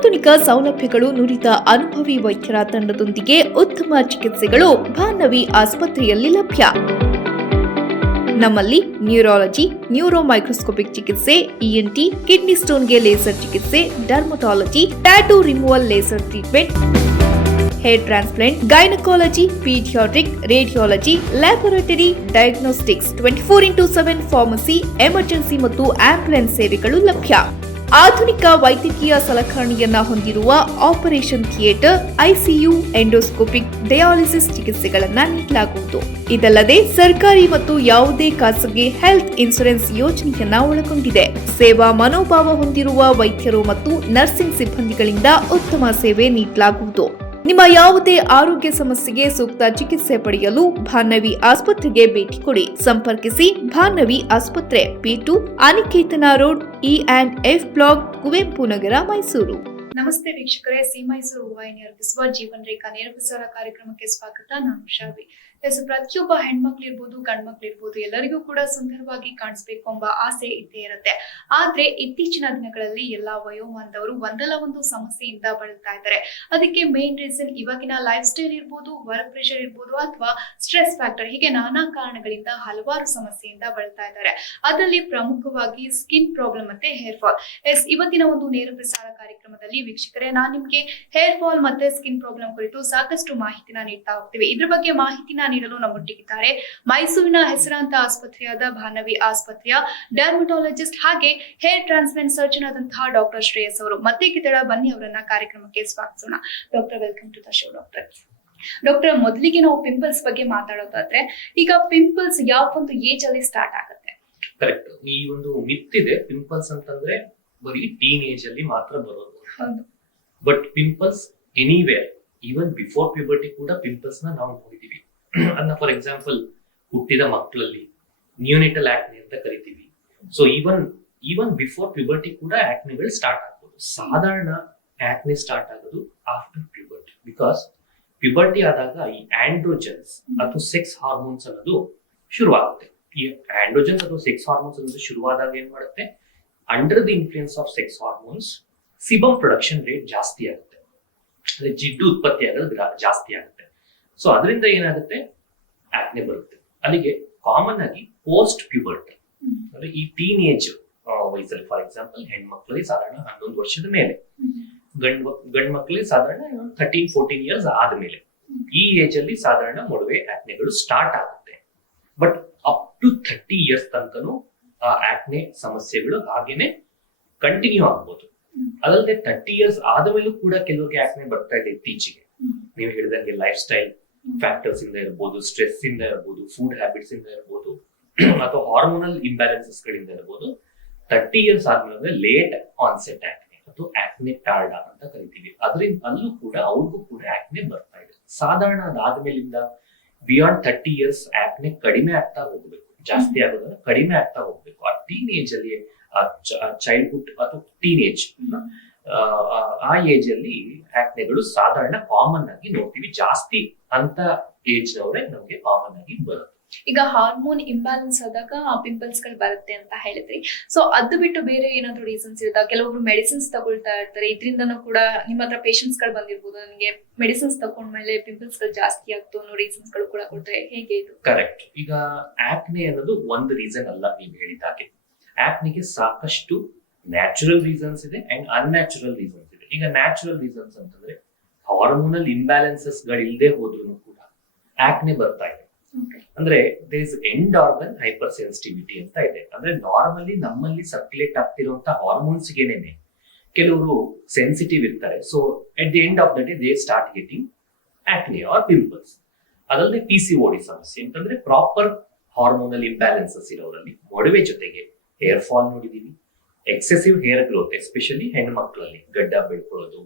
ಅತ್ಯಾಧುನಿಕ ಸೌಲಭ್ಯಗಳು ನುರಿತ ಅನುಭವಿ ವೈದ್ಯರ ತಂಡದೊಂದಿಗೆ ಉತ್ತಮ ಚಿಕಿತ್ಸೆಗಳು ಭಾನ್ನವಿ ಆಸ್ಪತ್ರೆಯಲ್ಲಿ ಲಭ್ಯ. ನಮ್ಮಲ್ಲಿ ನ್ಯೂರಾಲಜಿ, ನ್ಯೂರೋ ಮೈಕ್ರೋಸ್ಕೋಪಿಕ್ ಚಿಕಿತ್ಸೆ, ಇಎನ್ಟಿ, ಕಿಡ್ನಿ ಸ್ಟೋನ್ಗೆ ಲೇಸರ್ ಚಿಕಿತ್ಸೆ, dermatology, tattoo removal laser treatment, hair transplant, gynaecology, paediatric, radiology, laboratory, diagnostics, 24x7 pharmacy, emergency ಮತ್ತು ಆಂಬ್ಯುಲೆನ್ಸ್ ಸೇವೆಗಳು ಲಭ್ಯ. ಆಧುನಿಕ ವೈದ್ಯಕೀಯ ಸಲಕರಣೆಯನ್ನ ಹೊಂದಿರುವ operation theatre, ICU, endoscopic, dialysis ಚಿಕಿತ್ಸೆಗಳನ್ನು ನೀಡಲಾಗುವುದು. ಇದಲ್ಲದೆ ಸರ್ಕಾರಿ ಮತ್ತು ಯಾವುದೇ ಖಾಸಗಿ ಹೆಲ್ತ್ ಇನ್ಶೂರೆನ್ಸ್ ಯೋಜನೆಯನ್ನ ಒಳಗೊಂಡಿದೆ. ಸೇವಾ ಮನೋಭಾವ ಹೊಂದಿರುವ ವೈದ್ಯರು ಮತ್ತು ನರ್ಸಿಂಗ್ ಸಿಬ್ಬಂದಿಗಳಿಂದ ಉತ್ತಮ ಸೇವೆ ನೀಡಲಾಗುವುದು. ನಿಮ್ಮ ಯಾವುದೇ ಆರೋಗ್ಯ ಸಮಸ್ಯೆಗೆ ಸೂಕ್ತ ಚಿಕಿತ್ಸೆ ಪಡೆಯಲು ಭಾನ್ನವಿ ಆಸ್ಪತ್ರೆಗೆ ಭೇಟಿ ಕೊಡಿ. ಸಂಪರ್ಕಿಸಿ ಭಾನ್ನವಿ ಆಸ್ಪತ್ರೆ, P2, Aniketana road, E&F block, Kuvempu Nagar, Mysuru. ನಮಸ್ತೆ ವೀಕ್ಷಕರೇ, ಸಿ ಮೈಸೂರು ವಾಹಿನಿ ಅರ್ಪಿಸುವ ಜೀವನ್ ರೇಖಾ ನೇರ ಪ್ರಸಾರ ಕಾರ್ಯಕ್ರಮಕ್ಕೆ ಸ್ವಾಗತ. ನಾನು ಶಾವಿ. ಪ್ರತಿಯೊಬ್ಬ ಹೆಣ್ಮಕ್ಳಿರ್ಬೋದು, ಗಂಡ್ಮಕ್ಳಿರ್ಬೋದು, ಎಲ್ಲರಿಗೂ ಕೂಡ ಸುಂದರವಾಗಿ ಕಾಣಿಸ್ಬೇಕು ಎಂಬ ಆಸೆ ಇದ್ದೇ ಇರುತ್ತೆ. ಆದ್ರೆ ಇತ್ತೀಚಿನ ದಿನಗಳಲ್ಲಿ ಎಲ್ಲಾ ವಯೋಮಾನದವರು ಒಂದಲ್ಲ ಒಂದು ಸಮಸ್ಯೆಯಿಂದ ಬಳಲ್ತಾ ಇದ್ದಾರೆ. ಅದಕ್ಕೆ ಮೇನ್ ರೀಸನ್ ಇವಾಗಿನ ಲೈಫ್ ಸ್ಟೈಲ್ ಇರ್ಬೋದು, ವರ್ಕ್ ಪ್ರೆಷರ್ ಇರ್ಬೋದು, ಅಥವಾ ಸ್ಟ್ರೆಸ್ ಫ್ಯಾಕ್ಟರ್, ಹೀಗೆ ನಾನಾ ಕಾರಣಗಳಿಂದ ಹಲವಾರು ಸಮಸ್ಯೆಯಿಂದ ಬಳಲ್ತಾ ಇದ್ದಾರೆ. ಅದರಲ್ಲಿ ಪ್ರಮುಖವಾಗಿ ಸ್ಕಿನ್ ಪ್ರಾಬ್ಲಮ್ ಮತ್ತೆ ಹೇರ್ ಫಾಲ್. ಇವತ್ತಿನ ಒಂದು ನೇರ ಪ್ರಸಾರ ಕಾರ್ಯಕ್ರಮದಲ್ಲಿ ವೀಕ್ಷಕರೇ, ನಾನು ನಿಮ್ಗೆ ಹೇರ್ ಫಾಲ್ ಮತ್ತೆ ಸ್ಕಿನ್ ಪ್ರಾಬ್ಲಮ್ ಕುರಿತು ಸಾಕಷ್ಟು ಮಾಹಿತಿನ ನೀಡ್ತಾ ಹೋಗ್ತೀವಿ. ಇದ್ರ ಬಗ್ಗೆ ಮಾಹಿತಿನ ನೀಡಲು ನಮ್ಮೊಟ್ಟಿಗಿದ್ದಾರೆ ಮೈಸೂರಿನ ಹೆಸರಾಂತ ಆಸ್ಪತ್ರೆಯಾದ ಭಾನ್ನವಿ ಆಸ್ಪತ್ರೆಯ ಡರ್ಮಟಾಲಜಿಸ್ಟ್ ಹಾಗೆ ಹೇರ್ ಟ್ರಾನ್ಸ್ಪ್ಲಾಂಟ್ ಸರ್ಜನ್ ಆದಂತಹ ಡಾಕ್ಟರ್ ಶ್ರೇಯಸ್ ಅವರು. ಮತ್ತೆ ಕಿತಡ ಬನ್ನಿ ಅವರನ್ನ ಕಾರ್ಯಕ್ರಮಕ್ಕೆ ಸ್ವಾಗತಿಸೋಣ. Doctor, welcome to the show. Doctor, ಮೊದಲಿಗೆ ನಾವು ಪಿಂಪಲ್ಸ್ ಬಗ್ಗೆ ಮಾತಾಡೋದಾದ್ರೆ, ಈಗ ಪಿಂಪಲ್ಸ್ ಯಾವ ಒಂದು ಏಜ್ ಅಲ್ಲಿ ಸ್ಟಾರ್ಟ್ ಆಗುತ್ತೆ? ಕರೆಕ್ಟ್. ಈ ಒಂದು ಮಿತ್ ಇದೆ, ಪಿಂಪಲ್ಸ್ ಅಂತಂದ್ರೆ ಬರೀ ಟೀನ್ ಏಜ್ ಅಲ್ಲಿ ಮಾತ್ರ ಬರೋದು. But pimples anywhere, even before puberty ಕೂಡ ಪಿಂಪಲ್ಸ್ ನ ನಾವು ನೋಡಿದೀವಿ. ಅದನ್ನ ಫಾರ್ ಎಕ್ಸಾಂಪಲ್ ಹುಟ್ಟಿದ ಮಕ್ಕಳಲ್ಲಿ ನ್ಯೂನೆಟಲ್ ಆಕ್ನೆ ಅಂತ ಕರಿತೀವಿ. ಸೊ ಈವನ್ ಬಿಫೋರ್ ಪ್ಯೂಬರ್ಟಿ ಕೂಡ ಆಕ್ನೆಗಳು ಸ್ಟಾರ್ಟ್ ಆಗ್ಬೋದು. ಸಾಧಾರಣ ಆಕ್ನೆ ಸ್ಟಾರ್ಟ್ ಆಗೋದು ಆಫ್ಟರ್ ಪ್ಯೂಬರ್ಟಿ, ಬಿಕಾಸ್ ಪ್ಯೂಬರ್ಟಿ ಆದಾಗ ಈ ಆಂಡ್ರೋಜನ್ಸ್ ಅಥವಾ ಸೆಕ್ಸ್ ಹಾರ್ಮೋನ್ಸ್ ಅನ್ನೋದು ಶುರುವಾಗುತ್ತೆ. ಈ ಆಂಡ್ರೋಜನ್ಸ್ ಅಥವಾ ಸೆಕ್ಸ್ ಹಾರ್ಮೋನ್ಸ್ ಅನ್ನೋದು ಶುರುವಾದಾಗ ಏನ್ ಮಾಡುತ್ತೆ, under the influence of sex hormones sebum production rate ಜಾಸ್ತಿ ಆಗುತ್ತೆ, ಅಂದ್ರೆ ಜಿಡ್ಡು ಉತ್ಪತ್ತಿ ಆಗೋದು ಜಾಸ್ತಿ ಆಗುತ್ತೆ. ಸೊ ಅದರಿಂದ ಏನಾಗುತ್ತೆ, ಆಕ್ನೆ ಬರುತ್ತೆ. ಅಲ್ಲಿಗೆ ಕಾಮನ್ ಆಗಿ ಪೋಸ್ಟ್ ಪ್ಯೂಬರ್ಟಿ ಅಂದ್ರೆ ಈ ಟೀನ್ ಏಜ್ ವಯಸ್ಸಲ್ಲಿ, ಫಾರ್ ಎಕ್ಸಾಂಪಲ್ ಹೆಣ್ಮಕ್ಳಲ್ಲಿ ಸಾಧಾರಣ 11 ವರ್ಷದ ಮೇಲೆ, ಗಂಡ್ ಮಕ್ಕಳಲ್ಲಿ ಸಾಧಾರಣ 13-14 ಇಯರ್ಸ್ ಆದ್ಮೇಲೆ, ಈ ಏಜ್ ಅಲ್ಲಿ ಸಾಧಾರಣ ಮೊಡವೆ ಆಕ್ನೆಗಳು ಸ್ಟಾರ್ಟ್ ಆಗುತ್ತೆ. ಬಟ್ ಅಪ್ ಟು 30 ಇಯರ್ಸ್ ತನಕನೂ ಆ ಆಕ್ನೆ ಸಮಸ್ಯೆಗಳು ಹಾಗೇನೆ ಕಂಟಿನ್ಯೂ ಆಗ್ಬೋದು. ಅದಲ್ಲದೆ 30 ಇಯರ್ಸ್ ಆದಮೇಲೂ ಕೂಡ ಕೆಲವರಿಗೆ ಆಕ್ನೆ ಬರ್ತಾ ಇದೆ ಇತ್ತೀಚೆಗೆ. ನೀವು ಹೇಳಿದಂಗೆ ಲೈಫ್ ಸ್ಟೈಲ್ ಫ್ಯಾಕ್ಟರ್ಸ್ ಇಂದ ಇರ್ಬೋದು, ಸ್ಟ್ರೆಸ್ ಇಂದ ಇರ್ಬೋದು, ಫುಡ್ ಹ್ಯಾಬಿಟ್ಸ್ ಇಂದ ಇರ್ಬೋದು, ಅಥವಾ ಹಾರ್ಮೋನಲ್ ಇಂಬ್ಯಾಲೆನ್ಸಸ್ ಗಳಿಂದ ಇರ್ಬೋದು. 30 ಇಯರ್ಸ್ ಆದ್ಮೇಲೆ ಲೇಟ್ ಆನ್ಸೆಟ್ ಆಕ್ನೆ ಅಥವಾ ಆಕ್ನೆ ಟಾರ್ಡಾ ಅಂತ ಕರಿತೀವಿ. ಅದರಿಂದ ಅಲ್ಲೂ ಕೂಡ ಅವ್ರಿಗೂ ಕೂಡ ಆಕ್ನೆ ಬರ್ತಾ ಇದೆ. ಸಾಧಾರಣ ಅದಾದ್ಮೇಲಿಂದ ಬಿಯಾಂಡ್ 30 ಇಯರ್ಸ್ ಆಕ್ನೆ ಕಡಿಮೆ ಆಗ್ತಾ ಹೋಗ್ಬೇಕು, ಜಾಸ್ತಿ ಆಗೋದನ್ನ ಕಡಿಮೆ ಆಗ್ತಾ ಹೋಗ್ಬೇಕು. ಆ ಟೀನ್ ಏಜ್ ಅಲ್ಲಿ, ಚೈಲ್ಡ್ಹುಡ್ ಅಥವಾ ಟೀನ್ ಏಜ್, ಆ ಏಜ್ ಅಲ್ಲಿ ಆಕ್ನೆಗಳು ಸಾಧಾರಣ ಕಾಮನ್ ಆಗಿ ನೋಡ್ತೀವಿ. ಜಾಸ್ತಿ ಅಂತ ಏಜ್ ನವರೇ ನಮ್ಗೆ ಕಾಮನ್ ಆಗಿ ಬರುತ್ತೆ. ಈಗ ಹಾರ್ಮೋನ್ ಇಂಬ್ಯಾಲೆನ್ಸ್ ಆದಾಗ ಪಿಂಪಲ್ಸ್ ಗಳು ಬರುತ್ತೆ ಅಂತ ಹೇಳಿದ್ರಿ. ಸೊ ಅದು ಬಿಟ್ಟು ಬೇರೆ ಏನಾದ್ರು ರೀಸನ್ಸ್ ಇರುತ್ತಾ? ಕೆಲವೊಬ್ರು ಮೆಡಿಸಿನ್ಸ್ ತಗೊಳ್ತಾ ಇರ್ತಾರೆ, ಇದರಿಂದನೂ ಕೂಡ ನಿಮ್ಮ ಹತ್ರ ಪೇಷಂಟ್ಸ್ ಗಳು ಬಂದಿರ್ಬೋದು, ನನಗೆ ಮೆಡಿಸಿನ್ಸ್ ತಗೊಂಡ್ಮೇಲೆ ಪಿಂಪಲ್ಸ್ ಗಳು ಜಾಸ್ತಿ ಆಗ್ತು ಅನ್ನೋ ರೀಸನ್ಸ್ ಗಳು ಕೂಡ ಕೊಡ್ತಾರೆ. ಹೇಗೆ ಇದು? ಕರೆಕ್ಟ್. ಈಗ ಆಕ್ನೆ ಅನ್ನೋದು ಒಂದು ರೀಸನ್ ಅಲ್ಲ. ನೀವು ಹೇಳಿದಾಗೆ ಆಕ್ನೆಗೆ ಸಾಕಷ್ಟು ನ್ಯಾಚುರಲ್ ರೀಸನ್ಸ್ ಇದೆ ಅಂಡ್ ಅನ್ಯಾಚುರಲ್ ರೀಸನ್ಸ್ ಇದೆ. ಈಗ ನ್ಯಾಚುರಲ್ ರೀಸನ್ಸ್ ಅಂತಂದ್ರೆ ಹಾರ್ಮೋನಲ್ ಇಂಬ್ಯಾಲೆನ್ಸಸ್ ಗಳಿಲ್ಲದೆ ಹೋದ್ರೂ ಕೂಡ ಆಕ್ನೆ ಬರ್ತಾ ಇದೆ. ಅಂದ್ರೆ there is end organ hyper sensitivity ಅಂತ ಇದೆ. ಅಂದ್ರೆ ನಾರ್ಮಲಿ ನಮ್ಮಲ್ಲಿ ಸರ್ಕ್ಯುಲೇಟ್ ಆಗ್ತಿರುವಂತ ಹಾರ್ಮೋನ್ಸ್ ಗೆನೇನೆ ಕೆಲವರು ಸೆನ್ಸಿಟಿವ್ ಇರ್ತಾರೆ. So at the end of the day they start getting acne or pimples. ಅದಲ್ಲದೆ PCOD ಸಮಸ್ಯೆ ಅಂತಂದ್ರೆ ಪ್ರಾಪರ್ ಹಾರ್ಮೋನಲ್ ಇಂಬ್ಯಾಲೆನ್ಸಸ್ ಇರೋರಲ್ಲಿ ಮೊಡವೆ ಜೊತೆಗೆ ಹೇರ್ ಫಾಲ್ ನೋಡಿದೀವಿ, ಎಕ್ಸೆಸಿವ್ ಹೇರ್ ಗ್ರೋತ್, ಎಸ್ಪೆಷಲಿ ಹೆಣ್ಮಕ್ಳಲ್ಲಿ ಗಡ್ಡ ಬೆಳ್ಕೊಳ್ಳೋದು,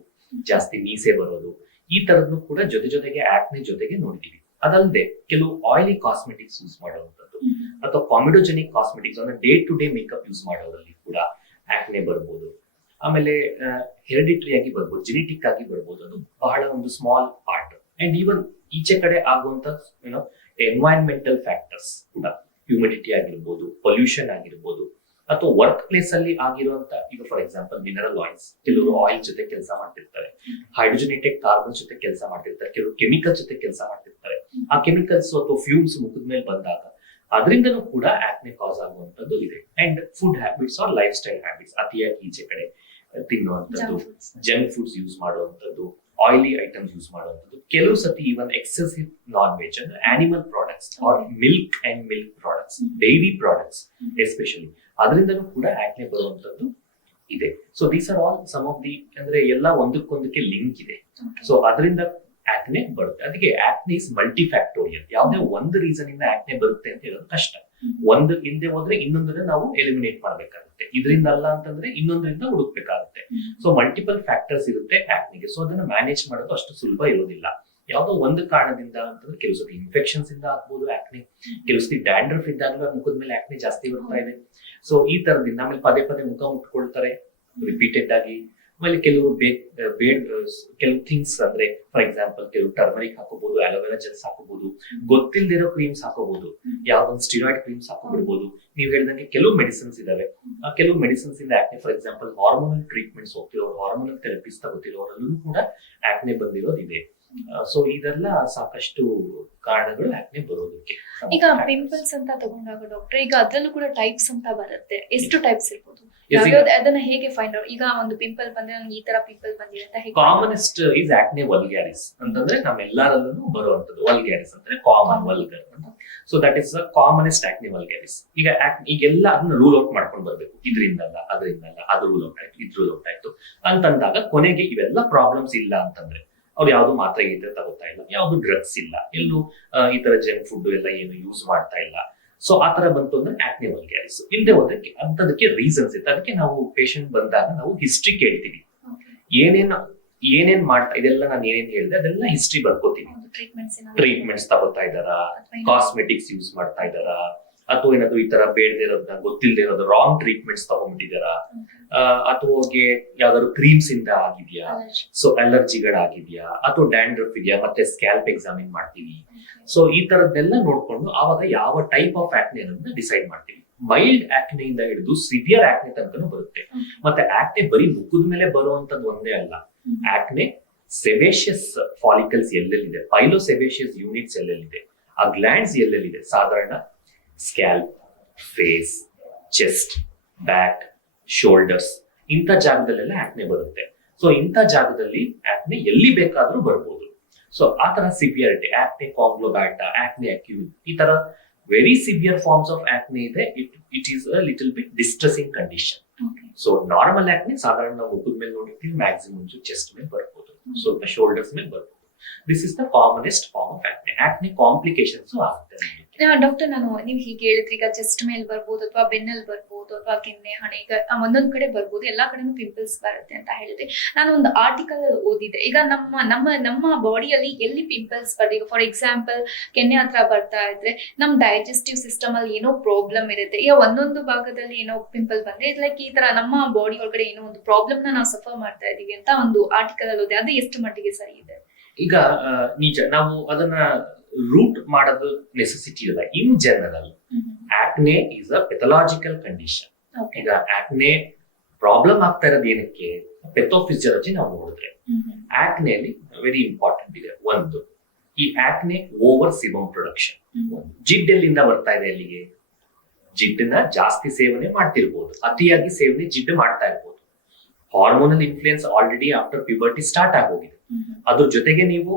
ಜಾಸ್ತಿ ಮೀಸೆ ಬರೋದು, ಈ ತರದ್ದು ಕೂಡ ಜೊತೆಗೆ ಆಕ್ನೆ ಜೊತೆಗೆ ನೋಡಿದೀವಿ. ಅದಲ್ಲದೆ ಕೆಲವು ಆಯಿಲಿ ಕಾಸ್ಮೆಟಿಕ್ಸ್ ಯೂಸ್ ಮಾಡುವಂಥದ್ದು ಅಥವಾ ಕಾಮಿಡೋಜೆನಿಕ್ ಕಾಸ್ಮೆಟಿಕ್ಸ್ ಅಂದ್ರೆ day to day makeup use ಮಾಡೋದ್ರಲ್ಲಿ ಕೂಡ ಆಕ್ನೆ ಬರ್ಬೋದು. ಆಮೇಲೆ ಹೆರಿಡಿಟರಿ ಆಗಿ ಬರ್ಬೋದು, ಜೆನೆಟಿಕ್ ಆಗಿ ಬರ್ಬೋದು. ಅದು ಬಹಳ ಒಂದು ಸ್ಮಾಲ್ ಪಾರ್ಟ್. ಅಂಡ್ ಈವನ್ ಈಚೆ ಕಡೆ ಆಗುವಂತ ಎನ್ವೈರನ್ಮೆಂಟಲ್ ಫ್ಯಾಕ್ಟರ್ಸ್ ಕೂಡ, ಹ್ಯೂಮಿಡಿಟಿ ಆಗಿರ್ಬೋದು, ಪೊಲ್ಯೂಷನ್ ಆಗಿರ್ಬೋದು, ಅಥವಾ ವರ್ಕ್ ಪ್ಲೇಸ್ ಅಲ್ಲಿ ಆಗಿರುವಂತ, ಈಗ ಫಾರ್ ಎಕ್ಸಾಂಪಲ್ ಮಿನರಲ್ ಆಯಿಲ್ಸ್, ಕೆಲವರು ಆಯಿಲ್ ಜೊತೆ ಕೆಲಸ ಮಾಡ್ತಿರ್ತಾರೆ, ಹೈಡ್ರೋಜನೇಟೆಡ್ ಕಾರ್ಬನ್ ಜೊತೆ ಕೆಲಸ ಮಾಡ್ತಿರ್ತಾರೆ, ಕೆಲವರು ಕೆಮಿಕಲ್ ಜೊತೆ ಕೆಲಸ ಮಾಡ್ತಿರ್ತಾರೆ. ಆ ಕೆಮಿಕಲ್ಸ್ ಅಥವಾ ಫ್ಯೂಮ್ಸ್ ಮುಖದ ಮೇಲೆ ಬಂದಾಗ ಅದರಿಂದನೂ ಕೂಡ ಆಕ್ನೆ ಕಾಸ್ ಆಗುವಂತದ್ದು ಇದೆ. And food habits or lifestyle habits, ಅತಿಯಾಗಿ ಈಚೆ ಕಡೆ ತಿನ್ನುವಂಥದ್ದು, ಜಂಕ್ ಫುಡ್ಸ್ ಯೂಸ್ ಮಾಡುವಂಥದ್ದು, ಆಯಿಲಿ ಐಟಮ್ಸ್ ಯೂಸ್ ಮಾಡುವಂಥದ್ದು, ಕೆಲವು ಸತಿ ಈವನ್ ಎಕ್ಸೆಸಿವ್ ನಾನ್ ವೆಜ್ ಅಂದ್ರೆ animal products or milk and milk products, dairy products especially, ಅದರಿಂದನೂ ಕೂಡ ಆಕ್ನೆ ಬರುವಂತದ್ದು ಇದೆ. So these are all some of the, ಅಂದ್ರೆ ಎಲ್ಲ ಒಂದಕ್ಕೊಂದಕ್ಕೆ ಲಿಂಕ್ ಇದೆ. ಸೊ ಅದರಿಂದ ಆಕ್ನೆ ಬರುತ್ತೆ. ಅದಕ್ಕೆ ಆಕ್ನೆ ಇಸ್ ಮಲ್ಟಿ ಫ್ಯಾಕ್ಟೋರಿಯಲ್. ಯಾವುದೇ ಒಂದು ರೀಸನ್ ಇಂದ ಆಕ್ನೆ ಬರುತ್ತೆ ಅಂತ ಹೇಳೋದು ಕಷ್ಟ. ಒಂದು ಇಲ್ಲದೆ ಹೋದ್ರೆ ಇನ್ನೊಂದನ್ನ ನಾವು ಎಲಿಮಿನೇಟ್ ಮಾಡ್ಬೇಕಾಗುತ್ತೆ, ಇದರಿಂದ ಅಲ್ಲ ಅಂತಂದ್ರೆ ಇನ್ನೊಂದರಿಂದ ಹುಡುಕ್ಬೇಕಾಗುತ್ತೆ. ಸೊ ಮಲ್ಟಿಪಲ್ ಫ್ಯಾಕ್ಟರ್ಸ್ ಇರುತ್ತೆ ಆಕ್ನೆಗೆ. ಸೊ ಅದನ್ನ ಮ್ಯಾನೇಜ್ ಮಾಡೋದು ಅಷ್ಟು ಸುಲಭ ಇರೋದಿಲ್ಲ. ಯಾವುದೋ ಒಂದು ಕಾರಣದಿಂದ ಅಂತಂದ್ರೆ ಕೆಲವು ಸತಿ ಇನ್ಫೆಕ್ಷನ್ಸ್ ಇಂದ ಆಗ್ಬೋದು ಆಕ್ನೆ, ಕೆಲವು ಸತಿ ಡ್ಯಾಂಡ್ರಫ್ ಇದ್ದಾಗಲೂ ಮುಖದ ಮೇಲೆ ಆಕ್ನೆ ಜಾಸ್ತಿ ಬರ್ತಾ ಇದೆ. ಸೊ ಈ ತರದಿಂದ ಆಮೇಲೆ ಪದೇ ಪದೇ ಮುಖ ಮುಟ್ಕೊಳ್ತಾರೆ ರಿಪೀಟೆಡ್ ಆಗಿ. ಆಮೇಲೆ ಕೆಲವು ಕೆಲವು ಥಿಂಗ್ಸ್ ಅಂದ್ರೆ ಫಾರ್ ಎಕ್ಸಾಂಪಲ್ ಕೆಲವು ಟರ್ಮರಿಕ್ ಹಾಕೋಬಹುದು, ಅಲೋವೆರಾ ಜೆಲ್ಸ್ ಹಾಕೋಬಹುದು, ಗೊತ್ತಿಲ್ದಿರೋ ಕ್ರೀಮ್ಸ್ ಹಾಕೋಬಹುದು, ಯಾವ್ದೊಂದು ಸ್ಟಿರಾಯ್ಡ್ ಕ್ರೀಮ್ಸ್ ಹಾಕೋಬಿಡ್ಬೋದು. ನೀವು ಹೇಳಿದಂಗೆ ಕೆಲವು ಮೆಡಿಸಿನ್ಸ್ ಇದಾವೆ, ಆ ಕೆಲವು ಮೆಡಿಸಿನ್ಸ್ ಇಂದ acne, for example hormonal treatments ಹೋಗ್ತಿರೋರು, ಹಾರ್ಮೋನಲ್ ಥೆರಪೀಸ್ ತಗೋತಿರೋರಲ್ಲೂ ಕೂಡ ಆಕ್ನೆ ಬಂದಿರೋದಿದೆ. ಸೊ ಇದೆಲ್ಲ ಸಾಕಷ್ಟು ಕಾರಣಗಳು ಆಕ್ನೆ ಬರೋದಕ್ಕೆ. ಈಗ ಪಿಂಪಲ್ಸ್ ಅಂತ ತಗೊಂಡಾಗ ಡಾಕ್ಟರ್, ಈಗ ಅದ್ರಲ್ಲೂ ಕೂಡ ಟೈಪ್ಸ್ ಅಂತ ಬರುತ್ತೆ, ಎಷ್ಟು ಟೈಪ್ಸ್ ಇರ್ಬೋದು, ಅದನ್ನ ಹೇಗೆ ಫೈಂಡ್ ಔಟ್? ಈಗ ಒಂದು ಪಿಂಪಲ್ ಬಂದ್ರೆ ನಂಗೆ ಈ ತರ ಪಿಂಪಲ್ ಬಂದಿದೆ ಅಂತ ಹೇಗೆ? ಕಾಮನೆಸ್ಟ್ ಇಸ್ ಆಕ್ನೆ ವಲ್ಗ್ಯಾರಿಸ್ ಅಂತಂದ್ರೆ ನಮ್ಮೆಲ್ಲರಲ್ಲೂ ಬರುವಂತದ್ದು. ವಲ್ಗ್ಯಾರಿಸ್ ಅಂದ್ರೆ common, vulgar. So that is commonest ಆಕ್ನೆ vulgaris. ಈಗೆಲ್ಲ ಅದನ್ನ ರೂಲ್ ಔಟ್ ಮಾಡ್ಕೊಂಡು ಬರ್ಬೇಕು, ಇದರಿಂದಲ್ಲ ಅದರಿಂದಲ್ಲ, ಅದು ರೂಲ್ ಔಟ್ ಆಯ್ತು, ಇದು ರೂಲ್ ಔಟ್ ಆಯ್ತು ಅಂತಂದಾಗ ಕೊನೆಗೆ ಇವೆಲ್ಲ ಪ್ರಾಬ್ಲಮ್ಸ್ ಇಲ್ಲ ಅಂತಂದ್ರೆ ಅವ್ರು ಯಾವ್ದು ಮಾತ್ರ ಗೀತ್ರ ತಗೋತಾ ಇಲ್ಲ, ಯಾವ್ದು ಡ್ರಗ್ಸ್ ಇಲ್ಲ, ಎಲ್ಲೂ ಈ ತರ ಜಂಕ್ ಫುಡ್ ಎಲ್ಲ ಏನು ಯೂಸ್ ಮಾಡ್ತಾ ಇಲ್ಲ. ಸೊ ಆತರ ಬಂತು ಅಂದ್ರೆ ಆಕ್ನೆ ವಲ್ಗ್ಯಾರಿಸ್. ಇಲ್ಲದೆ ಹೋದಕ್ಕೆ ಅಂತದಕ್ಕೆ ರೀಸನ್ಸ್ ಇತ್ತು. ಅದಕ್ಕೆ ನಾವು ಪೇಷಂಟ್ ಬಂದಾಗ ನಾವು ಹಿಸ್ಟ್ರಿ ಕೇಳ್ತೀವಿ, ಏನೇನ್ ಮಾಡ್ತಾ, ಇದೆಲ್ಲ ನಾನು ಏನೇನ್ ಹೇಳಿದೆ ಅದೆಲ್ಲ ಹಿಸ್ಟ್ರಿ ಬರ್ಕೋತೀವಿ. ಟ್ರೀಟ್ಮೆಂಟ್ಸ್ ತಗೋತಾ ಇದಾರಾ, ಕಾಸ್ಮೆಟಿಕ್ಸ್ ಯೂಸ್ ಮಾಡ್ತಾ ಇದಾರಾ, ಅಥವಾ ಏನಾದ್ರು ಈ ತರ ಬೇಡದೇ ಇರೋದನ್ನ ಗೊತ್ತಿಲ್ಲದೆ ಇರೋದು ರಾಂಗ್ ಟ್ರೀಟ್ಮೆಂಟ್ಸ್ ತಗೊಂಡ್ಬಿಟ್ಟಿದಾರ, ಅಥವಾ ಯಾವ್ದಾದ್ರು ಕ್ರೀಮ್ಸ್ ಇಂದ ಆಗಿದ್ಯಾ, ಸೊ ಅಲರ್ಜಿಗಳಾಗಿದ್ಯಾ, ಅಥವಾ ಡ್ಯಾಂಡ್ರಫ್ ಇದೆಯಾ, ಮತ್ತೆ ಸ್ಕ್ಯಾಲ್ಪ್ ಎಕ್ಸಾಮಿನ್ ಮಾಡ್ತೀವಿ. ಸೊ ಈ ತರದ್ದೆಲ್ಲ ನೋಡ್ಕೊಂಡು ಆವಾಗ ಯಾವ ಟೈಪ್ ಆಫ್ ಆಕ್ನೆ ಅನ್ನೋದನ್ನ ಡಿಸೈಡ್ ಮಾಡ್ತೀವಿ. ಮೈಲ್ಡ್ ಆಕ್ನೆ ಇಂದ ಹಿಡಿದು ಸಿವಿಯರ್ ಆಕ್ನೆ ತನಕನೂ ಬರುತ್ತೆ. ಮತ್ತೆ ಆಕ್ನೆ ಬರೀ ಮುಖದ ಮೇಲೆ ಬರುವಂತದ್ದು ಒಂದೇ ಅಲ್ಲ. ಆಕ್ನೆ ಸೆಬೇಷಿಯಸ್ ಫಾಲಿಕಲ್ಸ್ ಎಲ್ಲೆಲ್ಲಿದೆ, ಪೈಲೋಸೆಬೇಷಿಯಸ್ ಯೂನಿಟ್ಸ್ ಎಲ್ಲೆಲ್ಲಿದೆ, ಆ ಗ್ಲ್ಯಾಂಡ್ಸ್ ಎಲ್ಲೆಲ್ಲಿದೆ, ಸಾಧಾರಣ scalp, face, chest, back, shoulders, ಇಂಥ ಜಾಗದಲ್ಲೆಲ್ಲ ಆಕ್ನೆ ಬರುತ್ತೆ. ಸೊ ಇಂಥ ಜಾಗದಲ್ಲಿ ಆಕ್ನೆ ಎಲ್ಲಿ ಬೇಕಾದ್ರೂ ಬರ್ಬೋದು. ಸೊ ಆ ತರ ಸಿವಿಯರಿಟಿ, ಆಕ್ನೆ ಕಾಂಗ್ಲೋಬ್ಯಾಟಾ, ಆಕ್ನೆ ಅಕ್ಯೂಟ್, ಈ ತರ very severe forms of acne ಇದೆ. It is a little bit distressing condition. So normal acne ಸಾಧಾರಣ ನಾವು ಮುಖದ ಮೇಲೆ ನೋಡಿರ್ತೀವಿ, ಮ್ಯಾಕ್ಸಿಮಮ್ ಚೆಸ್ಟ್ ಮೇಲೆ ಬರ್ಬೋದು, ಸ್ವಲ್ಪ ಶೋಲ್ಡರ್ಸ್ ಮೇಲೆ ಬರ್ಬೋದು. This is the commonest form of acne. Acne complications ಆಗುತ್ತೆ. ಡಾಕ್ಟರ್, ನೀವು ಹೀಗೆ ಹೇಳಿದ್ರಿ, ಈಗ ಚೆಸ್ಟ್ ಮೇಲೆ ಬರ್ಬೋದು, ಅಥವಾ ಬೆನ್ನಲ್ಲಿ ಬರ್ಬೋದು, ಅಥವಾ ಕೆನ್ನೆ, ಹಣೆ, ಈಗ ಒಂದೊಂದ್ ಕಡೆ ಬರ್ಬೋದು, ಎಲ್ಲಾ ಕಡೆನೂ ಪಿಂಪಲ್ಸ್ ಬರುತ್ತೆ ಅಂತ ಹೇಳಿದ್ರೆ, ನಾನು ಒಂದು ಆರ್ಟಿಕಲ್ ಓದಿದ್ದೆ. ಈಗ ನಮ್ಮ ಬಾಡಿಯಲ್ಲಿ ಎಲ್ಲಿ ಪಿಂಪಲ್ಸ್ ಬರ್ತದೆ, ಈಗ ಫಾರ್ ಎಕ್ಸಾಂಪಲ್ ಕೆನ್ನೆ ಹತ್ರ ಬರ್ತಾ ಇದ್ರೆ ನಮ್ ಡೈಜೆಸ್ಟಿವ್ ಸಿಸ್ಟಮ್ ಅಲ್ಲಿ ಏನೋ ಪ್ರಾಬ್ಲಮ್ ಇರುತ್ತೆ. ಈಗ ಒಂದೊಂದು ಭಾಗದಲ್ಲಿ ಏನೋ ಪಿಂಪಲ್ ಬಂದ್ರೆ ಲೈಕ್ ಈ ತರ ನಮ್ಮ ಬಾಡಿ ಒಳಗಡೆ ಏನೋ ಒಂದು ಪ್ರಾಬ್ಲಮ್ ನಾವು ಸಫರ್ ಮಾಡ್ತಾ ಇದೀವಿ ಅಂತ ಒಂದು ಆರ್ಟಿಕಲ್ ಅಲ್ಲಿ ಓದಿ. ಅದು ಎಷ್ಟು ಮಟ್ಟಿಗೆ ಸರಿ ಇದೆ? ಈಗ ನಿಜ, ನಾವು ಅದನ್ನ ರೂಟ್ ಮಾಡೋದು ನೆಸೆಸಿಟಿ ಇಲ್ಲ. In general ಆಕ್ನೆ is a pathological condition. ಈಗ ಆಕ್ನೆ ಪ್ರಾಬ್ಲಮ್ ಆಗ್ತಾ ಇರೋದು ಏನಕ್ಕೆ, ಪೆಥೋಫಿಸಿಯಾಲಜಿ ನಾವು ನೋಡಿದ್ರೆ ಆಕ್ನೆಯಲ್ಲಿ ವೆರಿ ಇಂಪಾರ್ಟೆಂಟ್ ಇದೆ. ಒಂದು, ಈ ಆಕ್ನೆ ಓವರ್ ಸಿಬಮ್ ಪ್ರೊಡಕ್ಷನ್. ಜಿಡ್ಡೆಲ್ಲಿಂದ ಬರ್ತಾ ಇದೆ, ಅಲ್ಲಿಗೆ ಜಿಡ್ಡನ್ನ ಜಾಸ್ತಿ ಸೇವನೆ ಮಾಡ್ತಿರ್ಬೋದು, ಅತಿಯಾಗಿ ಸೇವನೆ ಜಿಡ್ಡು ಮಾಡ್ತಾ ಇರ್ಬೋದು. Hormonal influence already after puberty start ಆಗೋಗಿದೆ. ಅದ್ರ ಜೊತೆಗೆ ನೀವು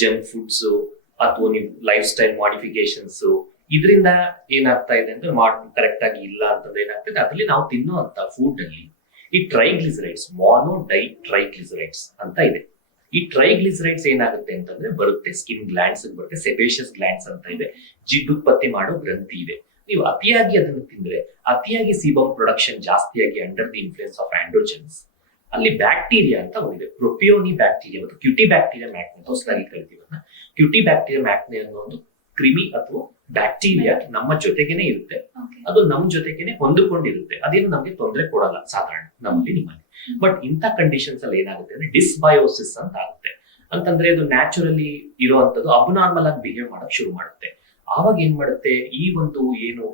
ಜಂಕ್ ಫುಡ್ಸ್ ಅಥವಾ ನೀವು ಲೈಫ್ ಸ್ಟೈಲ್ ಮಾಡಿಫಿಕೇಶನ್ಸ್, ಇದರಿಂದ ಏನಾಗ್ತಾ ಇದೆ ಅಂದ್ರೆ ಕರೆಕ್ಟ್ ಆಗಿ ಇಲ್ಲ ಅಂತಂದ್ರೆ ಏನಾಗ್ತದೆ, ಅದ್ರಲ್ಲಿ ನಾವು ತಿನ್ನುವಂತ ಫುಡ್ ಅಲ್ಲಿ ಈ ಟ್ರೈಗ್ಲಿಸರೈಡ್ಸ್, ಟ್ರೈಗ್ಲಿಸರೈಡ್ಸ್ ಅಂತ ಇದೆ. ಈ ಟ್ರೈಗ್ಲಿಸರೈಡ್ಸ್ ಏನಾಗುತ್ತೆ ಅಂತಂದ್ರೆ ಬರುತ್ತೆ ಸ್ಕಿನ್ ಗ್ಲ್ಯಾಂಡ್ಸ್ ಬರುತ್ತೆ, ಸೆಬೇಷಿಯಸ್ ಗ್ಲ್ಯಾಂಡ್ಸ್ ಅಂತ ಇದೆ, ಜಿಡ್ಡುತ್ಪತ್ತಿ ಮಾಡೋ ಗ್ರಂಥಿ ಇದೆ. ನೀವು ಅತಿಯಾಗಿ ಅದನ್ನು ತಿಂದ್ರೆ ಅತಿಯಾಗಿ ಸೀಬಮ್ ಪ್ರೊಡಕ್ಷನ್ ಜಾಸ್ತಿಯಾಗಿ under the influence of androgens ಅಲ್ಲಿ ಬ್ಯಾಕ್ಟೀರಿಯಾ ಅಂತ ಒಂದಿದೆ, ಪ್ರೊಪಿಯೋನಿ ಬ್ಯಾಕ್ಟೀರಿಯಾ ಮತ್ತು ಕ್ಯೂಟಿ ಬ್ಯಾಕ್ಟೀರಿಯಾ ಮ್ಯಾಕ್ನೆ ಹೊಸದಾಗಿ ಕರಿತೀವಿ. ಕ್ಯೂಟಿ ಬ್ಯಾಕ್ಟೀರಿಯಾ ಮ್ಯಾಕ್ನೆ ಅನ್ನೋ ಒಂದು ಕ್ರಿಮಿ ಅಥವಾ ಬ್ಯಾಕ್ಟೀರಿಯಾ ನಮ್ಮ ಜೊತೆಗೇನೆ ಇರುತ್ತೆ. ಅದು ನಮ್ಮ ಜೊತೆಗೇನೆ ಹೊಂದಿಕೊಂಡಿರುತ್ತೆ, ಅದೇನು ನಮ್ಗೆ ತೊಂದರೆ ಕೊಡಲ್ಲ ಸಾಧಾರಣ ನಮ್ಮಲ್ಲಿ ನಿಮ್ಮಲ್ಲಿ. ಬಟ್ ಇಂಥ ಕಂಡೀಷನ್ಸ್ ಅಲ್ಲಿ ಏನಾಗುತ್ತೆ ಅಂದ್ರೆ ಡಿಸ್ಬಯೋಸಿಸ್ ಅಂತ ಆಗುತ್ತೆ. ಅಂತಂದ್ರೆ ಅದು ನ್ಯಾಚುರಲಿ ಇರುವಂತದ್ದು ಅಬ್ನಾರ್ಮಲ್ ಆಗಿ ಬಿಹೇವ್ ಮಾಡಕ್ ಶುರು ಮಾಡುತ್ತೆ. ಆವಾಗ ಏನ್ ಮಾಡುತ್ತೆ, ಈ ಒಂದು ಏನು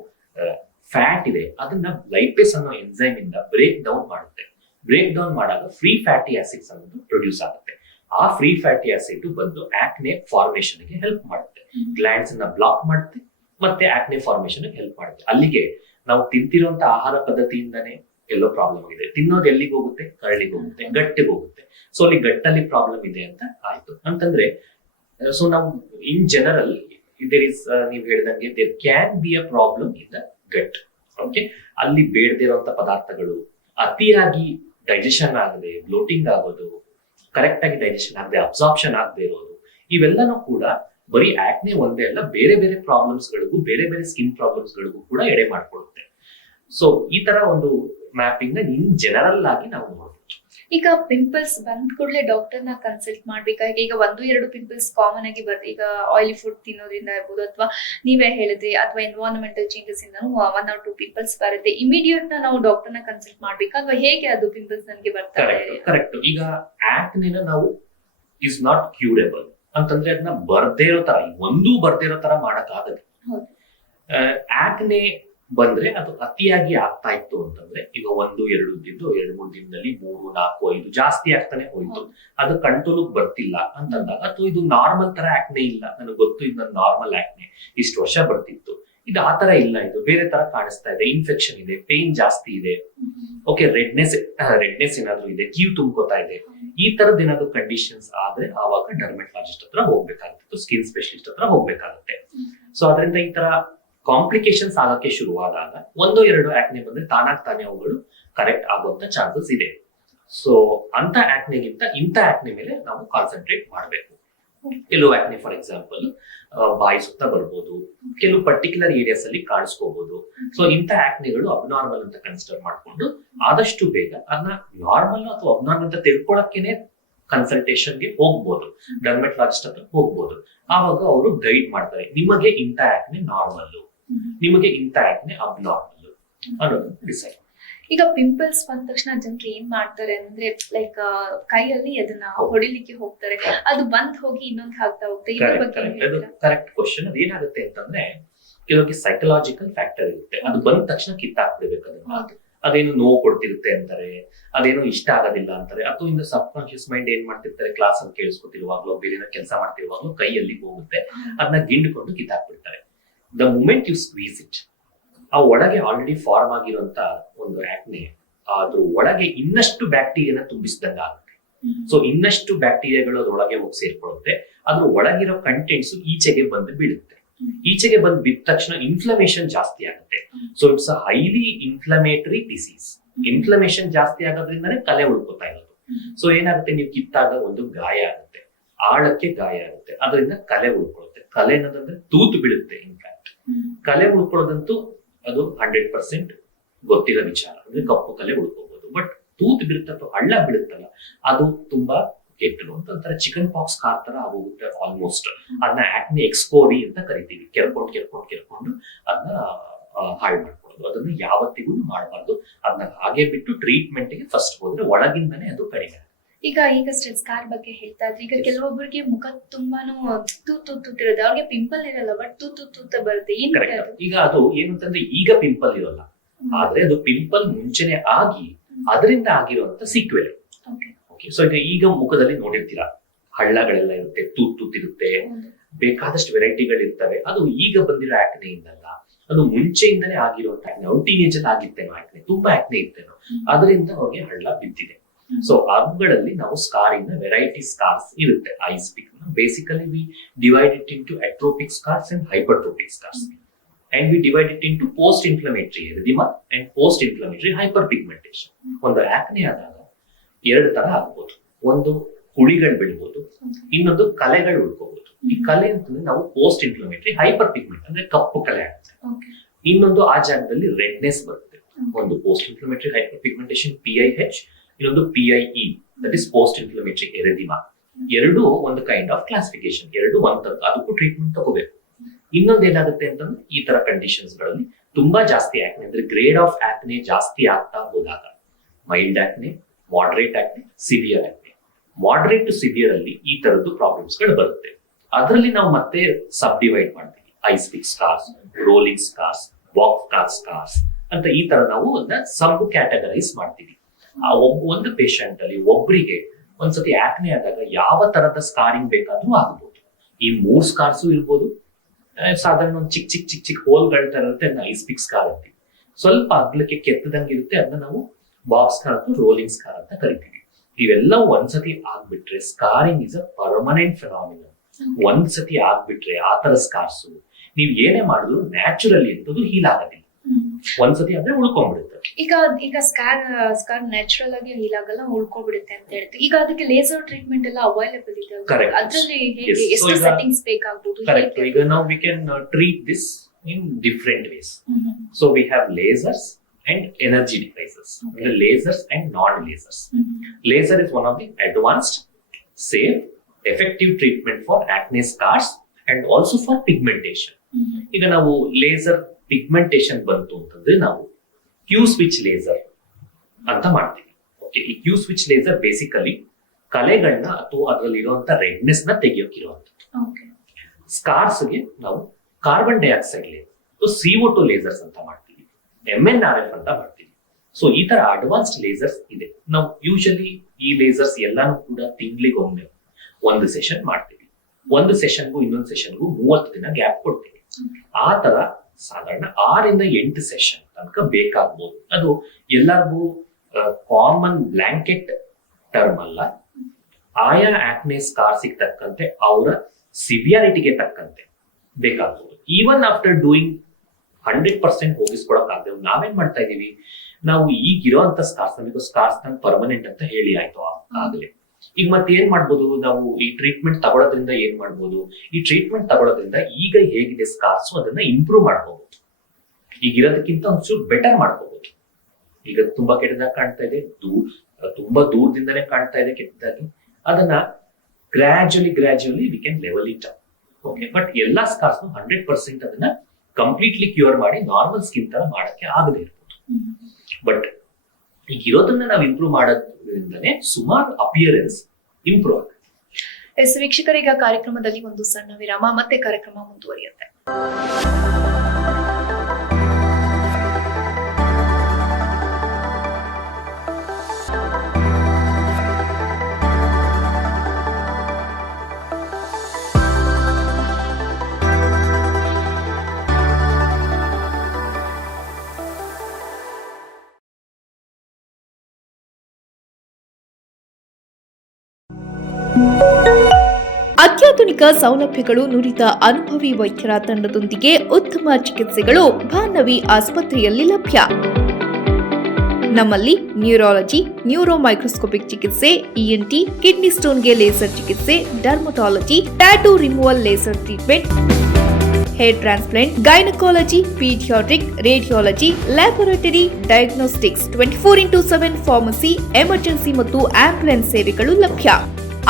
ಫ್ಯಾಟ್ ಇದೆ ಅದನ್ನ ಲೈಪೇಸ್ ಅನ್ನೋ ಎಂಜೈಮ್ ಇಂದ ಬ್ರೇಕ್ ಡೌನ್ ಮಾಡುತ್ತೆ. ಬ್ರೇಕ್ ಡೌನ್ ಮಾಡಾಗ ಫ್ರೀ ಫ್ಯಾಟಿ ಆಸಿಡ್ಸ್ ಅನ್ನೋದು ಪ್ರೊಡ್ಯೂಸ್ ಆಗುತ್ತೆ. ಆ ಫ್ರೀ ಫ್ಯಾಟಿ ಆಸಿಡ್ ಬಂದು ಆಕ್ನೆ ಫಾರ್ಮೇಶನ್ ಗೆ ಹೆಲ್ಪ್ ಮಾಡುತ್ತೆ, ಗ್ಲ್ಯಾಂಡ್ಸ್ ಅನ್ನ ಬ್ಲಾಕ್ ಮಾಡುತ್ತೆ, ಮತ್ತೆ ಆಕ್ನೆ ಫಾರ್ಮೇಶನ್ ಹೆಲ್ಪ್ ಮಾಡುತ್ತೆ. ಅಲ್ಲಿಗೆ ನಾವು ತಿಂತಿರುವಂತ ಆಹಾರ ಪದ್ಧತಿಯಿಂದಾನೇ ಎಲ್ಲೋ ಪ್ರಾಬ್ಲಮ್ ಇದೆ. ತಿನ್ನೋದು ಎಲ್ಲಿಗೆ ಹೋಗುತ್ತೆ? ಕರಳಿಗೆ ಹೋಗುತ್ತೆ, ಗಟ್ಟಿಗೆ ಹೋಗುತ್ತೆ. ಸೊ ಅಲ್ಲಿ ಗಟ್ಟಲ್ಲಿ ಪ್ರಾಬ್ಲಮ್ ಇದೆ ಅಂತ ಆಯ್ತು ಅಂತಂದ್ರೆ, ಸೊ ನಾವು ಇನ್ ಜನರಲ್ ದೇರ್ ಇಸ್ ನೀವು ಹೇಳಿದಂಗೆ there can be a problem in the gut. Okay, ಅಲ್ಲಿ ಬೇಡದೇ ಇರುವಂತ ಪದಾರ್ಥಗಳು ಅತಿಯಾಗಿ ಡೈಜೆಷನ್ ಆಗದೆ, ಬ್ಲೋಟಿಂಗ್ ಆಗೋದು, ಕರೆಕ್ಟ್ ಆಗಿ ಡೈಜೆಷನ್ ಆಗದೆ, ಅಬ್ಸಾರ್ಪ್ಷನ್ ಆಗದೆ ಇರೋದು, ಇವೆಲ್ಲನೂ ಕೂಡ ಬರೀ ಆಕ್ನೆ ಒಂದೇ ಅಲ್ಲ, ಬೇರೆ ಬೇರೆ ಪ್ರಾಬ್ಲಮ್ಸ್ ಗಳಿಗೂ, ಬೇರೆ ಬೇರೆ ಸ್ಕಿನ್ ಪ್ರಾಬ್ಲಮ್ಸ್ ಗಳಿಗೂ ಕೂಡ ಎಡೆ ಮಾಡ್ಕೊಡುತ್ತೆ. ಸೊ ಈ ತರ ಒಂದು ಮ್ಯಾಪಿಂಗ್ ನ ಇನ್ ಜನರಲ್ ಆಗಿ ನಾವು ನೋಡ್ಬೋದು. ಈಗ ಪಿಂಪಲ್ಸ್ ಬಂದ್ ಕೂಡಲೇ ಡಾಕ್ಟರ್ ನ ಕನ್ಸಲ್ಟ್ ಮಾಡ್ಬೇಕಾಗಿ, ಈಗ 1-2 ಪಿಂಪಲ್ಸ್ ಕಾಮನ್ ಆಗಿ ಬರುತ್ತೆ. ಈಗ ಆಯಿಲಿ ಫುಡ್ ತಿನ್ನೋದ್ರಿಂದ ಇರ್ಬೋದು, ಅಥವಾ ನೀವೇ ಹೇಳಿದ್ರಿ, ಅಥವಾ ಎನ್ವೈರನ್ಮೆಂಟಲ್ ಚೇಂಜಸ್ ಇಂದ 1 or 2 ಪಿಂಪಲ್ಸ್ ಬರುತ್ತೆ. ಇಮಿಡಿಯೇಟ್ ನಾವು ಡಾಕ್ಟರ್ ನ ಕನ್ಸಲ್ಟ್ ಮಾಡ್ಬೇಕಾ, ಅಥವಾ ಹೇಗೆ ಅದು ಪಿಂಪಲ್ಸ್ ನನಗೆ ಬರ್ತಾರೆ? ಕರೆಕ್ಟ್. ಈಗ ಆಕ್ನೆ ನಾವು ಇಸ್ ನಾಟ್ ಕ್ಯೂರೇಬಲ್ ಅಂತಂದ್ರೆ ಅದನ್ನ ಬರ್ದೇ ಇರೋ ತರ, ಬರ್ದೇ ಇರೋ ತರ ಮಾಡಕ್ ಆಗಲ್ಲ. ಆಕ್ನೆ ಬಂದ್ರೆ ಅದು ಅತಿಯಾಗಿ ಆಗ್ತಾ ಇತ್ತು ಅಂತಂದ್ರೆ, ಈಗ 1-2 ದಿನ, 2-3 ದಿನದಲ್ಲಿ 3-4-5 ಜಾಸ್ತಿ ಆಗ್ತಾನೆ ಹೋಯ್ತು, ಅದು ಕಂಟ್ರೋಲ್ ಬರ್ತಿಲ್ಲ ಅಂತಂದಾಗ, ಅಥವಾ ಇದು ನಾರ್ಮಲ್ ತರ ಆಕ್ನೆ ಇಲ್ಲ, ನನಗೆ ಗೊತ್ತು ಇದು ನನ್ನ ನಾರ್ಮಲ್ ಆಕ್ನೆ, ಇಷ್ಟು ವರ್ಷ ಬರ್ತಿತ್ತು, ಇದು ಆ ತರ ಇಲ್ಲ, ಇದು ಬೇರೆ ತರ ಕಾಣಿಸ್ತಾ ಇದೆ, ಇನ್ಫೆಕ್ಷನ್ ಇದೆ, ಪೇನ್ ಜಾಸ್ತಿ ಇದೆ, ಓಕೆ, ರೆಡ್ನೆಸ್ ಏನಾದ್ರು ಇದೆ, ಕೀವು ತುಂಬ್ಕೋತಾ ಇದೆ, ಈ ತರದ್ ಏನಾದ್ರು ಕಂಡೀಷನ್ಸ್ ಆದ್ರೆ ಆವಾಗ ಡರ್ಮೆಟಾಲಜಿಸ್ಟ್ ಹತ್ರ ಹೋಗ್ಬೇಕಾಗುತ್ತೆ, ಸ್ಕಿನ್ ಸ್ಪೆಷಲಿಸ್ಟ್ ಹತ್ರ ಹೋಗ್ಬೇಕಾಗುತ್ತೆ. ಸೊ ಅದರಿಂದ ಈ ತರ ಕಾಂಪ್ಲಿಕೇಶನ್ಸ್ ಆಗಕ್ಕೆ ಶುರುವಾದಾಗ 1-2 ಆಕ್ನೆ ಬಂದ್ರೆ ತಾನೇ ಅವುಗಳು ಕರೆಕ್ಟ್ ಆಗುವಂತ ಚಾನ್ಸಸ್ ಇದೆ. ಸೊ ಅಂತ ಆಕ್ನೆಗಿಂತ ಇಂಥ ಆಕ್ನೆ ಮೇಲೆ ನಾವು ಕಾನ್ಸಂಟ್ರೇಟ್ ಮಾಡಬೇಕು. ಕೆಲವು ಆಕ್ನೆ ಫಾರ್ ಎಕ್ಸಾಂಪಲ್ ಬಾಯಿ ಸುತ್ತ ಬರ್ಬೋದು, ಕೆಲವು ಪರ್ಟಿಕ್ಯುಲರ್ ಏರಿಯಾಸ್ ಅಲ್ಲಿ ಕಾಣಿಸ್ಕೋಬಹುದು. ಸೊ ಇಂಥ ಆಕ್ನೆಗಳು ಅಬ್ನಾರ್ಮಲ್ ಅಂತ ಕನ್ಸಿಡರ್ ಮಾಡ್ಕೊಂಡು ಆದಷ್ಟು ಬೇಗ ಅದನ್ನ ನಾರ್ಮಲ್ ಅಥವಾ ಅಬ್ನಾರ್ಮಲ್ ಅಂತ ತಿಳ್ಕೊಳಕ್ಕೇನೆ ಕನ್ಸಲ್ಟೇಷನ್ಗೆ ಹೋಗ್ಬೋದು, ಡರ್ಮೆಟಾಲಜಿಸ್ಟ್ ಹತ್ರ ಹೋಗ್ಬೋದು. ಆವಾಗ ಅವರು ಗೈಡ್ ಮಾಡ್ತಾರೆ, ನಿಮಗೆ ಇಂಥ ಆಕ್ನೆ ನಾರ್ಮಲ್, ನಿಮಗೆ ಇಂಥ ಆಕ್ನೆ ಅಬ್ನಾರ್ಮಲ್ ಅನ್ನೋದು ಡಿಸೈಡ್. ಈಗ ಪಿಂಪಲ್ಸ್ ಬಂದ ತಕ್ಷಣ ಜನರು ಏನ್ ಮಾಡ್ತಾರೆ ಅಂದ್ರೆ, ಲೈಕ್ ಕೈಯಲ್ಲಿ ಅದನ್ನ ಹೊಡಿಲಿಕ್ಕೆ ಹೋಗ್ತಾರೆ, ಅದು ಬಂದ್ ಹೋಗಿ ಇನ್ನೊಂದು ಆಗ್ತಾ ಹೋಗುತ್ತೆ. Correct question. ಅದು ಏನಾಗುತ್ತೆ ಅಂತಂದ್ರೆ, ಕೆಲವರಿಗೆ ಸೈಕಲಾಜಿಕಲ್ ಫ್ಯಾಕ್ಟರ್ ಇರುತ್ತೆ, ಅದು ಬಂದ ತಕ್ಷಣ ಕಿತ್ತಾಕ್ಬಿಡ್ಬೇಕು ಅದನ್ನ. ಅದೇನು ನೋವು ಕೊಡ್ತಿರುತ್ತೆ ಅಂತಾರೆ, ಅದೇನೋ ಇಷ್ಟ ಆಗೋದಿಲ್ಲ ಅಂತಾರೆ, ಅಥವಾ ಇನ್ನು ಸಬ್ ಕಾನ್ಶಿಯಸ್ ಮೈಂಡ್ ಏನ್ ಮಾಡ್ತಿರ್ತಾರೆ, ಕ್ಲಾಸ್ ಅಲ್ಲಿ ಕೇಳಿಸ್ಕೊತಿರುವಾಗ್ಲೋ ಬೇರೆ ಕೆಲಸ ಮಾಡ್ತಿರುವಾಗ್ಲೋ ಕೈಯಲ್ಲಿ ಹೋಗುತ್ತೆ, ಅದನ್ನ ಗಿಂಡ್ಕೊಂಡು ಕಿತ್ತಾಕ್ಬಿಡ್ತಾರೆ. The moment you squeeze it, ಆ ಒಳಗೆ ಆಲ್ರೆಡಿ ಫಾರ್ಮ್ ಆಗಿರುವಂತ ಒಂದು ಆಕ್ನೆ ಅದ್ರ ಒಳಗೆ ಇನ್ನಷ್ಟು ಬ್ಯಾಕ್ಟೀರಿಯಾನ ತುಂಬಿಸಿದಂಗ ಆಗುತ್ತೆ. ಸೊ ಇನ್ನಷ್ಟು ಬ್ಯಾಕ್ಟೀರಿಯಾಗಳು ಅದ್ರೊಳಗೆ ಹೋಗಿ ಸೇರ್ಕೊಳ್ಳುತ್ತೆ, ಅದ್ರ ಒಳಗಿರೋ ಕಂಟೆಂಟ್ಸ್ ಈಚೆಗೆ ಬಂದು ಬೀಳುತ್ತೆ. ಈಚೆಗೆ ಬಂದು ಬಿದ್ದ ತಕ್ಷಣ ಇನ್ಫ್ಲಮೇಷನ್ ಜಾಸ್ತಿ ಆಗುತ್ತೆ. So it's a highly inflammatory disease. Inflammation ಜಾಸ್ತಿ ಆಗೋದ್ರಿಂದಾನೇ ಕಲೆ ಉಳ್ಕೋತಾ ಇರೋದು. ಸೊ ಏನಾಗುತ್ತೆ, ನೀವು ಕಿತ್ತಾಗ ಒಂದು ಗಾಯ ಆಗುತ್ತೆ, ಆಳಕ್ಕೆ ಗಾಯ ಆಗುತ್ತೆ, ಅದರಿಂದ ಕಲೆ ಉಳ್ಕೊಳ್ಳುತ್ತೆ. ಕಲೆ ಅನ್ನೋದಂದ್ರೆ ತೂತು ಬೀಳುತ್ತೆ. ಇನ್ಫ್ಯಾಕ್ಟ್ ಕಲೆ ಉಳ್ಕೊಳ್ಳೋದಂತೂ ಅದು 100% ಗೊತ್ತಿರೋ ವಿಚಾರ, ಅಂದ್ರೆ ಕಪ್ಪು ಕಲೆ ಉಳ್ಕೋಬಹುದು. ಬಟ್ ತೂತು ಬೀಳುತ್ತೆ ಅಥವಾ ಹಳ್ಳ ಬೀಳುತ್ತಲ್ಲ, ಅದು ತುಂಬಾ ಕೆಟ್ಟದು ಅಂತ ಒಂಥರ ಚಿಕನ್ ಪಾಕ್ಸ್ ಕಾರ್ ತರ ಆಗೋಗುತ್ತೆ ಆಲ್ಮೋಸ್ಟ್. ಅದನ್ನ ಆಕ್ನೆ ಎಕ್ಸ್ಪೋರಿ ಅಂತ ಕರಿತೀವಿ. ಕೆರ್ಕೊಂಡು ಅದನ್ನ ಹಾಳು ಮಾಡ್ಕೊಳ್ಳೋದು, ಅದನ್ನ ಯಾವತ್ತಿಗೂ ಮಾಡಬಾರ್ದು. ಅದನ್ನ ಹಾಗೆ ಬಿಟ್ಟು ಟ್ರೀಟ್ಮೆಂಟ್ ಗೆ ಫಸ್ಟ್ ಹೋದ್ರೆ ಒಳಗಿಂದಾನೆ ಅದು ಕಡಿಮೆ. ಈಗ ಸ್ಕಾರ್ ಬಗ್ಗೆ ಹೇಳ್ತಾ ಇದ್ರಿ. ಈಗ ಕೆಲವೊಬ್ಬರಿಗೆ ಮುಖ ತುಂಬಾನು ತೂತಿರುತ್ತೆ, ಅವ್ರಿಗೆ ಪಿಂಪಲ್ ಇರಲ್ಲ, ಬಟ್ ತೂತ ಬರುತ್ತೆ. ಈಗ ಅದು ಏನು ಅಂತಂದ್ರೆ, ಈಗ ಪಿಂಪಲ್ ಇರಲ್ಲ, ಆದ್ರೆ ಅದು ಪಿಂಪಲ್ ಮುಂಚೆನೆ ಆಗಿ ಅದರಿಂದ ಆಗಿರುವಂತ ಸೀಕ್ವೆಲ್. ಸೊ ಈಗ ಮುಖದಲ್ಲಿ ನೋಡಿರ್ತೀರಾ, ಹಳ್ಳಗಳೆಲ್ಲ ಇರುತ್ತೆ, ತೂತಿರುತ್ತೆ, ಬೇಕಾದಷ್ಟು ವೆರೈಟಿಗಳಿರ್ತವೆ. ಅದು ಈಗ ಬಂದಿರೋ ಆಕ್ನೆಯಿಂದಲ್ಲ, ಅದು ಮುಂಚೆಯಿಂದನೇ ಆಗಿರುವಂತ ಆಕ್ನೆ. ಅವ್ರು ಟೀನೇಜ್ ಅಲ್ಲಿ ಆಗಿರ್ತೇನೋ ಆಕ್ನೆ, ತುಂಬಾ ಆಕ್ನೆ ಇರ್ತೇನೋ, ಅದರಿಂದ ಅವ್ರಿಗೆ ಹಳ್ಳ ಬಿದ್ದಿದೆ. ಸೊ ಅವುಗಳಲ್ಲಿ ನಾವು ಸ್ಕಾರಿಂಗ್ ವೆರೈಟಿ ಸ್ಕಾರ್ಸ್ ಇರುತ್ತೆ. Ice pick basically we divide it into atrophic scars and hypertrophic scars, and we divide it into post inflammatory erythema and post inflammatory hyperpigmentation. ಒಂದು ಆಕ್ನೆ ಆದಾಗ 2 ತರ ಆಗ್ಬೋದು. ಒಂದು ಹುಳಿಗಳು ಬೆಳಿಬಹುದು, ಇನ್ನೊಂದು ಕಲೆಗಳು ಉಳ್ಕೋಬಹುದು. ಈ ಕಲೆ ಅಂತಂದ್ರೆ ನಾವು ಪೋಸ್ಟ್ ಇನ್ಫ್ಲಮೇಟರಿ ಹೈಪರ್ ಪಿಗ್ಮೆಂಟ್ ಅಂದ್ರೆ ಕಪ್ಪು ಕಲೆ ಆಗುತ್ತೆ. ಇನ್ನೊಂದು ಆ ಜಾಗದಲ್ಲಿ ರೆಡ್ನೆಸ್ ಬರುತ್ತೆ. ಒಂದು post inflammatory hyperpigmentation PIH, ಇನ್ನೊಂದು PIE that is post inflammatory erythema. ಎರಡು ಒಂದು ಕೈಂಡ್ ಆಫ್ ಕ್ಲಾಸಿಫಿಕೇಶನ್, ಎರಡು ಒಂಥದ್ದು, ಅದಕ್ಕೂ ಟ್ರೀಟ್ಮೆಂಟ್ ತಗೋಬೇಕು. ಇನ್ನೊಂದು ಏನಾಗುತ್ತೆ ಅಂತಂದ್ರೆ, ಈ ತರ ಕಂಡೀಷನ್ಸ್ ಗಳಲ್ಲಿ ತುಂಬಾ ಜಾಸ್ತಿ ಆಕ್ನೆ ಅಂದ್ರೆ ಗ್ರೇಡ್ ಆಫ್ ಆಕ್ನೆ ಜಾಸ್ತಿ ಆಗ್ತಾ ಹೋದಾಗ, mild acne, moderate acne, severe acne. Moderate to severe ಅಲ್ಲಿ ಈ ತರದ್ದು ಪ್ರಾಬ್ಲಮ್ಸ್ ಗಳು ಬರುತ್ತೆ. ಅದರಲ್ಲಿ ನಾವು ಮತ್ತೆ ಸಬ್ ಡಿವೈಡ್ ಮಾಡ್ತೀವಿ. Ice pick scars, rolling scars, box scars ಅಂತ ಈ ತರ ನಾವು ಅದನ್ನ ಸಬ್ ಕ್ಯಾಟಗರೈಸ್ ಮಾಡ್ತೀವಿ. ಆ ಒಂದು ಪೇಷಂಟ್ ಅಲ್ಲಿ ಒಬ್ಬರಿಗೆ ಒಂದ್ಸತಿ ಆಕ್ನೆ ಆದಾಗ ಯಾವ ತರದ ಸ್ಕಾರಿಂಗ್ ಬೇಕಾದ್ರೂ ಆಗ್ಬೋದು. ಈ 3 ಸ್ಕಾರ್ಸು ಇರ್ಬೋದು, ಸಾಧಾರಣ ಒಂದು ಚಿಕ್ಕ ಹೋಲ್ಗಳ ತರ ಇರುತ್ತೆ, ಐಸ್ಪಿಕ್ ಸ್ಕಾರ್ ಅಂತೀವಿ. ಸ್ವಲ್ಪ ಅಗ್ಲಕ್ಕೆ ಕೆತ್ತದಂಗೆ ಇರುತ್ತೆ, ಅದನ್ನ ನಾವು ಬಾಕ್ಸ್ ಸ್ಕಾರ್ ಅಥವಾ ರೋಲಿಂಗ್ ಸ್ಕಾರ್ ಅಂತ ಕರಿತೀವಿ. ಇವೆಲ್ಲವೂ ಒಂದ್ಸತಿ ಆಗ್ಬಿಟ್ರೆ scarring is a permanent phenomenon. ಒಂದ್ಸತಿ ಆಗ್ಬಿಟ್ರೆ ಆ ತರ ಸ್ಕಾರ್ಸ್ ನೀವ್ ಏನೇ ಮಾಡಿದ್ರು ನ್ಯಾಚುರಲಿ ಅಂತದ್ದು ಹೀಲ್ ಆಗೋದಿಲ್ಲ. ಒಂದ್ಸತಿ ಅಂದ್ರೆ ಉಳ್ಕೊಂಡ್ಬಿಡುತ್ತೆ. ಈಗ ಸ್ಕಾರ್ ನ್ಯಾಚುರಲ್ ಆಗಿ ಹೀಲ್ ಆಗಲ್ಲ, ಉಳ್ಕೊಬಿಡುತ್ತೆ ಅಂತ ಹೇಳ್ತೀವಿ. ಈಗ ಅದಕ್ಕೆ ಲೇಸರ್ ಟ್ರೀಟ್ಮೆಂಟ್ ಎಲ್ಲ ಅವೈಲೇಬಲ್ ಇದೆ, ಅದರಲ್ಲಿ ಎಷ್ಟು ಸೆಟ್ಟಿಂಗ್ಸ್ ಬೇಕಾಗಬಹುದು? ಕರೆಕ್ಟ್. ಈಗ ನಾವು we can treat this in different ways. So we have lasers and energy devices. Okay. The lasers and non-lasers. Laser is one of the advanced, safe, effective treatment for acne scars and also for pigmentation. ಈಗ ನಾವು laser pigmentation ಬಂತು ಅಂತಂದ್ರೆ ನಾವು Q switch laser ಅಂತ ಮಾಡ್ತೀವಿ. Okay, ಈ Q switch laser basically ಕಲೆಗಳನ್ನ ಅಥವಾ ಅದರಲ್ಲಿ ಇರುವಂತ ರೆಡ್ನೆಸ್ ನ ತೆಗಿಯೋಕಿರುವಂತದ್ದು. ಸ್ಕಾರ್ಸ್ ಗೆ ನಾವು carbon dioxide laser, CO2 lasers ಅಂತ ಮಾಡ್ತೀವಿ, MNRF ಅಂತ ಮಾಡ್ತೀವಿ. ಸೊ ಈ ತರ ಅಡ್ವಾನ್ಸ್ಡ್ ಲೇಸರ್ಸ್ ಇದೆ. ನಾವು ಯೂಶಲಿ ಈ ಲೇಸರ್ಸ್ ಎಲ್ಲಾನು ಕೂಡ ತಿಂಗಳಿಗೊಮ್ಮೆ ಒಂದು ಸೆಷನ್ ಮಾಡ್ತೀವಿ. ಒಂದು ಸೆಷನ್ಗೂ ಇನ್ನೊಂದು ಸೆಷನ್ಗೂ 30 ದಿನ ಗ್ಯಾಪ್ ಕೊಡ್ತೀವಿ. ಆ ತರ ಸಾಧಾರಣ 6 ಇಂದ 8 ಸೆಷನ್ ತನಕ ಬೇಕಾಗ್ಬೋದು. ಅದು ಎಲ್ಲರಿಗೂ ಕಾಮನ್ ಬ್ಲಾಂಕೆಟ್ ಟರ್ಮ್ ಅಲ್ಲ. ಆಯಾ ಆಕ್ನೆ ಸ್ಕಾರ್ಸಿಗೆ ತಕ್ಕಂತೆ ಅವರ ಸಿವಿಯಾರಿಟಿಗೆ ತಕ್ಕಂತೆ ಬೇಕಾಗ್ಬೋದು. ಈವನ್ ಆಫ್ಟರ್ ಡೂಯಿಂಗ್ 100% ಹೋಗಿಸ್ಕೊಳಕ್ಕಾಗದೆ ನಾವೇನ್ ಮಾಡ್ತಾ ಇದೀವಿ, ನಾವು ಈಗಿರೋಂತ ಸ್ಕಾರ್ಸ್ ಪರ್ಮನೆಂಟ್ ಅಂತ ಹೇಳಿ ಆಯ್ತು ಆಗ್ಲೇ. ಈಗ ಮತ್ತೆ ಏನ್ ಮಾಡ್ಬೋದು, ನಾವು ಈ ಟ್ರೀಟ್ಮೆಂಟ್ ತಗೊಳ್ಳೋದ್ರಿಂದ ಏನ್ ಮಾಡ್ಬೋದು, ಈ ಟ್ರೀಟ್ಮೆಂಟ್ ತಗೊಳ್ಳೋದ್ರಿಂದ ಈಗ ಹೇಗಿದೆ ಸ್ಕಾರ್ಸ್ ಅದನ್ನ ಇಂಪ್ರೂವ್ ಮಾಡ್ಕೋಬಹುದು. ಈಗಿರೋದಕ್ಕಿಂತ ಒಂಚೂರು ಬೆಟರ್ ಮಾಡ್ಕೋಬಹುದು. ಈಗ ತುಂಬಾ ಕೆಟ್ಟದಾಗಿ ಕಾಣ್ತಾ ಇದೆ, ತುಂಬಾ ದೂರದಿಂದನೇ ಕಾಣ್ತಾ ಇದೆ ಕೆಟ್ಟದಾಗಿ, ಅದನ್ನ ಗ್ರಾಜುಲಿ we can level it up. Okay, but ಎಲ್ಲಾ ಸ್ಕಾರ್ಸ್ 100% ಅದನ್ನ ಕಂಪ್ಲೀಟ್ಲಿ ಕ್ಯೂರ್ ಮಾಡಿ ನಾರ್ಮಲ್ ಸ್ಕಿನ್ ತರ ಮಾಡಕ್ಕೆ ಆಗದೇ ಇರ್ಬೋದು. ಬಟ್ ಈಗ ಇರೋದನ್ನ ನಾವು ಇಂಪ್ರೂವ್ ಮಾಡೋದ್ರಿಂದನೇ ಸುಮಾರು ಅಪಿಯರೆನ್ಸ್ ಇಂಪ್ರೂವ್ ಆಗುತ್ತೆ. ವೀಕ್ಷಕರೀಗ ಕಾರ್ಯಕ್ರಮದಲ್ಲಿ ಒಂದು ಸಣ್ಣ ವಿರಾಮ, ಮತ್ತೆ ಕಾರ್ಯಕ್ರಮ ಮುಂದುವರಿಯುತ್ತೆ. ಅತ್ಯಾಧುನಿಕ ಸೌಲಭ್ಯಗಳು ನುರಿತ ಅನುಭವಿ ವೈದ್ಯರ ತಂಡದೊಂದಿಗೆ ಉತ್ತಮ ಚಿಕಿತ್ಸೆಗಳು ಭಾನವಿ ಆಸ್ಪತ್ರೆಯಲ್ಲಿ ಲಭ್ಯ. ನಮ್ಮಲ್ಲಿ ನ್ಯೂರಾಲಜಿ, ನ್ಯೂರೋ ಮೈಕ್ರೋಸ್ಕೋಪಿಕ್ ಚಿಕಿತ್ಸೆ, ENT, ಕಿಡ್ನಿ ಸ್ಟೋನ್ಗೆ ಲೇಸರ್ ಚಿಕಿತ್ಸೆ, dermatology, tattoo removal laser treatment, hair transplant, gynaecology, paediatric, radiology, laboratory, diagnostics, 24x7 pharmacy, emergency ಮತ್ತು ಆಂಬ್ಯುಲೆನ್ಸ್ ಸೇವೆಗಳು ಲಭ್ಯ.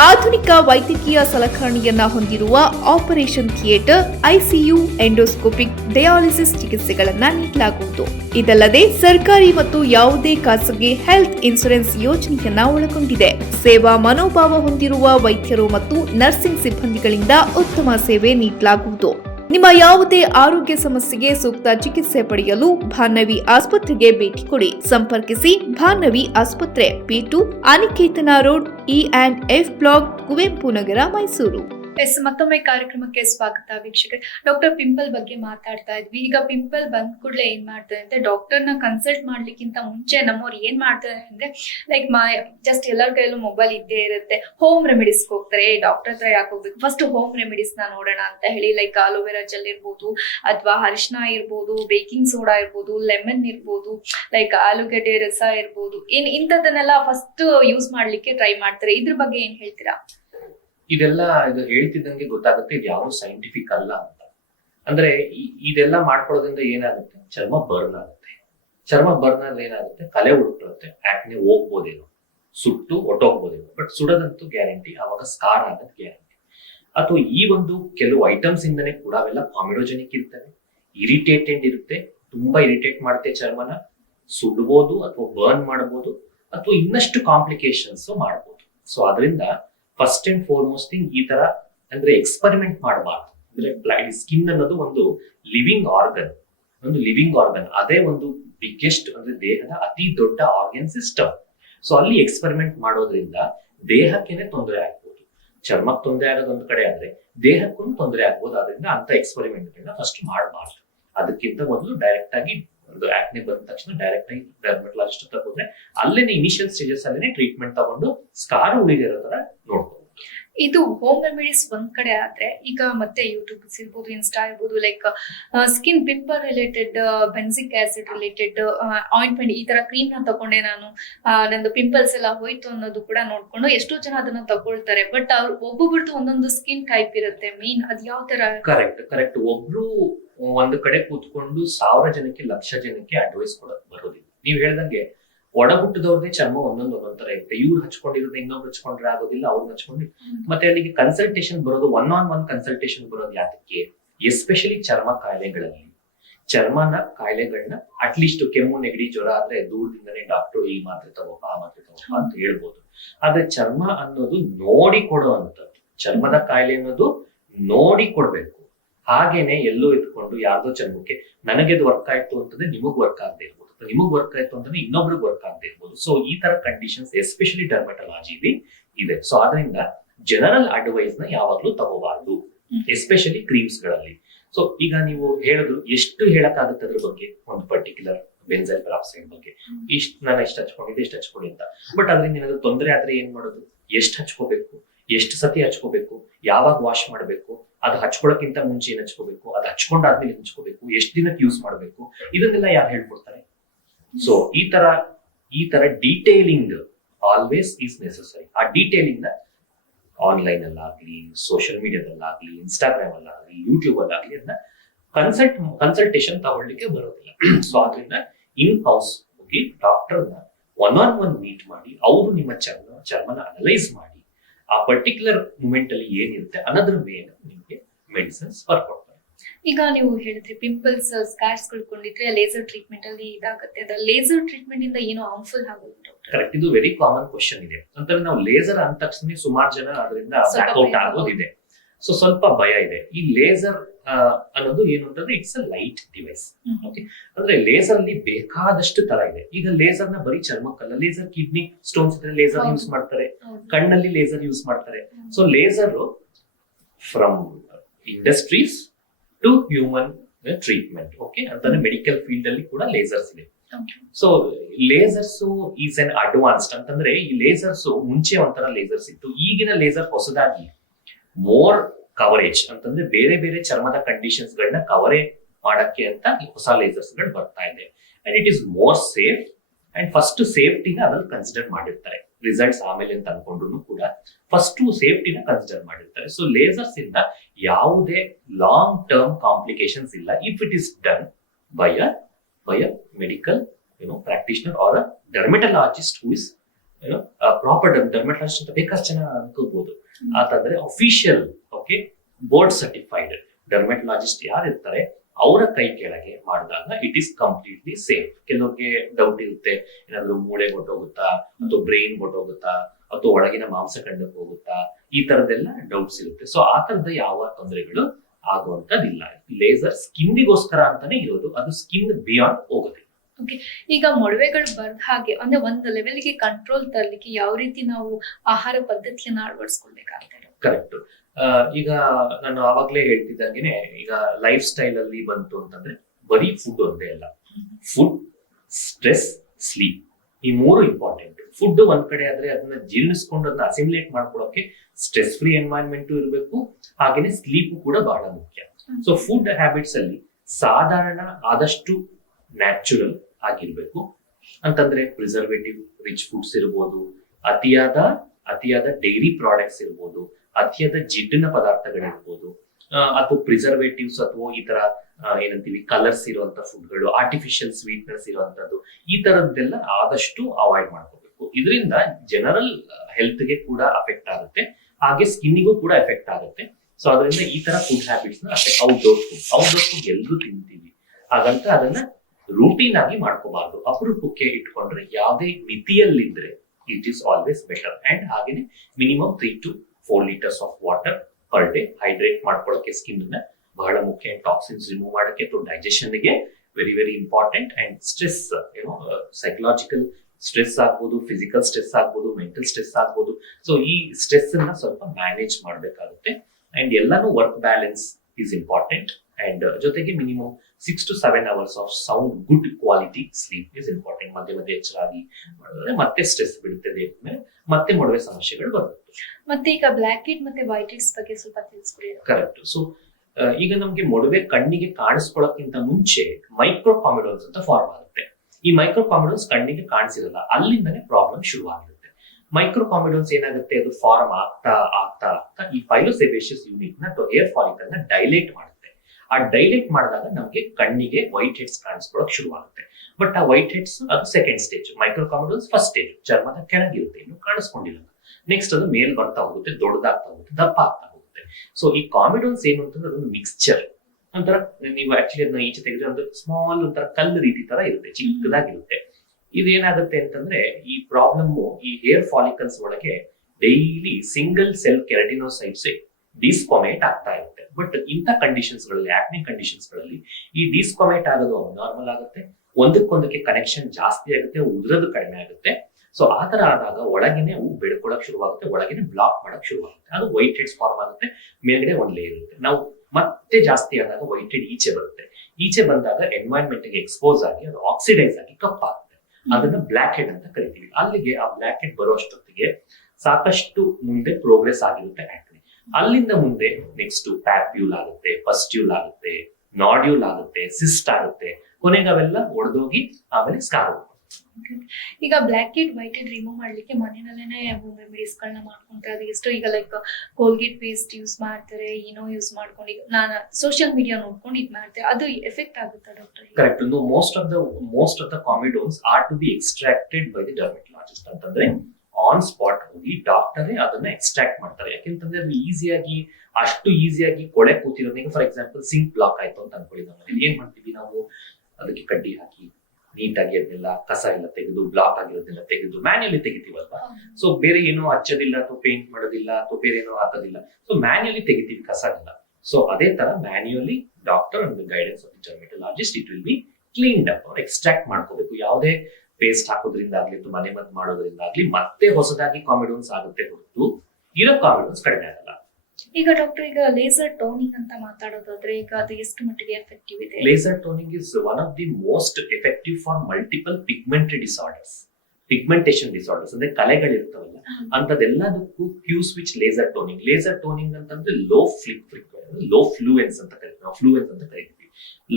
ಆಧುನಿಕ ವೈದ್ಯಕೀಯ ಸಲಕರಣೆಯನ್ನ ಹೊಂದಿರುವ operation theatre, ICU, endoscopic, dialysis ಚಿಕಿತ್ಸೆಗಳನ್ನ ನೀಡಲಾಗುವುದು. ಇದಲ್ಲದೆ ಸರ್ಕಾರಿ ಮತ್ತು ಯಾವುದೇ ಖಾಸಗಿ ಹೆಲ್ತ್ ಇನ್ಶೂರೆನ್ಸ್ ಯೋಜನೆಯನ್ನ ಒಳಗೊಂಡಿದೆ. ಸೇವಾ ಮನೋಭಾವ ಹೊಂದಿರುವ ವೈದ್ಯರು ಮತ್ತು ನರ್ಸಿಂಗ್ ಸಿಬ್ಬಂದಿಗಳಿಂದ ಉತ್ತಮ ಸೇವೆ ನೀಡಲಾಗುವುದು. ನಿಮ್ಮ ಯಾವುದೇ ಆರೋಗ್ಯ ಸಮಸ್ಯೆಗೆ ಸೂಕ್ತ ಚಿಕಿತ್ಸೆ ಪಡೆಯಲು ಭಾನವಿ ಆಸ್ಪತ್ರೆಗೆ ಭೇಟಿ ಕೊಡಿ. ಸಂಪರ್ಕಿಸಿ ಭಾನವಿ ಆಸ್ಪತ್ರೆ, P2, Aniketana road, E&F block, Kuvempu Nagar, Mysuru. ಮತ್ತೊಮ್ಮೆ ಕಾರ್ಯಕ್ರಮಕ್ಕೆ ಸ್ವಾಗತ ವೀಕ್ಷಕರೇ. ಡಾಕ್ಟರ್, ಪಿಂಪಲ್ ಬಗ್ಗೆ ಮಾತಾಡ್ತಾ ಇದ್ವಿ. ಈಗ ಪಿಂಪಲ್ ಬಂದ್ ಕೂಡಲೇ ಏನ್ ಮಾಡ್ತಾರೆ ಅಂದ್ರೆ ಡಾಕ್ಟರ್ನ ಕನ್ಸಲ್ಟ್ ಮಾಡ್ಲಿಕ್ಕಿಂತ ಮುಂಚೆ ನಮ್ಮವ್ರು ಏನ್ ಮಾಡ್ತಾರೆ ಅಂದ್ರೆ ಜಸ್ಟ್ ಎಲ್ಲರ ಕೈಯಲ್ಲೂ ಮೊಬೈಲ್ ಇದ್ದೇ ಇರುತ್ತೆ, ಹೋಮ್ ರೆಮಿಡೀಸ್ ಹೋಗ್ತಾರೆ. ಡಾಕ್ಟರ್ ಹತ್ರ ಯಾಕೆ ಹೋಗ್ಬೇಕು, ಫಸ್ಟ್ ಹೋಮ್ ರೆಮಿಡೀಸ್ ನ ನೋಡೋಣ ಅಂತ ಹೇಳಿ ಲೈಕ್ ಆಲೋವೆರಾ ಜೆಲ್ ಇರ್ಬೋದು, ಅಥವಾ ಅರಿಶಿನ ಇರ್ಬೋದು, ಬೇಕಿಂಗ್ ಸೋಡಾ ಇರ್ಬೋದು, ಲೆಮನ್ ಇರ್ಬೋದು, ಲೈಕ್ ಆಲೂಗಡ್ಡೆ ರಸ ಇರ್ಬೋದು, ಇಂಥದನ್ನೆಲ್ಲ ಫಸ್ಟ್ ಯೂಸ್ ಮಾಡ್ಲಿಕ್ಕೆ ಟ್ರೈ ಮಾಡ್ತಾರೆ. ಇದ್ರ ಬಗ್ಗೆ ಏನ್ ಹೇಳ್ತೀರಾ? ಇದೆಲ್ಲ ಇದು ಹೇಳ್ತಿದ್ದಂಗೆ ಗೊತ್ತಾಗುತ್ತೆ ಇದು ಯಾವ ಸೈಂಟಿಫಿಕ್ ಅಲ್ಲ ಅಂತ. ಅಂದ್ರೆ ಇದೆಲ್ಲ ಮಾಡ್ಕೊಳ್ಳೋದ್ರಿಂದ ಏನಾಗುತ್ತೆ, ಚರ್ಮ ಬರ್ನ್ ಆಗುತ್ತೆ. ಚರ್ಮ ಬರ್ನ್ ಆದ್ರೆ ಏನಾಗುತ್ತೆ, ಕಲೆ ಹುಡುಕ್ಬಿಡುತ್ತೆ, ಆಕ್ನೆ ಹೋಗ್ಬೋದೇನೋ, ಸುಟ್ಟು ಹೊಟ್ಟೋಗ್ಬೋದೇನೋ, ಬಟ್ ಸುಡೋದಂತೂ ಗ್ಯಾರಂಟಿ. ಅವಾಗ ಸ್ಕಾರ್ ಆಗೋದು ಗ್ಯಾರಂಟಿ. ಅಥವಾ ಈ ಒಂದು ಕೆಲವು ಐಟಮ್ಸ್ ಇಂದನೇ ಕೂಡ ಅವೆಲ್ಲ ಕಾಮಿಡೋಜೆನಿಕ್ ಇರ್ತವೆ, ಇರಿಟೇಟೆಡ್ ಇರುತ್ತೆ, ತುಂಬಾ ಇರಿಟೇಟ್ ಮಾಡುತ್ತೆ ಚರ್ಮನ, ಸುಡ್ಬೋದು ಅಥವಾ ಬರ್ನ್ ಮಾಡ್ಬೋದು, ಅಥವಾ ಇನ್ನಷ್ಟು ಕಾಂಪ್ಲಿಕೇಶನ್ಸ್ ಮಾಡ್ಬೋದು. ಸೊ ಅದರಿಂದ ಫಸ್ಟ್ ಅಂಡ್ ಫಾರ್ಮೋಸ್ಟ್ ಥಿಂಗ್ ಈ ತರ ಅಂದ್ರೆ ಎಕ್ಸ್ಪರಿಮೆಂಟ್ ಮಾಡಬಾರ್ದು. ಅಂದ್ರೆ ಸ್ಕಿನ್ ಅನ್ನೋದು ಒಂದು ಲಿವಿಂಗ್ ಆರ್ಗನ್. ಒಂದು ಲಿವಿಂಗ್ ಆರ್ಗನ್, ಅದೇ ಒಂದು ಬಿಗ್ಗೆಸ್ಟ್ ಅಂದ್ರೆ ದೇಹದ ಅತಿ ದೊಡ್ಡ ಆರ್ಗನ್ ಸಿಸ್ಟಮ್. ಸೊ ಅಲ್ಲಿ ಎಕ್ಸ್ಪೆರಿಮೆಂಟ್ ಮಾಡೋದ್ರಿಂದ ದೇಹಕ್ಕೇನೆ ತೊಂದರೆ ಆಗ್ಬೋದು. ಚರ್ಮಕ್ಕೆ ತೊಂದರೆ ಆಗೋದು ಒಂದ್ ಕಡೆ ಆದ್ರೆ ದೇಹಕ್ಕೂ ತೊಂದರೆ ಆಗ್ಬೋದು. ಅದರಿಂದ ಅಂತ ಎಕ್ಸ್ಪೆರಿಮೆಂಟ್ ಫಸ್ಟ್ ಮಾಡಬಾರ್ದು. ಅದಕ್ಕಿಂತ ಮೊದಲು ಡೈರೆಕ್ಟ್ ಆಗಿ ಒಂದು ಆಕ್ನೆ ಬಂದ ತಕ್ಷಣ ಡೈರೆಕ್ಟ್ ಆಗಿ ಡರ್ಮಟಲಾಜಿಸ್ಟ್ ಹತ್ರ ಹೋದ್ರೆ ಅಲ್ಲೇನೆ ಇನಿಷಿಯಲ್ ಸ್ಟೇಜಸ್ ಅಲ್ಲೇನೆ ಟ್ರೀಟ್ಮೆಂಟ್ ತಗೊಂಡು ಸ್ಕಾರ್ ಉಳಿದಿರೋ ತರ ನೋಡ್ಬೋದು. ಇದು ಹೋಮ್ ರೆಮಿಡೀಸ್ ಒಂದ್ ಕಡೆ ಆದ್ರೆ, ಈಗ ಮತ್ತೆ ಯೂಟ್ಯೂಬ್ ಇರ್ಬೋದು, ಇನ್ಸ್ಟಾ ಇರ್ಬೋದು, like skin pimple related, benzoic acid related ointment, ಈ ತರ ಕ್ರೀಮ್ ನ ತಗೊಂಡೆ ನಾನು, ನಂದು ಪಿಂಪಲ್ಸ್ ಎಲ್ಲ ಹೋಯ್ತು ಅನ್ನೋದು ಕೂಡ ನೋಡ್ಕೊಂಡು ಎಷ್ಟೋ ಜನ ಅದನ್ನ ತಗೊಳ್ತಾರೆ. ಬಟ್ ಅವ್ರು ಒಬ್ಬೊಬ್ರದ್ದು ಒಂದೊಂದು ಸ್ಕಿನ್ ಟೈಪ್ ಇರುತ್ತೆ. ಮೇನ್ ಅದ್ ಯಾವ ತರ? ಕರೆಕ್ಟ್. ಒಬ್ರು ಒಂದು ಕಡೆ ಕೂತ್ಕೊಂಡು 1000 ಜನಕ್ಕೆ 1,00,000 ಜನಕ್ಕೆ ಅಡ್ವೈಸ್ ಕೊಡಕ್ ಬರೋದಿಲ್ಲ. ನೀವ್ ಹೇಳ್ದಂಗೆ ಒಡ ಹುಟ್ಟಿದವ್ರದೇ ಚರ್ಮ ಒಂದೊಂದ್ ತರ ಇರುತ್ತೆ. ಇವ್ರು ಹಚ್ಕೊಂಡಿರೋದು ಇನ್ನೊಬ್ರು ಹಚ್ಕೊಂಡ್ರೆ ಆಗೋದಿಲ್ಲ, ಅವ್ರು ಹಚ್ಕೊಂಡು ಮತ್ತೆ ಅಲ್ಲಿಗೆ ಕನ್ಸಲ್ಟೇಷನ್ ಬರೋದು, ಒನ್ ಆನ್ ಒನ್ ಕನ್ಸಲ್ಟೇಷನ್ ಬರೋದು ಯಾತಕ್ಕೆ? ಎಸ್ಪೆಷಲಿ ಚರ್ಮ ಕಾಯಿಲೆಗಳಲ್ಲಿ, ಚರ್ಮನ ಕಾಯಿಲೆಗಳನ್ನ ಅಟ್ಲೀಸ್ಟ್ ಕೆಮ್ಮು ನೆಗಡಿ ಜ್ವರ ಆದ್ರೆ ದೂರದಿಂದನೇ ಡಾಕ್ಟರ್ ಈ ಮಾತ್ರೆ ತಗೋಪ ಆ ಮಾತ್ರೆ ತಗೋಪ ಅಂತ ಹೇಳ್ಬೋದು. ಆದ್ರೆ ಚರ್ಮ ಅನ್ನೋದು ನೋಡಿ ಕೊಡೋ ಅಂತದ್ದು. ಚರ್ಮದ ಕಾಯಿಲೆ ಅನ್ನೋದು ನೋಡಿ ಕೊಡ್ಬೇಕು. ಹಾಗೇನೆ ಎಲ್ಲೋ ಇಟ್ಕೊಂಡು ಯಾರ್ದೋ ಚರ್ಮಕ್ಕೆ ನನಗೆದು ವರ್ಕ್ ಆಯ್ತು ಅಂತಂದ್ರೆ ನಿಮಗ್ ವರ್ಕ್ ಆಗದೆ ಇರ್ಬೋದು, ನಿಮಗ್ ವರ್ಕ್ ಆಯ್ತು ಅಂತಂದ್ರೆ ಇನ್ನೊಬ್ರಿಗೆ ವರ್ಕ್ ಆಗದೆ ಇರ್ಬೋದು. ಸೊ ಈ ತರ ಕಂಡೀಷನ್ಸ್ ಎಸ್ಪೆಷಲಿ ಡರ್ಮಟಲಾಜಿಲಿ ಇದೆ. ಸೊ ಆದ್ರಿಂದ ಜನರಲ್ ಅಡ್ವೈಸ್ ನ ಯಾವಾಗ್ಲೂ ತಗೋಬಾರ್ದು, ಎಸ್ಪೆಷಲಿ ಕ್ರೀಮ್ಸ್ ಗಳಲ್ಲಿ. ಸೊ ಈಗ ನೀವು ಹೇಳಿದ್ರು, ಎಷ್ಟು ಹೇಳಕ್ಕಾಗುತ್ತೆ ಅದ್ರ ಬಗ್ಗೆ, ಒಂದು ಪರ್ಟಿಕ್ಯುಲರ್ ಬೆನ್ಸೈಲ್ ಪೆರಾಕ್ಸೈಡ್ ಬಗ್ಗೆ ನಾನು ಎಷ್ಟು ಹಚ್ಕೊಂಡಿದ್ದೆ ಎಷ್ಟು ಹಚ್ಕೊಂಡಿ ಅಂತ. ಬಟ್ ಅದ್ರಿಂದ ಏನಾದ್ರು ತೊಂದರೆ ಆದ್ರೆ ಏನ್ ಮಾಡೋದು? ಎಷ್ಟು ಹಚ್ಕೋಬೇಕು, ಎಷ್ಟು ಸತಿ ಹಚ್ಕೋಬೇಕು, ಯಾವಾಗ ವಾಶ್ ಮಾಡ್ಬೇಕು, ಅದು ಹಚ್ಕೊಳಕ್ಕಿಂತ ಮುಂಚೆ ಏನ್ ಹಚ್ಕೋಬೇಕು, ಅದು ಹಚ್ಕೊಂಡಾದ್ಮೇಲೆ ಹಚ್ಕೋಬೇಕು, ಎಷ್ಟು ದಿನಕ್ಕೆ ಯೂಸ್ ಮಾಡ್ಬೇಕು, ಇದನ್ನೆಲ್ಲ ಯಾರು ಹೇಳ್ಕೊಡ್ತಾರೆ? ಸೊ ಈ ತರ ಡೀಟೇಲಿಂಗ್ ಆಲ್ವೇಸ್ ಈಸ್ ನೆಸೆಸರಿ. ಆ ಡೀಟೇಲಿಂಗ್ ನ ಆನ್ಲೈನ್ ಅಲ್ಲಾಗ್ಲಿ, ಸೋಷಿಯಲ್ ಮೀಡಿಯಾದಲ್ಲಾಗ್ಲಿ, ಇನ್ಸ್ಟಾಗ್ರಾಮ್ ಅಲ್ಲಾಗ್ಲಿ, ಯೂಟ್ಯೂಬ್ ಅಲ್ಲಾಗ್ಲಿ ಅದನ್ನ ಕನ್ಸಲ್ಟೇಷನ್ ತಗೊಳ್ಳಿಕ್ಕೆ ಬರೋದಿಲ್ಲ. ಸೊ ಆದ್ರಿಂದ ಇನ್ ಹೌಸ್ ಹೋಗಿ ಡಾಕ್ಟರ್ನ ಒನ್ ಆನ್ ಒನ್ ಮೀಟ್ ಮಾಡಿ ಅವರು ನಿಮ್ಮ ಚರ್ಮನ ಅನಲೈಸ್ ಮಾಡಿ ಆ ಪರ್ಟಿಕ್ಯುಲರ್ ಮೂಮೆಂಟ್ ಅಲ್ಲಿ ಏನಿರುತ್ತೆ ಅನ್ನೋದ್ರ ಮೇಲೆ ನಿಮಗೆ ಮೆಡಿಸಿನ್ಸ್ ಬರ್ಕೊಡ್ತಾರೆ. ಈಗ ನೀವು ಹೇಳಿದ್ರಿ ಪಿಂಪಲ್ಸ್ ಸ್ಕಾರ್ಸ್ ಕೊಂಡಿದ್ರೆ ಲೇಸರ್ ಟ್ರೀಟ್ಮೆಂಟ್ ಅಲ್ಲಿ ಇದಾಗುತ್ತೆ. ಅದ ಲೇಸರ್ ಟ್ರೀಟ್ಮೆಂಟ್ ಇಂದ ಏನು ಹಾರ್ಮ್ಫುಲ್ ಆಗುತ್ತೆ? ಕರೆಕ್ಟ್, ಇದು ವೆರಿ ಕಾಮನ್ ಕ್ವಶನ್ ಇದೆ. ಅಂತಂದ್ರೆ ನಾವು ಲೇಸರ್ ಅಂದ ತಕ್ಷಣ ಸುಮಾರು ಜನ ಅದರಿಂದ ಬ್ಯಾಕ್ಔಟ್ ಆಗೋದಿದೆ. ಸೊ ಸ್ವಲ್ಪ ಭಯ ಇದೆ. ಈ ಲೇಸರ್ ಅನ್ನೋದು ಏನು ಅಂತಂದ್ರೆ it's a light device. Okay, ಅಂದ್ರೆ ಲೇಸರ್ ಅಲ್ಲಿ ಬೇಕಾದಷ್ಟು ತರ ಇದೆ. ಈಗ ಲೇಸರ್ ನ ಬರೀ ಚರ್ಮಕ್ಕಲ್ಲ, ಲೇಸರ್ ಕಿಡ್ನಿ ಸ್ಟೋನ್ಸ್ ಇದ್ರೆ ಲೇಸರ್ ಯೂಸ್ ಮಾಡ್ತಾರೆ, ಕಣ್ಣಲ್ಲಿ ಲೇಸರ್ ಯೂಸ್ ಮಾಡ್ತಾರೆ. So laser from industries to human treatment, okay, ಅಂತಂದ್ರೆ ಮೆಡಿಕಲ್ ಫೀಲ್ಡ್ ಅಲ್ಲಿ ಕೂಡ ಲೇಸರ್ಸ್ ಇದೆ. So lasers is an advanced. ಅಂತಂದ್ರೆ ಈ ಲೇಸರ್ಸ್ ಮುಂಚೆ ಒಂಥರ ಲೇಸರ್ಸ್ ಇತ್ತು, ಈಗಿನ ಲೇಸರ್ ಹೊಸದಾಗಿ ಮೋರ್ ಕವರೇಜ್, ಅಂತಂದ್ರೆ ಬೇರೆ ಬೇರೆ ಚರ್ಮದ ಕಂಡೀಷನ್ಸ್ ಗಳನ್ನ ಕವರೇಜ್ ಮಾಡಕ್ಕೆ ಅಂತ ಹೊಸ ಲೇಸರ್ಸ್ ಗಳು ಬರ್ತಾ ಇದೆ. And it is more safe. And first ಸೇಫ್ಟಿನ ಅದ್ರಲ್ಲಿ ಕನ್ಸಿಡರ್ ಮಾಡಿರ್ತಾರೆ. ರಿಸಲ್ಟ್ಸ್ ಆಮೇಲೆ ಅಂತ ಅನ್ಕೊಂಡ್ರು ಕೂಡ ಫಸ್ಟ್ ಸೇಫ್ಟಿನ ಕನ್ಸಿಡರ್ ಮಾಡಿರ್ತಾರೆ. ಸೊ ಲೇಸರ್ಸ್ ಇಂದ ಯಾವುದೇ ಲಾಂಗ್ ಟರ್ಮ್ ಕಾಂಪ್ಲಿಕೇಶನ್ಸ್ ಇಲ್ಲ if it is done by a medical practitioner or a dermatologist who is proper dermatologist ಅಂತ ಬೇಕಾದಷ್ಟು ಜನ ಅನ್ಕೋಬಹುದು. ಅಂತಂದ್ರೆ official, okay, board certified dermatologist ಯಾರು ಇರ್ತಾರೆ ಅವರ ಕೈ ಕೆಳಗೆ ಮಾಡಿದಾಗ ಇಟ್ ಈಸ್ ಕಂಪ್ಲೀಟ್ಲಿ ಸೇಫ್. ಕೆಲವ್ರಿಗೆ ಡೌಟ್ ಇರುತ್ತೆ, ಏನಾದ್ರು ಮೂಳೆ ಹೊಟ್ಟೋಗುತ್ತಾ ಅಥವಾ ಬ್ರೈನ್ ಹೊಟ್ಟೋಗುತ್ತಾ ಅಥವಾ ಒಳಗಿನ ಮಾಂಸಖಂಡಕ್ಕೆ ಹೋಗುತ್ತಾ, ಈ ತರದೆಲ್ಲ ಡೌಟ್ಸ್ ಇರುತ್ತೆ. ಸೊ ಆ ತರದ ಯಾವ ತೊಂದರೆಗಳು ಆಗುವಂತದಿಲ್ಲ. ಲೇಸರ್ ಸ್ಕಿನ್ನಿಗೋಸ್ಕರ ಅಂತಾನೆ ಇರೋದು, ಅದು ಸ್ಕಿನ್ ಬಿಯಾಂಡ್ ಹೋಗುತ್ತೆ. ಓಕೆ, ಈಗ ಮೊಡವೆಗಳು ಬರ್ದ ಹಾಗೆ ಅಂದ್ರೆ ಒಂದು ಲೆವೆಲ್ಗೆ ಕಂಟ್ರೋಲ್ ತರಲಿಕ್ಕೆ ಯಾವ ರೀತಿ ನಾವು ಆಹಾರ ಪದ್ಧತಿಯನ್ನ ಅಳವಡಿಸ್ಕೊಳ್ಬೇಕಾಗ್ತದೆ? ಕರೆಕ್ಟ್. ಈಗ ನಾನು ಆವಾಗ್ಲೇ ಹೇಳ್ತಿದ್ದಂಗೆನೆ, ಈಗ ಲೈಫ್ ಸ್ಟೈಲ್ ಅಲ್ಲಿ ಬಂತು ಅಂತಂದ್ರೆ ಬರೀ ಫುಡ್ ಒಂದೇ ಅಲ್ಲ, ಫುಡ್, ಸ್ಟ್ರೆಸ್, ಸ್ಲೀಪ್, ಈ ಮೂರು ಇಂಪಾರ್ಟೆಂಟ್. ಫುಡ್ ಒಂದ್ ಕಡೆ ಆದ್ರೆ ಅದನ್ನ ಜೀರ್ಣಿಸ್ಕೊಂಡು ಅದನ್ನ ಅಸಿಮ್ಯುಲೇಟ್ ಮಾಡ್ಕೊಳ್ಳೋಕೆ ಸ್ಟ್ರೆಸ್ ಫ್ರೀ ಎನ್ವೈರನ್ಮೆಂಟ್ ಇರಬೇಕು, ಹಾಗೇನೆ ಸ್ಲೀಪ್ ಕೂಡ ಬಹಳ ಮುಖ್ಯ. ಸೊ ಫುಡ್ ಹ್ಯಾಬಿಟ್ಸ್ ಅಲ್ಲಿ ಸಾಧಾರಣ ಆದಷ್ಟು ನ್ಯಾಚುರಲ್ ಆಗಿರ್ಬೇಕು. ಅಂತಂದ್ರೆ ಪ್ರಿಸರ್ವೇಟಿವ್ ರಿಚ್ ಫುಡ್ಸ್ ಇರ್ಬೋದು, ಅತಿಯಾದ ಡೈರಿ ಪ್ರಾಡಕ್ಟ್ಸ್ ಇರ್ಬೋದು, ಅತಿಯಾದ ಜಿಡ್ಡಿನ ಪದಾರ್ಥಗಳಿರ್ಬೋದು, ಅಥವಾ ಪ್ರಿಸರ್ವೇಟಿವ್ಸ್ ಅಥವಾ ಈ ತರ ಏನಂತೀವಿ ಕಲರ್ಸ್ ಇರುವಂತ ಫುಡ್ಗಳು, ಆರ್ಟಿಫಿಷಿಯಲ್ ಸ್ವೀಟ್ನೆಸ್ ಇರುವಂತದ್ದು, ಈ ತರದ್ದೆಲ್ಲ ಆದಷ್ಟು ಅವಾಯ್ಡ್ ಮಾಡ್ಕೋಬೇಕು. ಇದರಿಂದ ಜನರಲ್ ಹೆಲ್ತ್ ಗೆ ಕೂಡ ಅಫೆಕ್ಟ್ ಆಗುತ್ತೆ, ಹಾಗೆ ಸ್ಕಿನ್ನಿಗೂ ಕೂಡ ಎಫೆಕ್ಟ್ ಆಗುತ್ತೆ. ಸೊ ಅದರಿಂದ ಈ ತರ ಫುಡ್ ಹ್ಯಾಬಿಟ್ಸ್ ನ ಔಟ್ಡೋರ್ ಫುಡ್ ಎಲ್ಲರೂ ತಿಂತೀವಿ, ಹಾಗಂತ ಅದನ್ನ ರೂಟೀನ್ ಆಗಿ ಮಾಡ್ಕೋಬಾರ್ದು. ಅಪರೂಪಕ್ಕೆ ಇಟ್ಕೊಂಡ್ರೆ ಯಾವುದೇ ಮಿತಿಯಲ್ಲಿದ್ರೆ it is always better. And ಹಾಗೇನೆ minimum 3 to 4 liters of water per day hydrate ಮಾಡ್ಕೊಳ್ಳೋಕೆ ಸ್ಕಿನ್ ನ ಬಹಳ ಮುಖ್ಯ. ಟಾಕ್ಸಿನ್ಸ್ ರಿಮೂವ್ ಮಾಡಕ್ಕೆ ಅಥವಾ ಡೈಜೆಷನ್ ಗೆ very very important. And stress, psychological stress ಆಗ್ಬೋದು, ಫಿಸಿಕಲ್ ಸ್ಟ್ರೆಸ್ ಆಗ್ಬೋದು, ಮೆಂಟಲ್ ಸ್ಟ್ರೆಸ್ ಆಗ್ಬೋದು. ಸೊ ಈ ಸ್ಟ್ರೆಸ್ ಅನ್ನ ಸ್ವಲ್ಪ ಮ್ಯಾನೇಜ್ ಮಾಡಬೇಕಾಗುತ್ತೆ. ಅಂಡ್ ಎಲ್ಲಾನು work balance is important. And ಜೊತೆಗೆ minimum 6 to 7 hours of sound good quality sleep is important. ಮಧ್ಯೆ ಮಧ್ಯೆ ಎಚ್ಚರಾಗಿ ಮಾಡಿದ್ರೆ ಮತ್ತೆ ಸ್ಟ್ರೆಸ್ ಬಿಡುತ್ತದೆ, ಮತ್ತೆ ಮೊಡವೆ ಸಮಸ್ಯೆಗಳು ಬರುತ್ತೆ. ಮತ್ತೆ ಈಗ ಬ್ಲಾಕ್ ಹೆಡ್ ಮತ್ತೆ ವೈಟ್ ಹೆಡ್ಸ್ ಬಗ್ಗೆ ಸ್ವಲ್ಪ ತಿಳಿಸ್ಕೊಡಿ. ಕರೆಕ್ಟ್. ಸೊ ಈಗ ನಮ್ಗೆ ಮೊಡವೆ ಕಣ್ಣಿಗೆ ಕಾಣಿಸ್ಕೊಳ್ಳೋಕ್ಕಿಂತ ಮುಂಚೆ ಮೈಕ್ರೋ ಕಾಮಿಡೋನ್ಸ್ ಅಂತ ಫಾರ್ಮ್ ಆಗುತ್ತೆ. ಈ ಮೈಕ್ರೋ ಕಾಮಿಡೋನ್ಸ್ ಕಣ್ಣಿಗೆ ಕಾಣಿಸಿರಲ್ಲ, ಅಲ್ಲಿಂದನೇ ಪ್ರಾಬ್ಲಮ್ ಶುರುವಾಗಿರುತ್ತೆ. ಮೈಕ್ರೋ ಕಾಮಿಡೋನ್ಸ್ ಏನಾಗುತ್ತೆ, ಅದು ಫಾರ್ಮ್ ಆಗ್ತಾ ಆಗ್ತಾ ಆಗ್ತಾ ಈ ಪೈಲೋಸೆಬೇಷಿಯಸ್ ಯೂನಿಟ್ ನ ಹೇರ್ ಫಾಲಿಕಲ್ ನ ಡೈಲೇಟ್ ಮಾಡುತ್ತೆ. ಆ ಡೈಲೇಟ್ ಮಾಡಿದಾಗ ನಮಗೆ ಕಣ್ಣಿಗೆ ವೈಟ್ ಹೆಡ್ಸ್ ಕಾಣಿಸ್ಕೊಳ್ಳೋಕೆ ಶುರುವಾಗುತ್ತೆ. ಬಟ್ ಆ ವೈಟ್ ಹೆಡ್ಸ್ ಅದು second stage, microcomedones first stage, ಚರ್ಮದ ಕೆಳಗಿರುತ್ತೆ, ಇನ್ನು ಕಾಣಿಸ್ಕೊಂಡಿಲ್ಲ. ನೆಕ್ಸ್ಟ್ ಅದು ಮೇಲ್ ಬರ್ತಾ ಹೋಗುತ್ತೆ, ದೊಡ್ಡದಾಗ್ತಾ ಹೋಗುತ್ತೆ, ದಪ್ಪ ಆಗ್ತಾ ಹೋಗುತ್ತೆ. ಸೊ ಈ ಕಾಮಿಡೋನ್ಸ್ ಏನು ಅಂತಂದ್ರೆ ಅದೊಂದು ಮಿಕ್ಸ್ಚರ್. ಒಂಥರ ನೀವು ಆಕ್ಚುಲಿ ಅದನ್ನ ಈಚೆ ತೆಗೆದ್ರೆ ಒಂದು ಸ್ಮಾಲ್ ಒಂಥರ ಕಲ್ಲು ರೀತಿ ತರ ಇರುತ್ತೆ, ಚಿಕ್ಕದಾಗಿರುತ್ತೆ. ಇದೇನಾಗುತ್ತೆ ಅಂತಂದ್ರೆ ಈ ಪ್ರಾಬ್ಲಮ್ ಈ ಹೇರ್ ಫಾಲಿಕಲ್ಸ್ ಒಳಗೆ ಡೈಲಿ ಸಿಂಗಲ್ ಸೆಲ್ ಕೆರಟಿನೋಸೈಟ್ಸ್ ಡಿಸ್ಕೊಮೇಟ್ ಆಗ್ತಾ ಇರುತ್ತೆ. ಬಟ್ ಇಂಥ ಕಂಡೀಷನ್ಸ್ ಗಳಲ್ಲಿ, ಆಕ್ನೆ ಕಂಡೀಷನ್ಸ್ ಗಳಲ್ಲಿ ಈ ಡಿಸ್ಕೊಮೇಟ್ ಆಗೋದು ನಾರ್ಮಲ್ ಆಗುತ್ತೆ, ಒಂದಕ್ಕೊಂದಕ್ಕೆ ಕನೆಕ್ಷನ್ ಜಾಸ್ತಿ ಆಗುತ್ತೆ, ಉದುರೋದು ಕಡಿಮೆ ಆಗುತ್ತೆ. ಸೊ ಆ ತರ ಆದಾಗ ಒಳಗಿನೇ ಅವು ಬೆಳ್ಕೊಳಕ್ ಶುರುವಾಗುತ್ತೆ, ಒಳಗಿನೇ ಬ್ಲಾಕ್ ಮಾಡಕ್ ಶುರುವಾಗುತ್ತೆ. ಅದು ವೈಟ್ ಹೆಡ್ಸ್ ಫಾರ್ಮ್ ಆಗುತ್ತೆ, ಮೇಲ್ಗಡೆ ಒಂದ್ ಲೇಯರ್ ಇರುತ್ತೆ. ನಾವು ಮತ್ತೆ ಜಾಸ್ತಿ ಆದಾಗ ವೈಟ್ ಹೆಡ್ ಈಚೆ ಬರುತ್ತೆ. ಈಚೆ ಬಂದಾಗ ಎನ್ವೈರನ್ಮೆಂಟ್ ಗೆ ಎಕ್ಸ್ಪೋಸ್ ಆಗಿ ಅದು ಆಕ್ಸಿಡೈಸ್ ಆಗಿ ಕಪ್ಪಾಗುತ್ತೆ. ಅದನ್ನ ಬ್ಲಾಕ್ ಹೆಡ್ ಅಂತ ಕರಿತೀವಿ. ಅಲ್ಲಿಗೆ ಆ ಬ್ಲಾಕ್ ಹೆಡ್ ಬರೋ ಅಷ್ಟೊತ್ತಿಗೆ ಸಾಕಷ್ಟು ಮುಂದೆ ಪ್ರೋಗ್ರೆಸ್ ಆಗಿರುತ್ತೆ ಆಕ್ನೆ. ಅಲ್ಲಿಂದ ಮುಂದೆ ನೆಕ್ಸ್ಟ್ ಪ್ಯಾಪ್ಯೂಲ್ ಆಗುತ್ತೆ, ಪಸ್ಟ್ಯೂಲ್ ಆಗುತ್ತೆ, ನಾಡ್ಯೂಲ್ ಆಗುತ್ತೆ, ಸಿಸ್ಟ್ ಆಗುತ್ತೆ, ಕೊನೆಗೆ ಅವೆಲ್ಲ ಒಡೆದೋಗಿ ಆಮೇಲೆ ಸ್ಕಾರ್. ಈಗ black head white head remove ಮಾಡ್ಲಿಕ್ಕೆ ಮನೆಯಲ್ಲೇನೆ ಹೋಮ್ ರೆಮಿಡೀಸ್ ಗಳನ್ನ ಮಾಡ್ಕೊಂತಾರೆ. ಅದು ಎಷ್ಟು ಈಗ ಲೈಕ್ ಕೋಲ್ಗೇಟ್ ಪೇಸ್ಟ್ ಯೂಸ್ ಮಾಡ್ತಾರೆ, ಏನೋ ಯೂಸ್ ಮಾಡ್ಕೊಂಡು, ಈಗ ನಾನು ಸೋಷಿಯಲ್ ಮೀಡಿಯಾ ನೋಡ್ಕೊಂಡು ಇದ್ ಮಾಡ್ತಾರೆ. ಅದು ಎಫೆಕ್ಟ್ ಆಗುತ್ತಾ doctor? Correct. Most of the comedones are to be extracted by the dermatologist ಅಂತಂದ್ರೆ ಆನ್ ಸ್ಪಾಟ್ ಹೋಗಿ ಡಾಕ್ಟರೇ ಅದನ್ನ ಎಕ್ಸ್ಟ್ರಾಕ್ಟ್ ಮಾಡ್ತಾರೆ. ಯಾಕೆಂತಂದ್ರೆ ಅದು ಅಷ್ಟು ಈಸಿಯಾಗಿ ಕೊಳೆ ಕೂತಿರೋದು. ಈಗ ಫಾರ್ ಎಕ್ಸಾಂಪಲ್ ಸಿಂಕ್ ಬ್ಲಾಕ್ ಆಯ್ತು ಅಂತ ಅನ್ಕೊಳ್ಳಿ, ನಾವು ಏನ್ ಮಾಡ್ತೀವಿ, ನಾವು ಅದಕ್ಕೆ ಕಡ್ಡಿ ಹಾಕಿ ನೀಟಾಗಿ ಅದನ್ನೆಲ್ಲ ಕಸ ಎಲ್ಲ ತೆಗೆದು, ಬ್ಲಾಕ್ ಆಗಿರೋದೆಲ್ಲ ತೆಗೆದು ಮ್ಯಾನ್ಯಲಿ ತೆಗಿತೀವಲ್ವಾ. ಸೊ ಬೇರೆ ಏನೋ ಹಚ್ಚೋದಿಲ್ಲ ಅಥವಾ ಪೇಂಟ್ ಮಾಡೋದಿಲ್ಲ ಅಥವಾ ಬೇರೆ ಏನೋ ಹಾಕೋದಿಲ್ಲ, ಸೊ ಮ್ಯಾನ್ಯಲಿ ತೆಗಿತೀವಿ ಕಸನೆಲ್ಲ. ಸೊ ಅದೇ ತರ manually doctor and guidance of dermatologist it will be cleaned up. ಅವ್ರು ಎಕ್ಸ್ಟ್ರಾಕ್ಟ್ ಮಾಡ್ಕೋಬೇಕು. ಯಾವುದೇ ಪೇಸ್ಟ್ ಹಾಕೋದ್ರಿಂದ ಆಗ್ಲಿ ಅಥವಾ ಮನೆ ಮದ್ದು ಮಾಡೋದ್ರಿಂದ ಆಗ್ಲಿ ಮತ್ತೆ ಹೊಸದಾಗಿ ಕಾಮಿಡೋನ್ಸ್ ಆಗುತ್ತೆ ಹೊರತು ಇರೋ ಕಾಮಿಡೋನ್ಸ್ ಕಡಿಮೆ ಆಗಲ್ಲ. ಈಗ ಡಾಕ್ಟರ್, ಈಗ ಲೇಸರ್ ಟೋನಿಂಗ್ ಅಂತ ಮಾತಾಡೋದಾದ್ರೆ ಈಗ ಅದು ಎಷ್ಟು ಮಟ್ಟಿಗೆ ಎಫೆಕ್ಟಿವ್ ಇದೆ? Laser toning is one of the most effective for multiple pigmentary disorders. Pigmentation disorders ಅಂದ್ರೆ ಕಲೆಗಳಿರ್ತಾವಲ್ಲ, ಅಂತದೆಲ್ಲದಕ್ಕೂ Q switch laser toning. Laser toning ಅಂತಂದ್ರೆ ಲೋ ಫ್ಲೂಯೆನ್ಸ್ ಅಂತ ಕರಿತೀವಿ ನಾವು. ಫ್ಲೂಯೆನ್ಸ್ ಅಂತ ಕರಿತೀವಿ.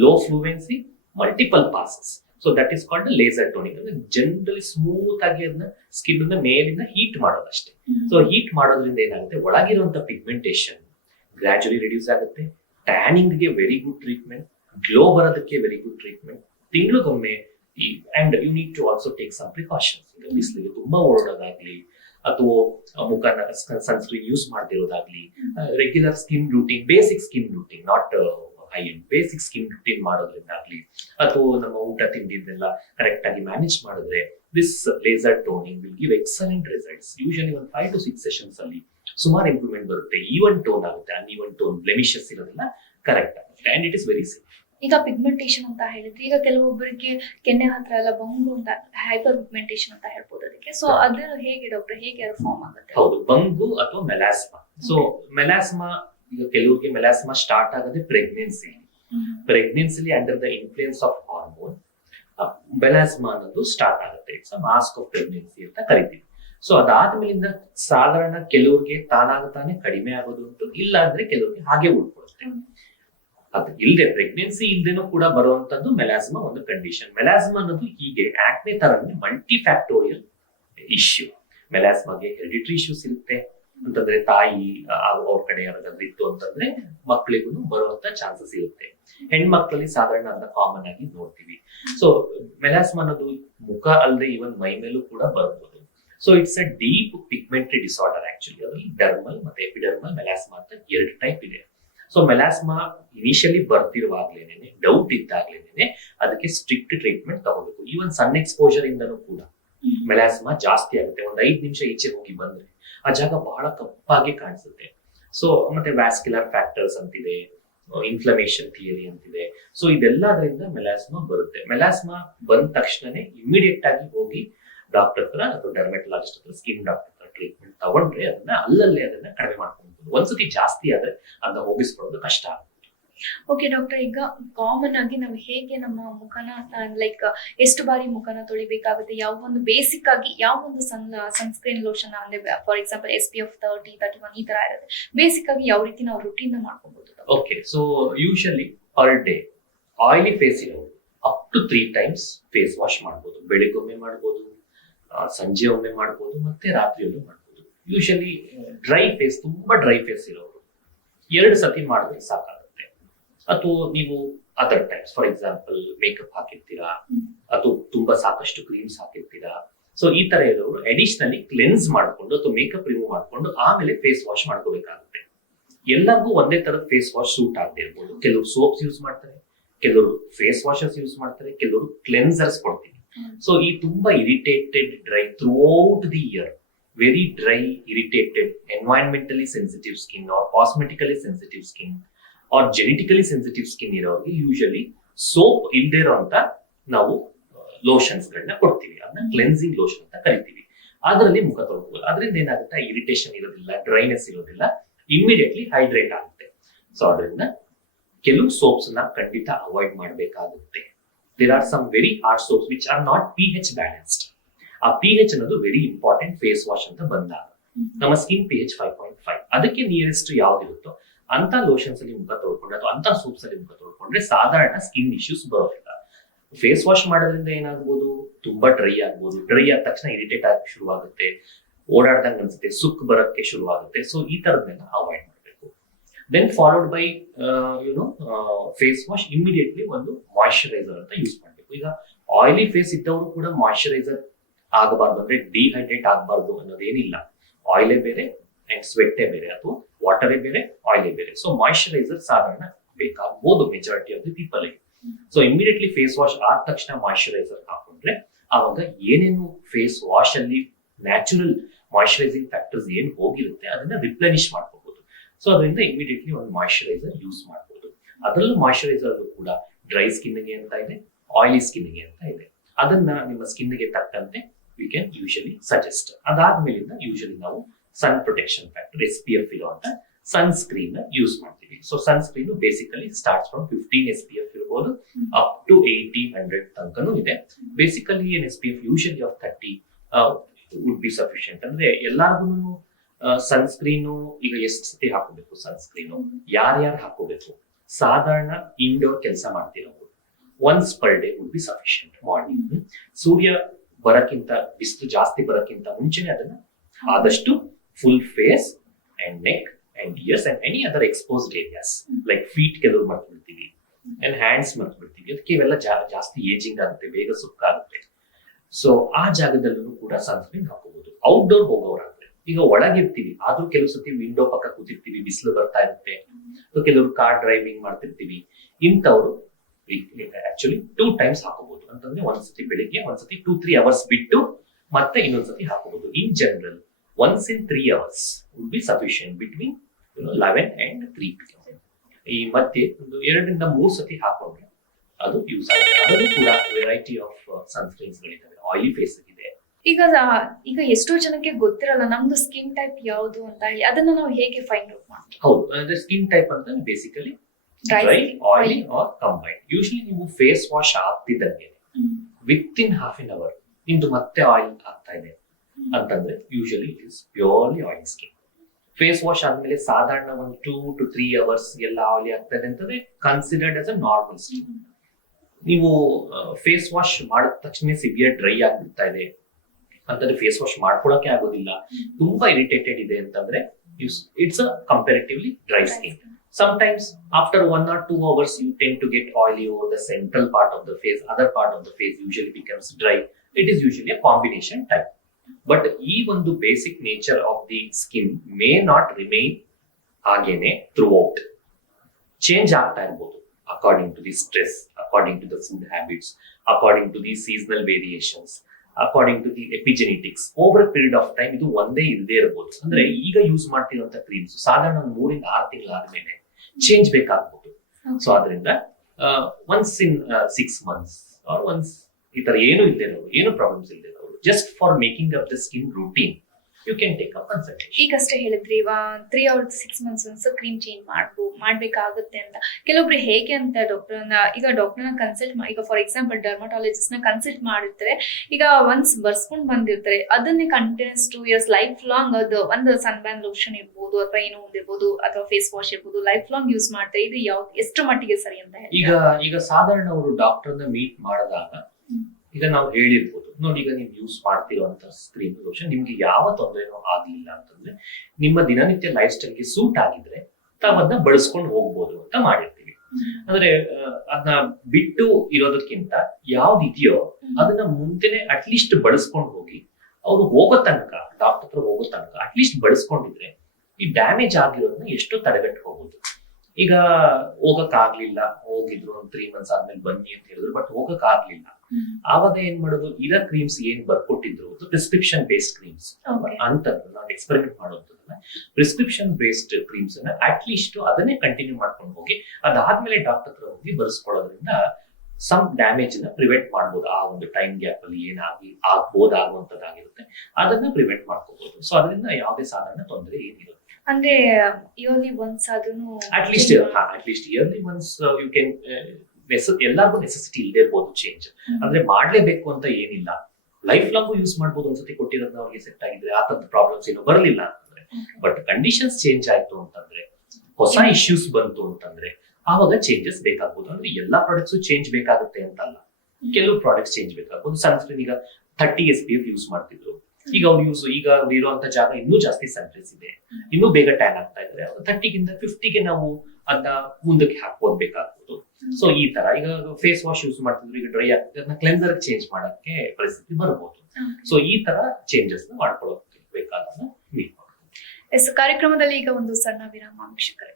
Low fluency multiple passes. So that is called laser toning. ಅಂದ್ರೆ ಜನರಲಿ ಸ್ಮೂತ್ ಆಗಿ ಅದನ್ನ ಸ್ಕಿನ್ ಮೇಲಿಂದ ಹೀಟ್ ಮಾಡೋದಷ್ಟೇ. ಸೊ ಹೀಟ್ ಮಾಡೋದ್ರಿಂದ ಏನಾಗುತ್ತೆ, ಒಳಗಿರುವಂತ ಪಿಗ್ಮೆಂಟೇಶನ್ ಗ್ರಾಜುಯಲಿ ರಿಡ್ಯೂಸ್ ಆಗುತ್ತೆ. ಟ್ಯಾನಿಂಗ್ ಗೆ ವೆರಿ ಗುಡ್ ಟ್ರೀಟ್ಮೆಂಟ್, ಗ್ಲೋ ಬರೋದಕ್ಕೆ ವೆರಿ ಗುಡ್ ಟ್ರೀಟ್ಮೆಂಟ್. ತಿಂಗಳಿಗೊಮ್ಮೆ and you need to also take some precautions. ಈಗ ಬಿಸಿಲಿಗೆ ತುಂಬಾ ಓಡೋದಾಗ್ಲಿ ಅಥವಾ ಮುಖನ ಸನ್ಸ್ಕ್ರೀನ್ ಯೂಸ್ ಮಾಡ್ತಿರೋದಾಗ್ಲಿ, regular skin routine, basic skin routine, not basic skin routine ಮಾಡೋದ್ರಿಂದಾಗ್ಲಿ, ಅಥವಾ ನಮ್ಮ ಊಟ ತಿಂಡಿದ್ದೆಲ್ಲ ಕರೆಕ್ಟ್ ಆಗಿ ಮ್ಯಾನೇಜ್ ಮಾಡಿದ್ರೆ this laser toning will give excellent results. Usually ಒಂದು 5 to 6 ಸೆಷನ್ಸ್ ಅಲ್ಲಿ ಸುಮಾರು ಇಂಪ್ರೂವ್ಮೆಂಟ್ ಬರುತ್ತೆ. ಈವನ್ ಟೋನ್ ಆಗುತ್ತೆ, ಅನ್ಈವನ್ ಟೋನ್, ಬ್ಲೆಮಿಷಸ್ ಇರೋದೆಲ್ಲ ಕರೆಕ್ಟ್ ಆಗುತ್ತೆ. And it is very safe. ಈಗ ಪಿಗ್ಮೆಂಟೇಶನ್ ಅಂತ ಹೇಳಿದ್ರೆ, ಈಗ ಕೆಲವೊಬ್ಬರಿಗೆ ಕೆನ್ನೆ ಹತ್ರ ಎಲ್ಲ ಬಂಗು ಅಂತ, ಹೈಪರ್ ಪಿಗ್ಮೆಂಟೇಶನ್ ಅಂತ ಹೇಳ್ಬೋದು ಅದಕ್ಕೆ. ಸೊ ಅದು ಹೇಗೆ ಡಾಕ್ಟರ್, ಹೇಗೆ ಅದು ಫಾರ್ಮ್ ಆಗುತ್ತೆ? ಹೌದು, ಬಂಗು ಅಥವಾ ಮೆಲಾಸ್ಮಾ. ಸೊ ಮೆಲಾಸ್ಮಾ, ಈಗ ಕೆಲವರಿಗೆ ಮೆಲಾಸ್ಮಾ ಸ್ಟಾರ್ಟ್ ಆಗೋದೇ ಪ್ರೆಗ್ನೆನ್ಸಿಲಿ under the influence of hormone melasma ಅನ್ನೋದು ಸ್ಟಾರ್ಟ್ ಆಗುತ್ತೆ. It's a mask of pregnancy ಅಂತ ಕರಿತೀವಿ. ಸೊ ಅದಾದ್ಮೇಲಿಂದ ಸಾಧಾರಣ ಕೆಲವ್ರಿಗೆ ತಾನಾಗತಾನೆ ಕಡಿಮೆ ಆಗೋದು ಉಂಟು, ಇಲ್ಲ ಅಂದ್ರೆ ಕೆಲವ್ರಿಗೆ ಹಾಗೆ ಉಳ್ಕೊಳುತ್ತೆ. ಅದು ಇಲ್ಲದೆ ಪ್ರೆಗ್ನೆನ್ಸಿ ಇಲ್ದೇನೂ ಕೂಡ ಬರುವಂತದ್ದು ಮೆಲಾಸ್ಮಾ ಒಂದು ಕಂಡೀಷನ್. ಮೆಲಾಸ್ಮಾ ಅನ್ನೋದು ಹೀಗೆ ಆಕ್ನೆ ತರನೇ ಮಲ್ಟಿ ಫ್ಯಾಕ್ಟೋರಿಯಲ್ ಇಶ್ಯೂ. ಮೆಲಾಸ್ಮಾಗೆ ಹೆರಿಡಿಟರಿ ಇಶ್ಯೂಸ್ ಇರುತ್ತೆ ಅಂತಂದ್ರೆ, ತಾಯಿ ಅವ್ರ ಕಡೆ ಯಾರಾದ್ರೂ ಇತ್ತು ಅಂತಂದ್ರೆ ಮಕ್ಕಳಿಗೂ ಬರುವಂತ ಚಾನ್ಸಸ್ ಇರುತ್ತೆ. ಹೆಣ್ಮಕ್ಳಲ್ಲಿ ಸಾಧಾರಣ ಅದನ್ನ ಕಾಮನ್ ಆಗಿ ನೋಡ್ತೀವಿ. ಸೊ ಮೆಲಾಸ್ಮಾ ಅನ್ನೋದು ಮುಖ ಅಲ್ಲದೆ ಇವನ್ ಮೈ ಮೇಲೂ ಕೂಡ ಬರ್ಬೋದು. So it's a deep pigmentary disorder actually. ಅದರಲ್ಲಿ ಡರ್ಮಲ್ ಮತ್ತೆ ಎಪಿಡರ್ಮಲ್ ಮೆಲಾಸ್ಮಾ ಅಂತ 2 ಟೈಪ್ ಇದೆ. ಸೊ ಮೆಲಾಸ್ಮಾ ಇನಿಷಿಯಲಿ ಬರ್ತಿರುವಾಗ್ಲೇನೆ, ಡೌಟ್ ಇದ್ದಾಗ್ಲೇನೆ ಅದಕ್ಕೆ ಸ್ಟ್ರಿಕ್ಟ್ ಟ್ರೀಟ್ಮೆಂಟ್ ತಗೋಬೇಕು. ಈವನ್ ಸನ್ ಎಕ್ಸ್ಪೋಜರ್ ಇಂದನೂ ಕೂಡ ಮೆಲಾಸ್ಮಾ ಜಾಸ್ತಿ ಆಗುತ್ತೆ. ಒಂದ್ 5 ನಿಮಿಷ ಈಚೆ ಹೋಗಿ ಬಂದ್ರೆ ಆ ಜಾಗ ಬಹಳ ಕಪ್ಪಾಗಿ ಕಾಣಿಸುತ್ತೆ. ಸೊ ಮತ್ತೆ ವ್ಯಾಸ್ಕ್ಯುಲರ್ ಫ್ಯಾಕ್ಟರ್ಸ್ ಅಂತಿದೆ, ಇನ್ಫ್ಲಮೇಷನ್ ಥಿಯರಿ ಅಂತಿದೆ. ಸೊ ಇದೆಲ್ಲದರಿಂದ ಮೆಲಾಸ್ಮಾ ಬರುತ್ತೆ. ಮೆಲಾಸ್ಮಾ ಬಂದ ತಕ್ಷಣನೇ ಇಮಿಡಿಯೇಟ್ ಆಗಿ ಹೋಗಿ ಡಾಕ್ಟರ್ ಹತ್ರ ಅಥವಾ ಡರ್ಮೆಟಲಾಜಿಸ್ಟ್ ಹತ್ರ, ಸ್ಕಿನ್ ಡಾಕ್ಟರ್ ಹತ್ರ ಟ್ರೀಟ್ಮೆಂಟ್ ತಗೊಂಡ್ರೆ ಅದನ್ನ ಅಲ್ಲಲ್ಲೇ ಅದನ್ನ ಕಡಿಮೆ ಮಾಡ್ಕೊಬಹುದು. ಒಂದ್ಸತಿ ಜಾಸ್ತಿ ಆದ್ರೆ ಅದನ್ನ ಹೋಗಿಸ್ಕೊಳ್ಳೋದು ಕಷ್ಟ ಆಗುತ್ತೆ. ಓಕೆ ಡಾಕ್ಟರ್, ಈಗ ಕಾಮನ್ ಆಗಿ ನಾವು ಹೇಗೆ ನಮ್ಮ ಮುಖನ ಲೈಕ್ ಎಷ್ಟು ಬಾರಿ ಮುಖನ ತೊಳಿಬೇಕಾಗುತ್ತೆ, ಯಾವ ಒಂದು ಬೇಸಿಕ್ ಆಗಿ ಯಾವ ಒಂದು ಸನ್ಸ್ಕ್ರೀನ್ ಲೋಷನ್ ಅಂದ್ರೆ ಫಾರ್ ಎಕ್ಸಾಂಪಲ್ SPF 30, 31 ಈ ತರ ಇರುತ್ತೆ, ಬೇಸಿಕ್ ಆಗಿ ಯಾವ ರೀತಿ ನಾವು ರುಟೀನ್ ಮಾಡ್ಕೋಬಹುದು? Okay, so usually per day oily face ಇರೋರು up to 3 times face wash ಮಾಡ್ಬೋದು. ಬೆಳಿಗ್ಗೊಮ್ಮೆ ಮಾಡ್ಬೋದು, ಸಂಜೆ ಒಮ್ಮೆ ಮಾಡ್ಬೋದು, ಮತ್ತೆ ರಾತ್ರಿ ಒಮ್ಮೆ ಮಾಡ್ಬೋದು. ಯೂಶಲಿ ಡ್ರೈ ಫೇಸ್, ತುಂಬಾ ಡ್ರೈ ಫೇಸ್ ಇರೋರು 2 ಸತಿ ಮಾಡಿದ್ರೆ ಸಾಕಾಗುತ್ತೆ. ಅಥವಾ ನೀವು other times, for example makeup ಹಾಕಿರ್ತೀರಾ ಅಥವಾ ತುಂಬಾ ಸಾಕಷ್ಟು ಕ್ರೀಮ್ಸ್ ಹಾಕಿರ್ತೀರಾ, ಸೊ ಈ ತರ ಇರೋರು ಅಡಿಷನಲಿ ಕ್ಲೆನ್ಸ್ ಮಾಡ್ಕೊಂಡು ಅಥವಾ ಮೇಕಪ್ ರಿಮೂವ್ ಮಾಡ್ಕೊಂಡು ಆಮೇಲೆ ಫೇಸ್ ವಾಶ್ ಮಾಡ್ಕೋಬೇಕಾಗುತ್ತೆ. ಎಲ್ಲರಿಗೂ ಒಂದೇ ತರದ ಫೇಸ್ ವಾಶ್ ಸೂಟ್ ಆಗದೆ ಇರ್ಬೋದು. ಕೆಲವರು ಸೋಪ್ಸ್ ಯೂಸ್ ಮಾಡ್ತಾರೆ, ಕೆಲವರು ಫೇಸ್ ವಾಷಸ್ ಯೂಸ್ ಮಾಡ್ತಾರೆ, ಕೆಲವರು ಕ್ಲೆನ್ಸರ್ಸ್ ಕೊಡ್ತೀವಿ. ಸೊ ಈ ತುಂಬಾ irritated dry throughout the year, very dry irritated environmentally sensitive skin or cosmetically sensitive skin or genetically sensitive skin ಇರೋರಿಗೆ ಯೂಶಲಿ ಸೋಪ್ ಇಲ್ದೇ ಇರೋಂತ ನಾವು ಲೋಷನ್ಸ್ ಗಳನ್ನ ಕೊಡ್ತೀವಿ. ಅದನ್ನ ಕ್ಲೆನ್ಸಿಂಗ್ ಲೋಷನ್ ಅಂತ ಕರಿತೀವಿ. ಅದರಲ್ಲಿ ಮುಖ ತೊಳ್ಕೋಬಹುದು. ಅದರಿಂದ ಏನಾಗುತ್ತೆ, ಇರಿಟೇಷನ್ ಇರೋದಿಲ್ಲ, ಡ್ರೈನೆಸ್ ಇರೋದಿಲ್ಲ, ಇಮಿಡಿಯೇಟ್ಲಿ ಹೈಡ್ರೇಟ್ ಆಗುತ್ತೆ. ಸೊ ಅದರಿಂದ ಕೆಲವು ಸೋಪ್ಸ್ ನ ಖಂಡಿತ ಅವಾಯ್ಡ್ ಮಾಡಬೇಕಾಗುತ್ತೆ. There are some very hard soaps which are not pH balanced. ಆ pH ಅನ್ನೋದು ವೆರಿ ಇಂಪಾರ್ಟೆಂಟ್ ಫೇಸ್ ವಾಶ್ ಅಂತ ಬಂದಾಗ. ನಮ್ಮ ಸ್ಕಿನ್ pH 5.5, ಅದಕ್ಕೆ ನಿಯರೆಸ್ಟ್ ಯಾವ್ದಿರುತ್ತೋ ಅಂತ ಲೋಷನ್ಸ್ ಅಲ್ಲಿ ಮುಖ ತೊಳ್ಕೊಂಡ್ರೆ ಅಥವಾ ಅಂತ ಸೋಪ್ಸ್ ಅಲ್ಲಿ ಮುಖ ತೊಳ್ಕೊಂಡ್ರೆ ಸಾಧಾರಣ ಸ್ಕಿನ್ ಇಶ್ಯೂಸ್ ಬರೋದಿಲ್ಲ. ಫೇಸ್ ವಾಶ್ ಮಾಡೋದ್ರಿಂದ ಏನಾಗ್ಬೋದು, ತುಂಬಾ ಡ್ರೈ ಆಗ್ಬೋದು. ಡ್ರೈ ಆದ ತಕ್ಷಣ ಇರಿಟೇಟ್ ಆಗಕ್ಕೆ ಶುರುವಾಗುತ್ತೆ, ಓಡಾಡ್ದಂಗ್ ಅನ್ಸುತ್ತೆ, ಸುಕ್ ಬರಕ್ಕೆ ಶುರುವಾಗುತ್ತೆ. ಸೊ ಈ ತರದನ್ನೆಲ್ಲ ಅವಾಯ್ಡ್ ಮಾಡಬೇಕು. Then followed by face wash immediately ಒಂದು ಮಾಯಿಶ್ಚರೈಸರ್ ಅಂತ ಯೂಸ್ ಮಾಡಬೇಕು. ಈಗ ಆಯಿಲಿ ಫೇಸ್ ಇದ್ದವರು ಕೂಡ ಮಾಯಿಶ್ಚರೈಸರ್ ಆಗಬಾರ್ದು, ಅಂದ್ರೆ ಡಿಹೈಡ್ರೇಟ್ ಆಗಬಾರ್ದು ಅನ್ನೋದೇನಿಲ್ಲ. ಆಯಿಲೇ ಬೇರೆ ಅಂಡ್ ಸ್ವೆಟ್ಟೇ ಬೇರೆ, ಅಥವಾ ವಾಟರೇ ಬೇರೆ, ಆಯಿಲೇ ಬೇರೆ. ಸೊ ಮಾಯಿಶ್ಚರೈಸರ್ ಸಾಧಾರಣ ಬೇಕಾಗಬಹುದು majority of the people. So immediately face wash ಆದ ತಕ್ಷಣ ಮಾಯಿಶ್ಚರೈಸರ್ ಹಾಕೊಂಡ್ರೆ ಆವಾಗ ಏನೇನು ಫೇಸ್ ವಾಶ್ ಅಲ್ಲಿ ನ್ಯಾಚುರಲ್ ಮಾಯಿಶ್ಚರೈಸಿಂಗ್ ಫ್ಯಾಕ್ಟರ್ಸ್ ಏನ್ ಹೋಗಿರುತ್ತೆ ಅದನ್ನ ರಿಪ್ಲೆನಿಶ್ ಮಾಡ್ಕೋಬಹುದು. ಸೊ ಅದರಿಂದ ಇಮಿಡಿಯೇಟ್ಲಿ ಒಂದು ಮಾಯಿಶ್ಚರೈಸರ್ ಯೂಸ್ ಮಾಡಬಹುದು. ಅದರಲ್ಲೂ ಮಾಯಿಶ್ಚರೈಸರ್ ಕೂಡ ಡ್ರೈ ಸ್ಕಿನ್ಗೆ ಅಂತ ಇದೆ, ಆಯಿಲಿ ಸ್ಕಿನ್ಗೆ ಅಂತ ಇದೆ. ಅದನ್ನ ನಿಮ್ಮ ಸ್ಕಿನ್ಗೆ ತಕ್ಕಂತೆ ವಿ ಕ್ಯಾನ್ ಯೂಶಲಿ ಸಜೆಸ್ಟ್. ಅದಾದ್ಮೇಲಿಂದ ಯೂಶಲಿ ನಾವು ಸನ್ ಪ್ರೊಟೆಕ್ಷನ್ ಫ್ಯಾಕ್ಟರ್ SPF ಇರುವಂತ ಸನ್ಸ್ಕ್ರೀನ್ ಯೂಸ್ ಮಾಡ್ತೀವಿ. So sunscreen basically starts from 15 SPF ಇರಬಹುದು ಅಪ್ ಟು 80-100 ತನಕನೂ ಇದೆ. ಬೇಸಿಕಲಿ ಏನ್ SPF usually of 30 would be sufficient. ಅಂದ್ರೆ ಎಲ್ಲಾರ್ಗು ಸನ್ಸ್ಕ್ರೀನು ಈಗ ಎಷ್ಟು ಸತಿ ಹಾಕೋಬೇಕು, ಸನ್ಸ್ಕ್ರೀನು ಯಾರ್ಯಾರು ಹಾಕೋಬೇಕು, ಸಾಧಾರಣ ಇಂಡೋರ್ ಕೆಲಸ ಮಾಡ್ತಿರೋರು once per day would be sufficient. Morning ಸೂರ್ಯ ಬರಕ್ಕಿಂತ, ಬಿಸಿಲು ಜಾಸ್ತಿ ಬರಕ್ಕಿಂತ ಮುಂಚೆನೆ ಅದನ್ನ ಆದಷ್ಟು full face and neck and ears and any other exposed areas like feet ಕೆಲವರು ಮಾಡ್ಬಿಡ್ತೀವಿ ಅಂಡ್ ಹ್ಯಾಂಡ್ಸ್ ಮಾಡ್ಬಿಡ್ತೀವಿ. ಅದಕ್ಕೆ ಇವೆಲ್ಲ ಜಾಸ್ತಿ ಏಜಿಂಗ್ ಆಗುತ್ತೆ, ಬೇಗ ಸುಕ್ಕಾಗುತ್ತೆ. ಸೊ ಆ ಜಾಗದಲ್ಲೂ ಕೂಡ ಸನ್ಸ್ಕ್ರೀನ್ ಹಾಕೋಬಹುದು. ಔಟ್ಡೋರ್ ಹೋಗೋರಾದ್ರೆ, ಈಗ ಒಳಗಿರ್ತೀವಿ ಆದ್ರೂ ಕೆಲವು ಸತಿ ವಿಂಡೋ ಪಕ್ಕ ಕೂತಿರ್ತೀವಿ, ಬಿಸಿಲು ಬರ್ತಾ ಇರುತ್ತೆ, ಕೆಲವರು ಕಾರ್ ಡ್ರೈವಿಂಗ್ ಮಾಡ್ತಿರ್ತೀವಿ, ಇಂಥವ್ರು ಆಕ್ಚುಲಿ 2 times ಹಾಕೋಬಹುದು. ಅಂತಂದ್ರೆ ಒಂದ್ಸತಿ ಬೆಳಿಗ್ಗೆ, ಒಂದ್ಸತಿ 2-3 hours ಬಿಟ್ಟು ಮತ್ತೆ ಇನ್ನೊಂದ್ಸತಿ ಹಾಕೋಬಹುದು. In general once in 3 hours would be sufficient between 11 and 3 p.m. ಈ ಮಧ್ಯೆ ಒಂದು 2-3 ಸತಿ ಹಾಕೊಂಡ್ರೆ ಅದು ಯೂಸ್ ಆಗುತ್ತೆ. ಅದನ್ನು ಕೂಡ ವೆರೈಟಿ ಆಫ್ ಸನ್ಸ್ಕ್ರೀನ್ಸ್ ಗಳಿದ್ದಾವೆ. ಆಯಿಲಿ ಫೇಸ್ ಇದೆ. ಈಗ ಎಷ್ಟೋ ಜನಕ್ಕೆ ಗೊತ್ತಿರಲ್ಲ ನಮ್ದು ಸ್ಕಿನ್ ಟೈಪ್ ಯಾವುದು ಅಂತ ಹೇಳಿ, ಅದನ್ನ ನಾವು ಹೇಗೆ ಫೈಂಡ್ ಔಟ್ ಮಾಡ್ತೀವಿ? ಹೌದು, ಅಂದ್ರೆ ಸ್ಕಿನ್ ಟೈಪ್ ಅಂತ basically dry, oily or combine. Usually ನೀವು ಫೇಸ್ ವಾಶ್ ಆಗ್ತಿದ್ದಂಗೆ within half an hour ನಿಮ್ದು ಮತ್ತೆ ಆಯಿಲ್ ಆಗ್ತಾ ಇದೆ ಅಂತಂದ್ರೆ usually it is purely oil skin. Face wash ಆದ್ಮೇಲೆ ಸಾಧಾರಣ ಒಂದು 2 to 3 hours ಎಲ್ಲ ಆಯಿಲಿ ಆಗ್ತದೆ ಅಂತಂದ್ರೆ considered as a normal skin. ನೀವು ಫೇಸ್ ವಾಶ್ ಮಾಡಿದ ತಕ್ಷಣ ಸಿವಿಯರ್ ಡ್ರೈ ಆಗ್ಬಿಡ್ತಾ ಇದೆ ಅಂತಂದ್ರೆ ಫೇಸ್ ವಾಶ್ ಮಾಡ್ಕೊಳಕ್ಕೆ ಆಗೋದಿಲ್ಲ, ತುಂಬಾ ಇರಿಟೇಟೆಡ್ ಇದೆ ಅಂತಂದ್ರೆ it's a comparatively dry skin. Sometimes after 1 or 2 hours you tend to get oily over the central part of the face, other part of the face usually becomes dry. It is usually a combination type. But ಈ ಒಂದು basic nature of the skin may not remain ಹಾಗೇನೆ throughout. Change ಆಗ್ತಾ ಇರಬಹುದು according to the stress, according to the food habits, according to the seasonal variations, according to the epigenetics. Over a period of time ಇದು ಒಂದೇ ಇರದೇ ಇರಬಹುದು. ಅಂದ್ರೆ ಈಗ use ಮಾಡ್ತಿರುವಂತ creams ಸಾಧಾರಣ 3 ಇಂದ 6 ತಿಂಗಳ ಆದ್ಮೇಲೆ ಚೇಂಜ್ ಬೇಕಾಗಬಹುದು. ಸೊ ಅದರಿಂದ once in 6 months or once ಈ ತರ ಏನು ಇಲ್ಲದೆ ಇರೋರು, ಏನು ಪ್ರಾಬ್ಲಮ್ಸ್ ಇಲ್ಲದೆ ಇರೋರು, just for making up the skin routine you can take up consultation. ಈಗಷ್ಟೇ ಹೇಳಿದ್ರಿ 3 or 6 months ಒಂದ್ಸ ಕ್ರೀಮ್ ಚೇಂಜ್ ಮಾಡ್ಬೇಕಾಗುತ್ತೆ ಅಂತ. ಕೆಲವೊಬ್ರು ಹೇಗೆ ಅಂತ ಈಗ ಡಾಕ್ಟರ್ನ ಕನ್ಸಲ್ಟ್ ಈಗ ಫಾರ್ ಎಕ್ಸಾಂಪಲ್ ಡರ್ಮಟಾಲಜಿಸ್ಟ್ ನ ಕನ್ಸಲ್ಟ್ ಮಾಡಿರ್ತಾರೆ, ಈಗ ಒನ್ಸ್ ಬರ್ಸ್ಕೊಂಡ್ ಬಂದಿರ್ತಾರೆ, ಅದನ್ನೇ ಕಂಟಿನ್ಯೂಸ್ 2 years ಲೈಫ್ ಲಾಂಗ್ ಅದು ಒಂದು ಸನ್ಬ್ಯಾನ್ ಲೋಷನ್ ಇರ್ಬೋದು ಅಥವಾ ಏನೋ ಒಂದಿರ್ಬೋದು ಅಥವಾ ಫೇಸ್ ವಾಶ್ ಇರ್ಬೋದು ಲೈಫ್ ಲಾಂಗ್ ಯೂಸ್ ಮಾಡ್ತಾರೆ. ಇದು ಎಷ್ಟು ಮಟ್ಟಿಗೆ ಸರಿ ಅಂತ ಹೇಳಿ ಈಗ ಸಾಧಾರಣ ಅವರು ಡಾಕ್ಟರ್ನ ಮೀಟ್ ಮಾಡಿದಾಗ ಈಗ ನಾವು ಹೇಳಿರ್ಬೋದು, ನೋಡಿ ಈಗ ನೀವು ಯೂಸ್ ಮಾಡ್ತಿರುವಂತ ಕ್ರೀಮ್ ಲೋಷನ್ ನಿಮ್ಗೆ ಯಾವ ತೊಂದರೆನೂ ಆಗ್ಲಿಲ್ಲ ಅಂತಂದ್ರೆ ನಿಮ್ಮ ದಿನನಿತ್ಯ ಲೈಫ್ ಸ್ಟೈಲ್ಗೆ ಸೂಟ್ ಆಗಿದ್ರೆ ತಾವನ್ನ ಬಳಸ್ಕೊಂಡು ಹೋಗ್ಬೋದು ಅಂತ ಮಾಡಿರ್ತೀವಿ. ಅಂದ್ರೆ ಅದನ್ನ ಬಿಟ್ಟು ಇರೋದಕ್ಕಿಂತ ಯಾವ್ದಿದೆಯೋ ಅದನ್ನ ಮುಂಚೆನೆ ಅಟ್ಲೀಸ್ಟ್ ಬಳಸ್ಕೊಂಡು ಹೋಗಿ ಅವ್ರು ಹೋಗೋ ತನಕ, ಡಾಕ್ಟರ್ ಹತ್ರ ಹೋಗೋ ತನಕ ಅಟ್ಲೀಸ್ಟ್ ಬಳಸ್ಕೊಂಡಿದ್ರೆ ಈ ಡ್ಯಾಮೇಜ್ ಆಗಿರೋದನ್ನ ಎಷ್ಟು ತಡೆಗಟ್ಕೋಬಹುದು. ಈಗ ಹೋಗಕ್ ಆಗ್ಲಿಲ್ಲ, ಹೋಗಿದ್ರು ಒಂದು 3 months ಆದ್ಮೇಲೆ ಬನ್ನಿ ಅಂತ ಹೇಳಿದ್ರು, ಬಟ್ ಹೋಗಕ್ ಆಗ್ಲಿಲ್ಲ, ಆವಾಗ ಏನ್ ಮಾಡೋದು, ಇರೋ ಕ್ರೀಮ್ಸ್ ಏನ್ ಬರ್ಕೊಟ್ಟಿದ್ರು ಪ್ರಿಸ್ಕ್ರಿಪ್ಷನ್ ಬೇಸ್ಡ್ ಕ್ರೀಮ್ಸ್ ಅಂತ ನಾವು ಎಕ್ಸ್ಪೆರಿಮೆಂಟ್ ಮಾಡೋದನ್ನ ಪ್ರಿಸ್ಕ್ರಿಪ್ಷನ್ ಬೇಸ್ಡ್ ಕ್ರೀಮ್ಸ್ ಅನ್ನ ಅಟ್ಲೀಸ್ಟ್ ಅದನ್ನೇ ಕಂಟಿನ್ಯೂ ಮಾಡ್ಕೊಂಡು ಹೋಗಿ ಅದಾದ್ಮೇಲೆ ಡಾಕ್ಟರ್ ಹತ್ರ ಹೋಗಿ ಬರ್ಸ್ಕೊಳ್ಳೋದ್ರಿಂದ ಸಮ್ ಡ್ಯಾಮೇಜ್ ನ ಪ್ರಿವೆಂಟ್ ಮಾಡ್ಬೋದು. ಆ ಒಂದು ಟೈಮ್ ಗ್ಯಾಪ್ ಅಲ್ಲಿ ಆಗುವಂತದ್ದಾಗಿರುತ್ತೆ ಅದನ್ನ ಪ್ರಿವೆಂಟ್ ಮಾಡ್ಕೋಬಹುದು. ಸೊ ಅದರಿಂದ ಯಾವುದೇ ಸಾಧಾರಣ ತೊಂದರೆ ಏನಿರುತ್ತೆ. ಅಂದ್ರೆ ಇಯರ್ಲಿ ಒನ್ಸ್ ಅದನ್ನು at least yearly once you can, ಎಲ್ಲರಿಗೂ ನೆಸೆಸಿಟಿ ಇಲ್ಲದೆ ಇರ್ಬೋದು ಚೇಂಜ್, ಅಂದ್ರೆ ಮಾಡ್ಲೇಬೇಕು ಅಂತ ಏನಿಲ್ಲ, ಲೈಫ್ ಲಾಂಗು ಯೂಸ್ ಮಾಡ್ಬೋದು. ಒಂದ್ಸತಿ ಕೊಟ್ಟಿರೋದನ್ನ ಅವ್ರಿಗೆ ಸೆಟ್ ಆಗಿದ್ರೆ ಆ ತರದ ಪ್ರಾಬ್ಲಮ್ಸ್ ಏನೋ ಬರಲಿಲ್ಲ ಅಂತಂದ್ರೆ, ಬಟ್ ಕಂಡೀಷನ್ಸ್ ಚೇಂಜ್ ಆಯ್ತು ಅಂತಂದ್ರೆ, ಹೊಸ ಇಶ್ಯೂಸ್ ಬಂತು ಅಂತಂದ್ರೆ ಆವಾಗ ಚೇಂಜಸ್ ಬೇಕಾಗ್ಬೋದು. ಅಂದ್ರೆ ಎಲ್ಲಾ ಪ್ರಾಡಕ್ಟ್ಸ್ ಚೇಂಜ್ ಬೇಕಾಗುತ್ತೆ ಅಂತಲ್ಲ, ಕೆಲವು ಪ್ರಾಡಕ್ಟ್ಸ್ ಚೇಂಜ್ ಬೇಕಾಗ್ಬೋದು. ಸನ್ಸ್ಕ್ರೀನ್ ಈಗ 30 SPF ಯೂಸ್ ಮಾಡ್ತಿದ್ರು, ಈಗ ಅವ್ರು ಈಗ ಇರುವಂತ ಜಾಗ ಇನ್ನೂ ಜಾಸ್ತಿ ಸನ್ರೈಸ್ ಇದೆ, ಇನ್ನೂ ಬೇಗ ಟ್ಯಾನ್ ಆಗ್ತಾ ಇದ್ದಾರೆ, 30ಗಿಂತ 50ಗೆ ನಾವು ಅದನ್ನ ಮುಂದಕ್ಕೆ ಹಾಕೋಬೇಕಾಗ್ಬೋದು. ಸೊ ಈ ತರ ಈಗ ಫೇಸ್ ವಾಶ್ ಯೂಸ್ ಮಾಡ್ತಿದ್ರು, ಈಗ ಡ್ರೈ ಆಗ್ತದೆ, ಅದನ್ನ ಕ್ಲೆನ್ಸರ್ ಚೇಂಜ್ ಮಾಡಕ್ಕೆ ಪರಿಸ್ಥಿತಿ ಬರಬಹುದು. ಸೊ ಈ ತರ ಚೇಂಜಸ್ ಮಾಡ್ಕೊಳ್ಳೋಕೆ ಬೇಕಾದನ್ನ ಮೀಟ್ ಮಾಡ್ತೀವಿ. ಕಾರ್ಯಕ್ರಮದಲ್ಲಿ ಈಗ ಒಂದು ಸಣ್ಣ ವಿರಾಮ ವೀಕ್ಷಕರೇ.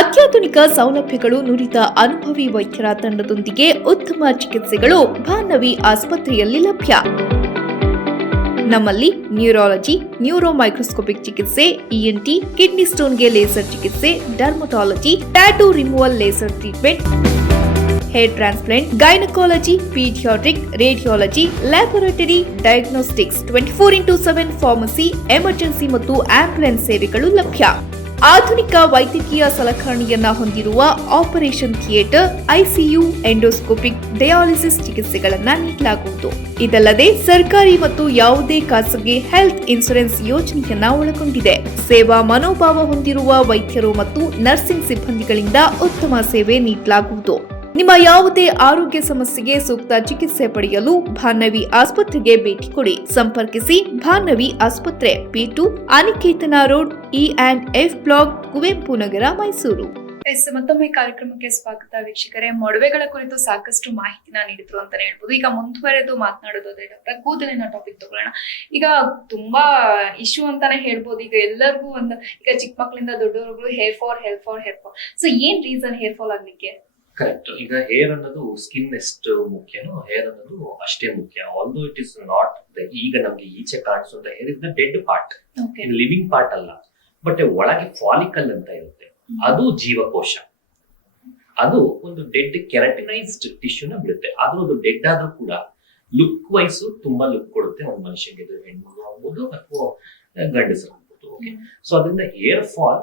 ಅತ್ಯಾಧುನಿಕ ಸೌಲಭ್ಯಗಳು ನುರಿತ ಅನುಭವಿ ವೈದ್ಯರ ತಂಡದೊಂದಿಗೆ ಉತ್ತಮ ಚಿಕಿತ್ಸೆಗಳು ಭಾನ್ನವಿ ಆಸ್ಪತ್ರೆಯಲ್ಲಿ ಲಭ್ಯ. ನಮ್ಮಲ್ಲಿ ನ್ಯೂರಾಲಜಿ, ನ್ಯೂರೋ ಮೈಕ್ರೋಸ್ಕೋಪಿಕ್ ಚಿಕಿತ್ಸೆ, ENT, ಕಿಡ್ನಿ ಸ್ಟೋನ್ಗೆ ಲೇಸರ್ ಚಿಕಿತ್ಸೆ, dermatology, tattoo removal laser treatment, hair transplant, gynaecology, paediatric, radiology, laboratory, diagnostics, 24/7 pharmacy, emergency ಮತ್ತು ಆಂಬ್ಯುಲೆನ್ಸ್ ಸೇವೆಗಳು ಲಭ್ಯ. ಆಧುನಿಕ ವೈದ್ಯಕೀಯ ಸಲಕರಣೆಯನ್ನ ಹೊಂದಿರುವ operation theatre, ICU, endoscopic, dialysis ಚಿಕಿತ್ಸೆಗಳನ್ನ ನೀಡಲಾಗುವುದು. ಇದಲ್ಲದೆ ಸರ್ಕಾರಿ ಮತ್ತು ಯಾವುದೇ ಖಾಸಗಿ ಹೆಲ್ತ್ ಇನ್ಶೂರೆನ್ಸ್ ಯೋಜನೆಯನ್ನ ಒಳಗೊಂಡಿದೆ. ಸೇವಾ ಮನೋಭಾವ ಹೊಂದಿರುವ ವೈದ್ಯರು ಮತ್ತು ನರ್ಸಿಂಗ್ ಸಿಬ್ಬಂದಿಗಳಿಂದ ಉತ್ತಮ ಸೇವೆ ನೀಡಲಾಗುವುದು. ನಿಮ್ಮ ಯಾವುದೇ ಆರೋಗ್ಯ ಸಮಸ್ಯೆಗೆ ಸೂಕ್ತ ಚಿಕಿತ್ಸೆ ಪಡೆಯಲು ಭಾನ್ನವಿ ಆಸ್ಪತ್ರೆಗೆ ಭೇಟಿ ಕೊಡಿ. ಸಂಪರ್ಕಿಸಿ ಭಾನ್ನವಿ ಆಸ್ಪತ್ರೆ, P2, Aniketana road, E&F block, Kuvempu Nagar, Mysuru. ಮತ್ತೊಮ್ಮೆ ಕಾರ್ಯಕ್ರಮಕ್ಕೆ ಸ್ವಾಗತ ವೀಕ್ಷಕರೇ. ಮೊಡವೆಗಳ ಕುರಿತು ಸಾಕಷ್ಟು ಮಾಹಿತಿನ ನೀಡಿದ್ರು ಅಂತಾನೆ ಹೇಳ್ಬೋದು. ಈಗ ಮುಂದುವರೆದು ಮಾತನಾಡೋದಾದ್ರೆ ಡಾಕ್ಟರ್, ಕೂದಲಿನ ಟಾಪಿಕ್ ತಗೊಳ್ಳೋಣ. ಈಗ ತುಂಬಾ ಇಶ್ಯೂ ಅಂತಾನೆ ಹೇಳ್ಬೋದು. ಈಗ ಎಲ್ಲರಿಗೂ ಈಗ ಚಿಕ್ಕ ಮಕ್ಕಳಿಂದ ದೊಡ್ಡವರೆಗೂ ಹೇರ್ ಫಾಲ್. ಸೊ ಏನ್ ರೀಸನ್ ಹೇರ್ ಫಾಲ್ ಆಗ್ಲಿಕ್ಕೆ? ಕರೆಕ್ಟ್. ಈಗ ಹೇರ್ ಅನ್ನೋದು ಸ್ಕಿನ್ ಎಷ್ಟು ಮುಖ್ಯನೋ ಹೇರ್ ಅನ್ನೋದು ಅಷ್ಟೇ ಮುಖ್ಯ. ಆಲ್ದೋ ಇಟ್ ಇಸ್ ನಾಟ್ ಈಗ ನಮ್ಗೆ ಈಚೆ ಕಾಣಿಸುವಂತ hair is the dead part, living part ಅಲ್ಲ. ಬಟ್ ಒಳಗೆ ಫಾಲಿಕಲ್ ಅಂತ ಇರುತ್ತೆ, ಅದು ಜೀವಕೋಶ. ಅದು ಒಂದು ಡೆಡ್ ಕೆರಟಿನೈಸ್ಡ್ ಟಿಶ್ಯೂನ ಬಿಡುತ್ತೆ. ಆದ್ರೂ ಅದು ಡೆಡ್ ಆದ್ರೂ ಕೂಡ ಲುಕ್ ವೈಸ್ ತುಂಬಾ ಲುಕ್ ಕೊಡುತ್ತೆ ಒಂದು ಮನುಷ್ಯನಿಗೆ. ಹೆಣ್ಮಗು ಆಗ್ಬೋದು ಅಥವಾ ಗಂಡಸರು ಆಗ್ಬೋದು. ಓಕೆ, ಸೊ ಅದರಿಂದ ಹೇರ್ ಫಾಲ್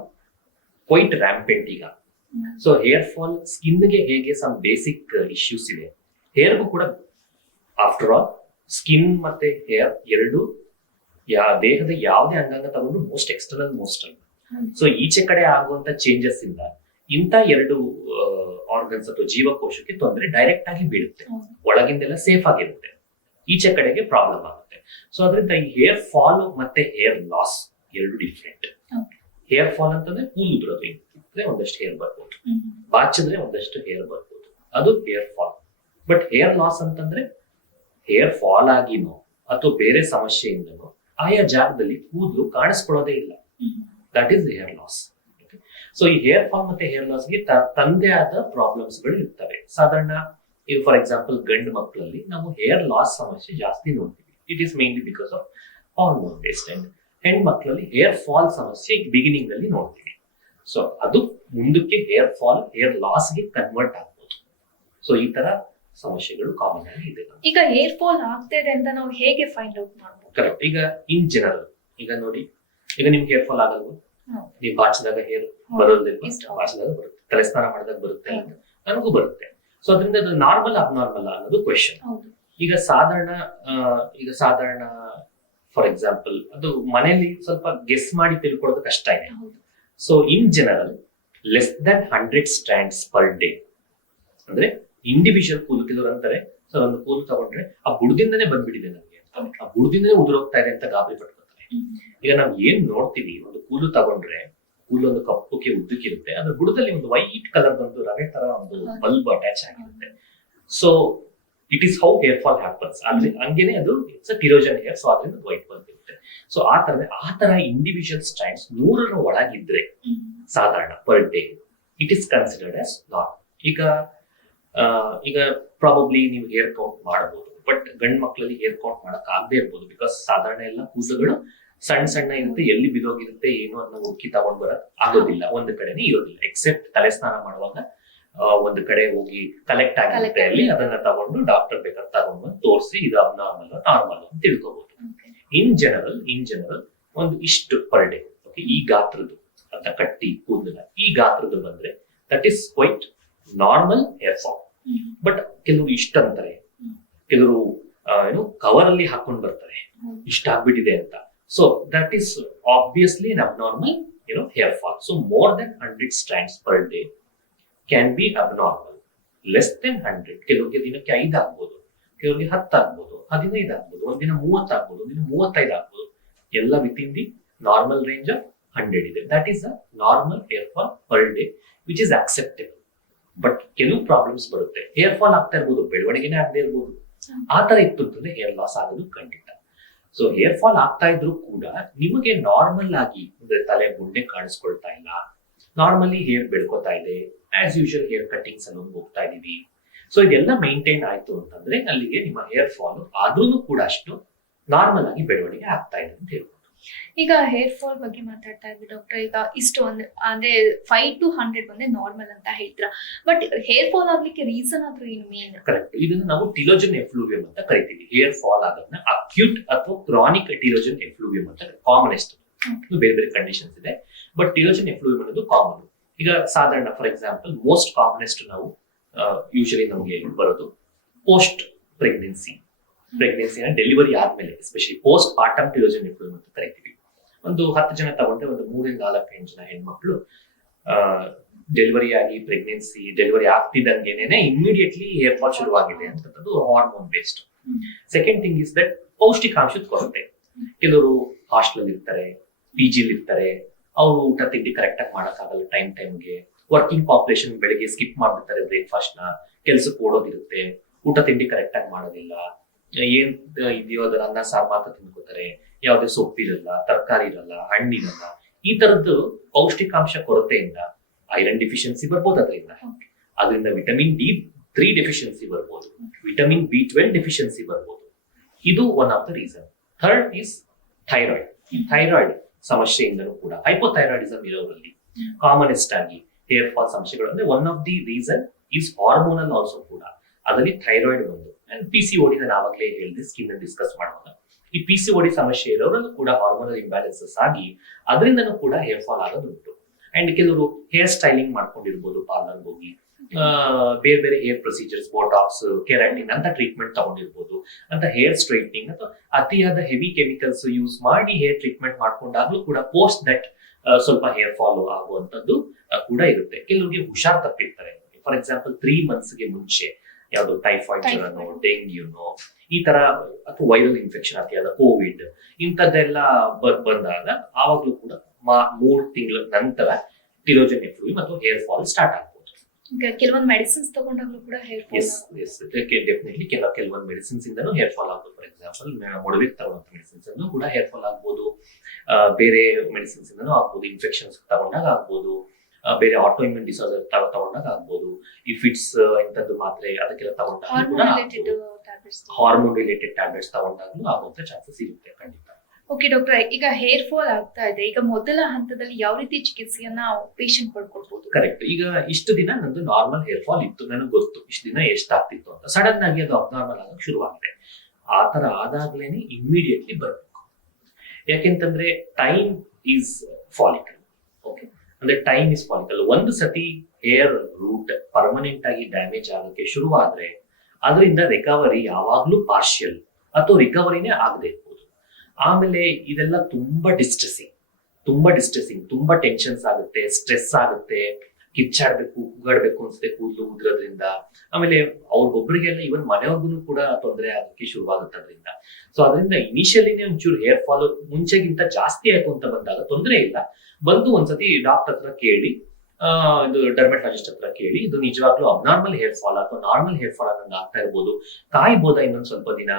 ಕ್ವೈಟ್ ರ್ಯಾಂಪೆಂಟ್ ಈಗ. ಸೊ ಹೇರ್ ಫಾಲ್ ಸ್ಕಿನ್ಗೆ ಹೇಗೆ ಸಮ್ ಬೇಸಿಕ್ ಇಶ್ಯೂಸ್ ಇದೆ, ಹೇರ್ಗೂ ಕೂಡ ಆಫ್ಟರ್ ಆಲ್ ಸ್ಕಿನ್ ಮತ್ತೆ ಹೇರ್ ಎರಡು ದೇಹದ ಯಾವುದೇ ಅಂಗಾಂಗ ತಗೊಂಡು ಮೋಸ್ಟ್ ಎಕ್ಸ್ಟರ್ನಲ್ ಮೋಸ್ಟ್ ಅಲ್ಲ. ಸೊ ಈಚೆ ಕಡೆ ಆಗುವಂತ ಚೇಂಜಸ್ ಇಂದ ಇಂಥ ಎರಡು ಆರ್ಗನ್ಸ್ ಅಥವಾ ಜೀವಕೋಶಕ್ಕೆ ತೊಂದರೆ ಡೈರೆಕ್ಟ್ ಆಗಿ ಬೀಳುತ್ತೆ. ಒಳಗಿಂದೆಲ್ಲ ಸೇಫ್ ಆಗಿರುತ್ತೆ, ಈಚೆ ಕಡೆಗೆ ಪ್ರಾಬ್ಲಮ್ ಆಗುತ್ತೆ. ಸೊ ಅದರಿಂದ ಈ ಹೇರ್ ಫಾಲ್ ಮತ್ತೆ ಹೇರ್ ಲಾಸ್ ಎರಡು ಡಿಫ್ರೆಂಟ್. ಹೇರ್ ಫಾಲ್ ಅಂತಂದ್ರೆ ಕೂದಲು ಉದುರೋದು, ಒಂದಷ್ಟು ಹೇರ್ ಬರ್ಬೋದು, ಬಾಚಿದ್ರೆ ಒಂದಷ್ಟು ಹೇರ್ ಬರ್ಬೋದು, ಅದು hair fall. But hair loss ಅಂತಂದ್ರೆ ಹೇರ್ ಫಾಲ್ ಆಗಿನೋ ಅಥವಾ ಬೇರೆ ಸಮಸ್ಯೆಯಿಂದನೋ ಆಯಾ ಜಾಗದಲ್ಲಿ ಕೂದಲು ಕಾಣಿಸ್ಕೊಳ್ಳೋದೇ ಇಲ್ಲ. That is hair loss. So ಈ ಹೇರ್ ಫಾಲ್ ಮತ್ತೆ ಹೇರ್ ಲಾಸ್ಗೆ ತಂದೆ ಆದ ಪ್ರಾಬ್ಲಮ್ಸ್ ಗಳು ಇರ್ತವೆ. ಸಾಧಾರಣ ಈಗ ಫಾರ್ ಎಕ್ಸಾಂಪಲ್ ಗಂಡು ಮಕ್ಕಳಲ್ಲಿ ನಾವು ಹೇರ್ ಲಾಸ್ ಸಮಸ್ಯೆ ಜಾಸ್ತಿ ನೋಡ್ತೀವಿ. It is mainly because of hormone based. And ಹೆಣ್ಮಕ್ಳಲ್ಲಿ ಹೇರ್ ಫಾಲ್ ಸಮಸ್ಯೆ ಬಿಗಿನಿಂಗ್ ಅಲ್ಲಿ ನೋಡ್ತೀವಿ. ಸೊ ಅದು ಮುಂದಕ್ಕೆ ಹೇರ್ ಫಾಲ್ ಹೇರ್ ಲಾಸ್ಗೆ ಕನ್ವರ್ಟ್ ಆಗ್ಬೋದು. ಸೊ ಈ ತರ ಸಮಸ್ಯೆಗಳು ಕಾಮನ್ ಆಗಿ ಇದೆ. ಈಗ ಹೇರ್ ಫಾಲ್ ಆಗ್ತಿದೆ ಅಂತ ನಾವು ಹೇಗೆ ಫೈಂಡ್ ಔಟ್ ಮಾಡ್ಬೋದು? ಕರೆಕ್ಟ್. ಈಗ ಇನ್ ಜನರಲ್ ಈಗ ನೋಡಿ, ಈಗ ನಿಮ್ಗೆ ಹೇರ್ ಫಾಲ್ ಆಗಲ್ವ? ನೀವು ಬಾಚಿದಾಗ ಹೇರ್ ಬರೋದಿಲ್ಲ, ಬಾಚಿದಾಗ ಬರುತ್ತೆ, ತಲೆ ಸ್ನಾನ ಮಾಡಿದಾಗ ಬರುತ್ತೆ, ನನಗೂ ಬರುತ್ತೆ. ಸೊ ಅದರಿಂದ ಅದು ನಾರ್ಮಲ್ ಅಬ್ನಾರ್ಮಲ್ ಅನ್ನೋದು ಕ್ವೆಶನ್. ಈಗ ಸಾಧಾರಣ ಫಾರ್ ಎಕ್ಸಾಂಪಲ್ ಅದು ಮನೆಯಲ್ಲಿ ಸ್ವಲ್ಪ ಗೆಸ್ ಮಾಡಿ ತಿಳ್ಕೊಳ್ಳೋದು ಕಷ್ಟ ಇದೆ. So in general less than 100 strands per day, ಅಂದ್ರೆ ಇಂಡಿವಿಜುವಲ್ ಕೂಲು. ಕೆಲವರು ಅಂತಾರೆ ಸರ್ ಒಂದು ಕೂಲು ತಗೊಂಡ್ರೆ ಆ ಬುಡದಿಂದನೇ ಬಂದ್ಬಿಟ್ಟಿದೆ ನಮ್ಗೆ, ಆ ಬುಡದಿಂದನೇ ಉದುರೋಗ್ತಾ ಇದೆ ಅಂತ ಗಾಬರಿ ಪಡ್ಕೊತಾರೆ. ಈಗ ನಾವ್ ಏನ್ ನೋಡ್ತೀವಿ, ಒಂದು ಕೂಲು ತಗೊಂಡ್ರೆ ಕೂಲು ಒಂದು ಕಪ್ಪುಗೆ ಉದ್ದಕ್ಕಿರುತ್ತೆ, ಅದ್ರ ಬುಡದಲ್ಲಿ ಒಂದು ವೈಟ್ ಕಲರ್ ಒಂದು ರವೆ ತರ ಒಂದು ಬಲ್ಬ್ ಅಟ್ಯಾಚ್ ಆಗಿರುತ್ತೆ. So it is how hair fall happens. ಆದ್ರೆ ಹಂಗೇನೆ ಅದು ಇಟ್ಸ್ ಅ ಟಿರೋಜನ್ ಹೇರ್. ಸೊ ಅದರಿಂದ ವೈಟ್ ಬಲ್ಬ್ ಇರುತ್ತೆ. ಸೊ ಆ ತರ ಇಂಡಿವಿಜುವಲ್ ಸ್ಟ್ಯಾಂಡ್ಸ್ 100ರ ಒಳಗಿದ್ರೆ ಸಾಧಾರಣ per day it is considered as normal. ಈಗ ಪ್ರಾಬಬ್ಲಿ ನೀವು ಹೇರ್ ಕೌಂಟ್ ಮಾಡಬಹುದು, ಬಟ್ ಗಂಡ್ ಮಕ್ಕಳಲ್ಲಿ ಹೇರ್ ಕೌಂಟ್ ಮಾಡಕ್ ಆಗದೆ ಇರ್ಬೋದು. ಬಿಕಾಸ್ ಸಾಧಾರಣ ಎಲ್ಲ ಕೂದಲುಗಳು ಸಣ್ಣ ಇರುತ್ತೆ, ಎಲ್ಲಿ ಬಿದೋಗಿರುತ್ತೆ ಏನು ಅನ್ನೋ ಹುಡುಕಿ ತಗೊಂಡ್ ಬರಕ್ ಆಗೋದಿಲ್ಲ, ಒಂದು ಕಡೆನೇ ಇರೋದಿಲ್ಲ. ಎಕ್ಸೆಪ್ಟ್ ತಲೆ ಸ್ನಾನ ಮಾಡುವಾಗ ಒಂದು ಕಡೆ ಹೋಗಿ ಕಲೆಕ್ಟ್ ಆಗಿರುತ್ತೆ, ಅಲ್ಲಿ ಅದನ್ನ ತಗೊಂಡು ಡಾಕ್ಟರ್ ಬೇಕಾದ್ರೆ ತಗೊಂಡ್ ಬಂದು ತೋರಿಸಿ ಇದು ಅಬ್ನಾರ್ಮಲ್ ನಾರ್ಮಲ್ ಅಂತ ತಿಳ್ಕೋಬಹುದು. ಇನ್ ಜನರಲ್ ಒಂದು ಇಷ್ಟು ಪರ್ ಡೇ ಈ ಗಾತ್ರದ್ದು ಅಂತ ಕಟ್ಟಿ ಕೂದಲ ಈ ಗಾತ್ರದ್ದು ಬಂದ್ರೆ that is quite normal hair fall. But ಕೆಲವರು ಇಷ್ಟ ಅಂತಾರೆ, ಕೆಲವರು ಕವರ್ ಅಲ್ಲಿ ಹಾಕೊಂಡ್ ಬರ್ತಾರೆ ಇಷ್ಟ ಆಗ್ಬಿಟ್ಟಿದೆ ಅಂತ. So that is obviously an abnormal hair fall. So more than 100 strands per day can be abnormal. Less than 100 ಕೆಲವರಿಗೆ ದಿನಕ್ಕೆ 5 ಆಗ್ಬೋದು, ಕೆಲವರಿಗೆ 10 ಆಗ್ಬೋದು, 15 ಆಗ್ಬೋದು, ಒಂದಿನ 30 ಆಗ್ಬೋದು, ಒಂದಿನ 35 ಆಗ್ಬೋದು. ಎಲ್ಲ with in the normal range of 100 ಇದೆ. That is a normal hair fall per day which is acceptable. But ಕೆಲವು ಪ್ರಾಬ್ಲಮ್ಸ್ ಬರುತ್ತೆ, ಹೇರ್ ಫಾಲ್ ಆಗ್ತಾ ಇರ್ಬೋದು, ಬೆಳವಣಿಗೆನೇ ಆಗದೆ ಇರ್ಬೋದು. ಆ ತರ ಇತ್ತು ಅಂತಂದ್ರೆ ಹೇರ್ ಲಾಸ್ ಆಗೋದು ಖಂಡಿತ. ಸೊ ಹೇರ್ ಫಾಲ್ ಆಗ್ತಾ ಇದ್ರು ಕೂಡ ನಿಮಗೆ ನಾರ್ಮಲ್ ಆಗಿ ಅಂದ್ರೆ ತಲೆ ಗುಂಡೆ ಕಾಣಿಸ್ಕೊಳ್ತಾ ಇಲ್ಲ, ನಾರ್ಮಲಿ ಹೇರ್ ಬೆಳ್ಕೊತಾ ಇದೆ, as usual hair cutting salon ಹೋಗ್ತಾ ಇದೀವಿ. ಸೊ ಇದೆಲ್ಲ ಮೇಂಟೈನ್ ಆಯ್ತು ಅಂತಂದ್ರೆ ಅಲ್ಲಿಗೆ ನಿಮ್ಮ ಹೇರ್ ಫಾಲ್ ಆದ್ರೂ ಕೂಡ ಅಷ್ಟು ನಾರ್ಮಲ್ ಆಗಿ ಬೆಳವಣಿಗೆ ಆಗ್ತಾ ಇದೆ ಅಂತ ಹೇಳ್ಬೋದು. ಈಗ ಹೇರ್ ಫಾಲ್ ಬಗ್ಗೆ ಮಾತಾಡ್ತಾ ಇದ್ವಿ ಡಾಕ್ಟರ್. ಈಗ ಇಷ್ಟು ಅಂದ್ರೆ 5 to 100 ಬಂದ್ರೆ ನಾರ್ಮಲ್ ಅಂತ ಹೇಳ್ತೀರಾ, ಬಟ್ ಹೇರ್ ಫಾಲ್ ಆಗ್ಲಿಕ್ಕೆ ರೀಸನ್ ಆದ್ರೂ ಏನು ಮೇನ್? ಕರೆಕ್ಟ್. ಇದನ್ನ ನಾವು ಟಿಲೋಜನ್ ಎಫ್ಲೂವಿಯಂ ಅಂತ ಕರಿತೀವಿ. ಹೇರ್ ಫಾಲ್ ಆಗೋದನ್ನ ಅಕ್ಯೂಟ್ ಅಥವಾ ಕ್ರಾನಿಕ್ ಟಿಲೋಜನ್ ಎಫ್ಲೂವಿಯಂ ಅಂತ ಕಾಮನೆಸ್ಟ್. ಬೇರೆ ಬೇರೆ ಕಂಡೀಷನ್ಸ್ ಇದೆ, ಬಟ್ ಟಿಲೋಜನ್ ಎಫ್ಲೂವಿಯಂ ಅನ್ನೋದು ಕಾಮನ್. ಈಗ ಸಾಧಾರಣ ಫಾರ್ ಎಕ್ಸಾಂಪಲ್ ಮೋಸ್ಟ್ ಕಾಮನೆಸ್ಟ್ ನಾವು ಯೂಶಲಿ ನಮಗೆ ಬರೋದು ಪೋಸ್ಟ್ ಪ್ರೆಗ್ನೆನ್ಸಿನ ಡೆಲಿವರಿ ಆದ್ಮೇಲೆ, ಎಸ್ಪೆಷಲಿ ಪೋಸ್ಟ್ ಪಾರ್ಟಮ್ ಟಿಲೋಜನ್ ಎಫ್ಲೂವಿಯಂ ಅಂತ ಕರಿತೀವಿ. ಒಂದು 10 ಜನ ತಗೊಂಡ್ರೆ ಒಂದು 3-4 ಜನ ಹೆಣ್ಮಕ್ಳು ಡೆಲಿವರಿ ಆಗಿ ಡೆಲಿವರಿ ಆಗ್ತಿದ್ದಂಗೆನೆ ಇಮಿಡಿಯೇಟ್ಲಿ ಹೇರ್ ಫಾಲ್ ಶುರುವಾಗಿದೆ ಅಂತದ್ದು hormone based. Second thing is that ಪೌಷ್ಟಿಕಾಂಶದ ಕೊರತೆ. ಕೆಲವರು ಹಾಸ್ಟೆಲ್ ಇರ್ತಾರೆ, PG ಇರ್ತಾರೆ, ಅವರು ಊಟ ತಿಂಡಿ ಕರೆಕ್ಟ್ ಆಗಿ ಮಾಡಕ್ಕಾಗಲ್ಲ ಟೈಮ್ಗೆ. ವರ್ಕಿಂಗ್ ಪಾಪ್ಯುಲೇಷನ್ ಬೆಳಿಗ್ಗೆ ಸ್ಕಿಪ್ ಮಾಡ್ಬಿಡ್ತಾರೆ ಬ್ರೇಕ್ಫಾಸ್ಟ್ ನ, ಕೆಲ್ಸಕ್ಕೆ ಓಡೋದಿರುತ್ತೆ, ಊಟ ತಿಂಡಿ ಕರೆಕ್ಟ್ ಆಗಿ ಮಾಡೋದಿಲ್ಲ, ಏನ್ ಇದೆಯೋ ಅದರ ಅನ್ನ ಸಾರು ಮಾತ್ರ ತಿನ್ಕೋತಾರೆ, ಯಾವುದೇ ಸೊಪ್ಪಿರಲ್ಲ, ತರಕಾರಿ ಇರಲ್ಲ, ಹಣ್ಣಿರಲ್ಲ. ಈ ತರದ್ದು ಪೌಷ್ಟಿಕಾಂಶ ಕೊರತೆಯಿಂದ ಐರನ್ ಡಿಫಿಷಿಯನ್ಸಿ ಬರ್ಬೋದು, ಅದರಿಂದ ವಿಟಮಿನ್ D3 ಡೆಫಿಷಿಯನ್ಸಿ ಬರ್ಬೋದು, ವಿಟಮಿನ್ B12 ಡೆಫಿಷಿಯನ್ಸಿ ಬರ್ಬೋದು. ಇದು one of the reason. Third is thyroid. ಈ ಥೈರಾಯ್ಡ್ ಸಮಸ್ಯೆಯಿಂದಲೂ ಕೂಡ ಹೈಪೋಥೈರಾಯ್ಡಿಸಮ್ ಇರೋರಲ್ಲಿ ಕಾಮನೆಸ್ಟ್ ಆಗಿ ಹೇರ್ ಫಾಲ್ ಸಮಸ್ಯೆಗಳು ಅಂದ್ರೆ one of the reason is hormonal also ಕೂಡ. ಅದರಲ್ಲಿ ಥೈರಾಯ್ಡ್ ಒಂದು ಅಂಡ್ PCOD ನಾನು ಆವಾಗಲೇ ಹೇಳಿದೆ ಸ್ಕಿನ್ ಡಿಸ್ಕಸ್ ಮಾಡುವಾಗ. ಈ PCOD ಸಮಸ್ಯೆ ಇರೋರಲ್ಲೂ ಕೂಡ ಹಾರ್ಮೋನಲ್ ಇಂಬ್ಯಾಲೆನ್ಸಸ್ ಆಗಿ ಅದರಿಂದನೂ ಕೂಡ ಹೇರ್ ಫಾಲ್ ಆಗೋದುಂಟು. ಅಂಡ್ ಕೆಲವರು ಹೇರ್ ಸ್ಟೈಲಿಂಗ್ ಮಾಡ್ಕೊಂಡಿರ್ಬೋದು, ಪಾರ್ಲರ್ ಹೋಗಿ ಬೇರೆ ಬೇರೆ ಹೇರ್ ಪ್ರೊಸೀಜರ್ಸ್, ಬೋಟಾಕ್ಸ್, ಕೆರಾಟಿನ್ ಅಂತ ಟ್ರೀಟ್ಮೆಂಟ್ ತಗೊಂಡಿರ್ಬೋದು, ಅಂತ ಹೇರ್ ಸ್ಟ್ರೈಟ್ನಿಂಗ್ ಅಥವಾ ಅತಿಯಾದ ಹೆವಿ ಕೆಮಿಕಲ್ಸ್ ಯೂಸ್ ಮಾಡಿ ಹೇರ್ ಟ್ರೀಟ್ಮೆಂಟ್ ಮಾಡ್ಕೊಂಡಾಗ್ಲೂ ಕೂಡ ಪೋಸ್ಟ್ ದಟ್ ಸ್ವಲ್ಪ ಹೇರ್ ಫಾಲ್ ಆಗುವಂತದ್ದು ಕೂಡ ಇರುತ್ತೆ. ಕೆಲವರಿಗೆ ಹುಷಾರ್ ತಪ್ಪಿರ್ತಾರೆ. ಫಾರ್ ಎಕ್ಸಾಂಪಲ್ 3 months ಮುಂಚೆ ಯಾವ್ದು ಟೈಫಾಯ್ಡ್ ಜ್ವರನೋ, ಡೆಂಗ್ಯೂನೋ ಈ ತರ ಅಥವಾ ವೈರಲ್ ಇನ್ಫೆಕ್ಷನ್ ಅತಿಯಾದ ಕೋವಿಡ್ ಇಂಥದ್ದೆಲ್ಲ ಬಂದಾಗ ಆವಾಗ್ಲೂ ಕೂಡ 3 ತಿಂಗಳ ನಂತರ ಟಿಲೋಜನ್ ಎಫ್ಲೂವಿಯಂ ಅಥವಾ ಹೇರ್ ಫಾಲ್ ಸ್ಟಾರ್ಟ್ ಆಗ್ಬೋದು. ಈಗ ಕೆಲವೊಂದು ಮೆಡಿಸಿನ್ಸ್ ತಗೊಂಡಾಗ್ಲೂ ಕೂಡ ಹೇರ್ ಎಸ್ ಎಸ್ ಡೆಫಿನೆಟ್ಲಿ ಕೆಲವೊಂದು ಮೆಡಿಸಿನ್ಸ್ ಇಂದನೂ ಹೇರ್ ಫಾಲ್ ಆಗ್ಬೋದು. ಫಾರ್ ಎಕ್ಸಾಂಪಲ್ ಮೊಡವೆಗೆ ತಗೊಳ್ಳೋಂಥ ಮೆಡಿಸಿನ್ಸ್ ಅನ್ನು ಕೂಡ ಹೇರ್ ಫಾಲ್ ಆಗ್ಬೋದು. ಬೇರೆ ಮೆಡಿಸಿನ್ಸ್ ಇಂದನೂ ಆಗ್ಬೋದು. ಇನ್ಫೆಕ್ಷನ್ಸ್ ತಗೊಂಡಾಗ ಆಗ್ಬೋದು. ಬೇರೆ ಆಟೋ ಇಮ್ಯೂನ್ ಡಿಸಾರ್ಡರ್ ತಗೊಂಡಾಗ ಆಗ್ಬೋದು. ಇಫ್ ಇಟ್ಸ್ ಇಂಥದ್ದು ಮಾತ್ರೆ ಅದಕ್ಕೆಲ್ಲ ತಗೊಂಡಾಗ ಹಾರ್ಮೋನ್ ರಿಲೇಟೆಡ್ ಟ್ಯಾಬ್ಲೆಟ್ಸ್ ತಗೊಂಡಾಗ್ಲೂ ಆಗುವಂತ ಚಾನ್ಸಸ್ ಇರುತ್ತೆ ಖಂಡಿತ. ಓಕೆ ಡಾಕ್ಟರ್, ಈಗ ಹೇರ್ ಫಾಲ್ ಆಗ್ತಾ ಇದೆ, ಈಗ ಮೊದಲ ಹಂತದಲ್ಲಿ ಯಾವ ರೀತಿ ಚಿಕಿತ್ಸೆಯನ್ನ ಪೇಷಂಟ್ ಪಡ್ಕೊಳ್ಬಹುದು? ಕರೆಕ್ಟ್. ಈಗ ಇಷ್ಟು ದಿನ ನಂದು ನಾರ್ಮಲ್ ಹೇರ್ ಫಾಲ್ ಇತ್ತು, ನನಗೆ ಗೊತ್ತು ಇಷ್ಟು ದಿನ ಎಷ್ಟಾಗ್ತಿತ್ತು ಅಂತ. ಸಡನ್ ಆಗಿ ಅದು ಅಬ್ನಾರ್ಮಲ್ ಆಗಕ್ಕೆ ಶುರುವಾಗಿದೆ. ಆ ತರ ಆದಾಗ್ಲೇನೆ ಇಮ್ಮಿಡಿಯೇಟ್ಲಿ ಬರ್ಬೇಕು. ಯಾಕೆಂತಂದ್ರೆ ಟೈಮ್ ಈಸ್ ಫಾಲಿಕಲ್. ಓಕೆ, ಅಂದ್ರೆ ಟೈಮ್ ಇಸ್ ಫಾಲಿಕಲ್. ಒಂದು ಸತಿ ಹೇರ್ ರೂಟ್ ಪರ್ಮನೆಂಟ್ ಆಗಿ ಡ್ಯಾಮೇಜ್ ಆಗಕ್ಕೆ ಶುರುವಾದ್ರೆ ಅದರಿಂದ ರಿಕವರಿ ಯಾವಾಗ್ಲೂ ಪಾರ್ಷಿಯಲ್ ಅಥವಾ ರಿಕವರಿನೇ ಆಗದೆ ಇರ್ಬೋದು. ಆಮೇಲೆ ಇದೆಲ್ಲ ತುಂಬಾ ಡಿಸ್ಟ್ರೆಸಿಂಗ್, ತುಂಬಾ ಟೆನ್ಷನ್ಸ್ ಆಗುತ್ತೆ, ಸ್ಟ್ರೆಸ್ ಆಗುತ್ತೆ, ಕಿಚ್ಚಾಡ್ಬೇಕು, ಕೂಗಾಡ್ಬೇಕು ಅನ್ಸುತ್ತೆ ಕೂದಲು ಉದ್ರೋದ್ರಿಂದ. ಆಮೇಲೆ ಅವ್ರಿಗೊಬ್ರಿಗೆಲ್ಲ ಇವನ್ ಮನೆಯವ್ರಿಗೂ ಕೂಡ ತೊಂದರೆ ಆಗಕ್ಕೆ ಶುರುವಾಗುತ್ತೆ ಅದರಿಂದ. ಸೊ ಅದರಿಂದ ಇನಿಷಿಯಲಿನೇ ಒಂಚೂರು ಹೇರ್ ಫಾಲ್ ಮುಂಚೆಗಿಂತ ಜಾಸ್ತಿ ಆಯ್ತು ಅಂತ ಬಂದಾಗ ತೊಂದರೆ ಇಲ್ಲ, ಬಂದು ಒಂದ್ಸತಿ ಡಾಕ್ಟರ್ ಹತ್ರ ಕೇಳಿ, ಇದು ಡರ್ಮೆಟಾಲಜಿಸ್ಟ್ ಹತ್ರ ಕೇಳಿ, ಇದು ನಿಜವಾಗ್ಲೂ ಅಬ್ನಾರ್ಮಲ್ ಹೇರ್ ಫಾಲ್ ಅಥವಾ ನಾರ್ಮಲ್ ಹೇರ್ ಫಾಲ್ ಅನ್ನೋದು ಆಗ್ತಾ ಇರ್ಬೋದು, ಕಾಯ್ಬೋದಾ ಇನ್ನೊಂದ್ ಸ್ವಲ್ಪ ದಿನ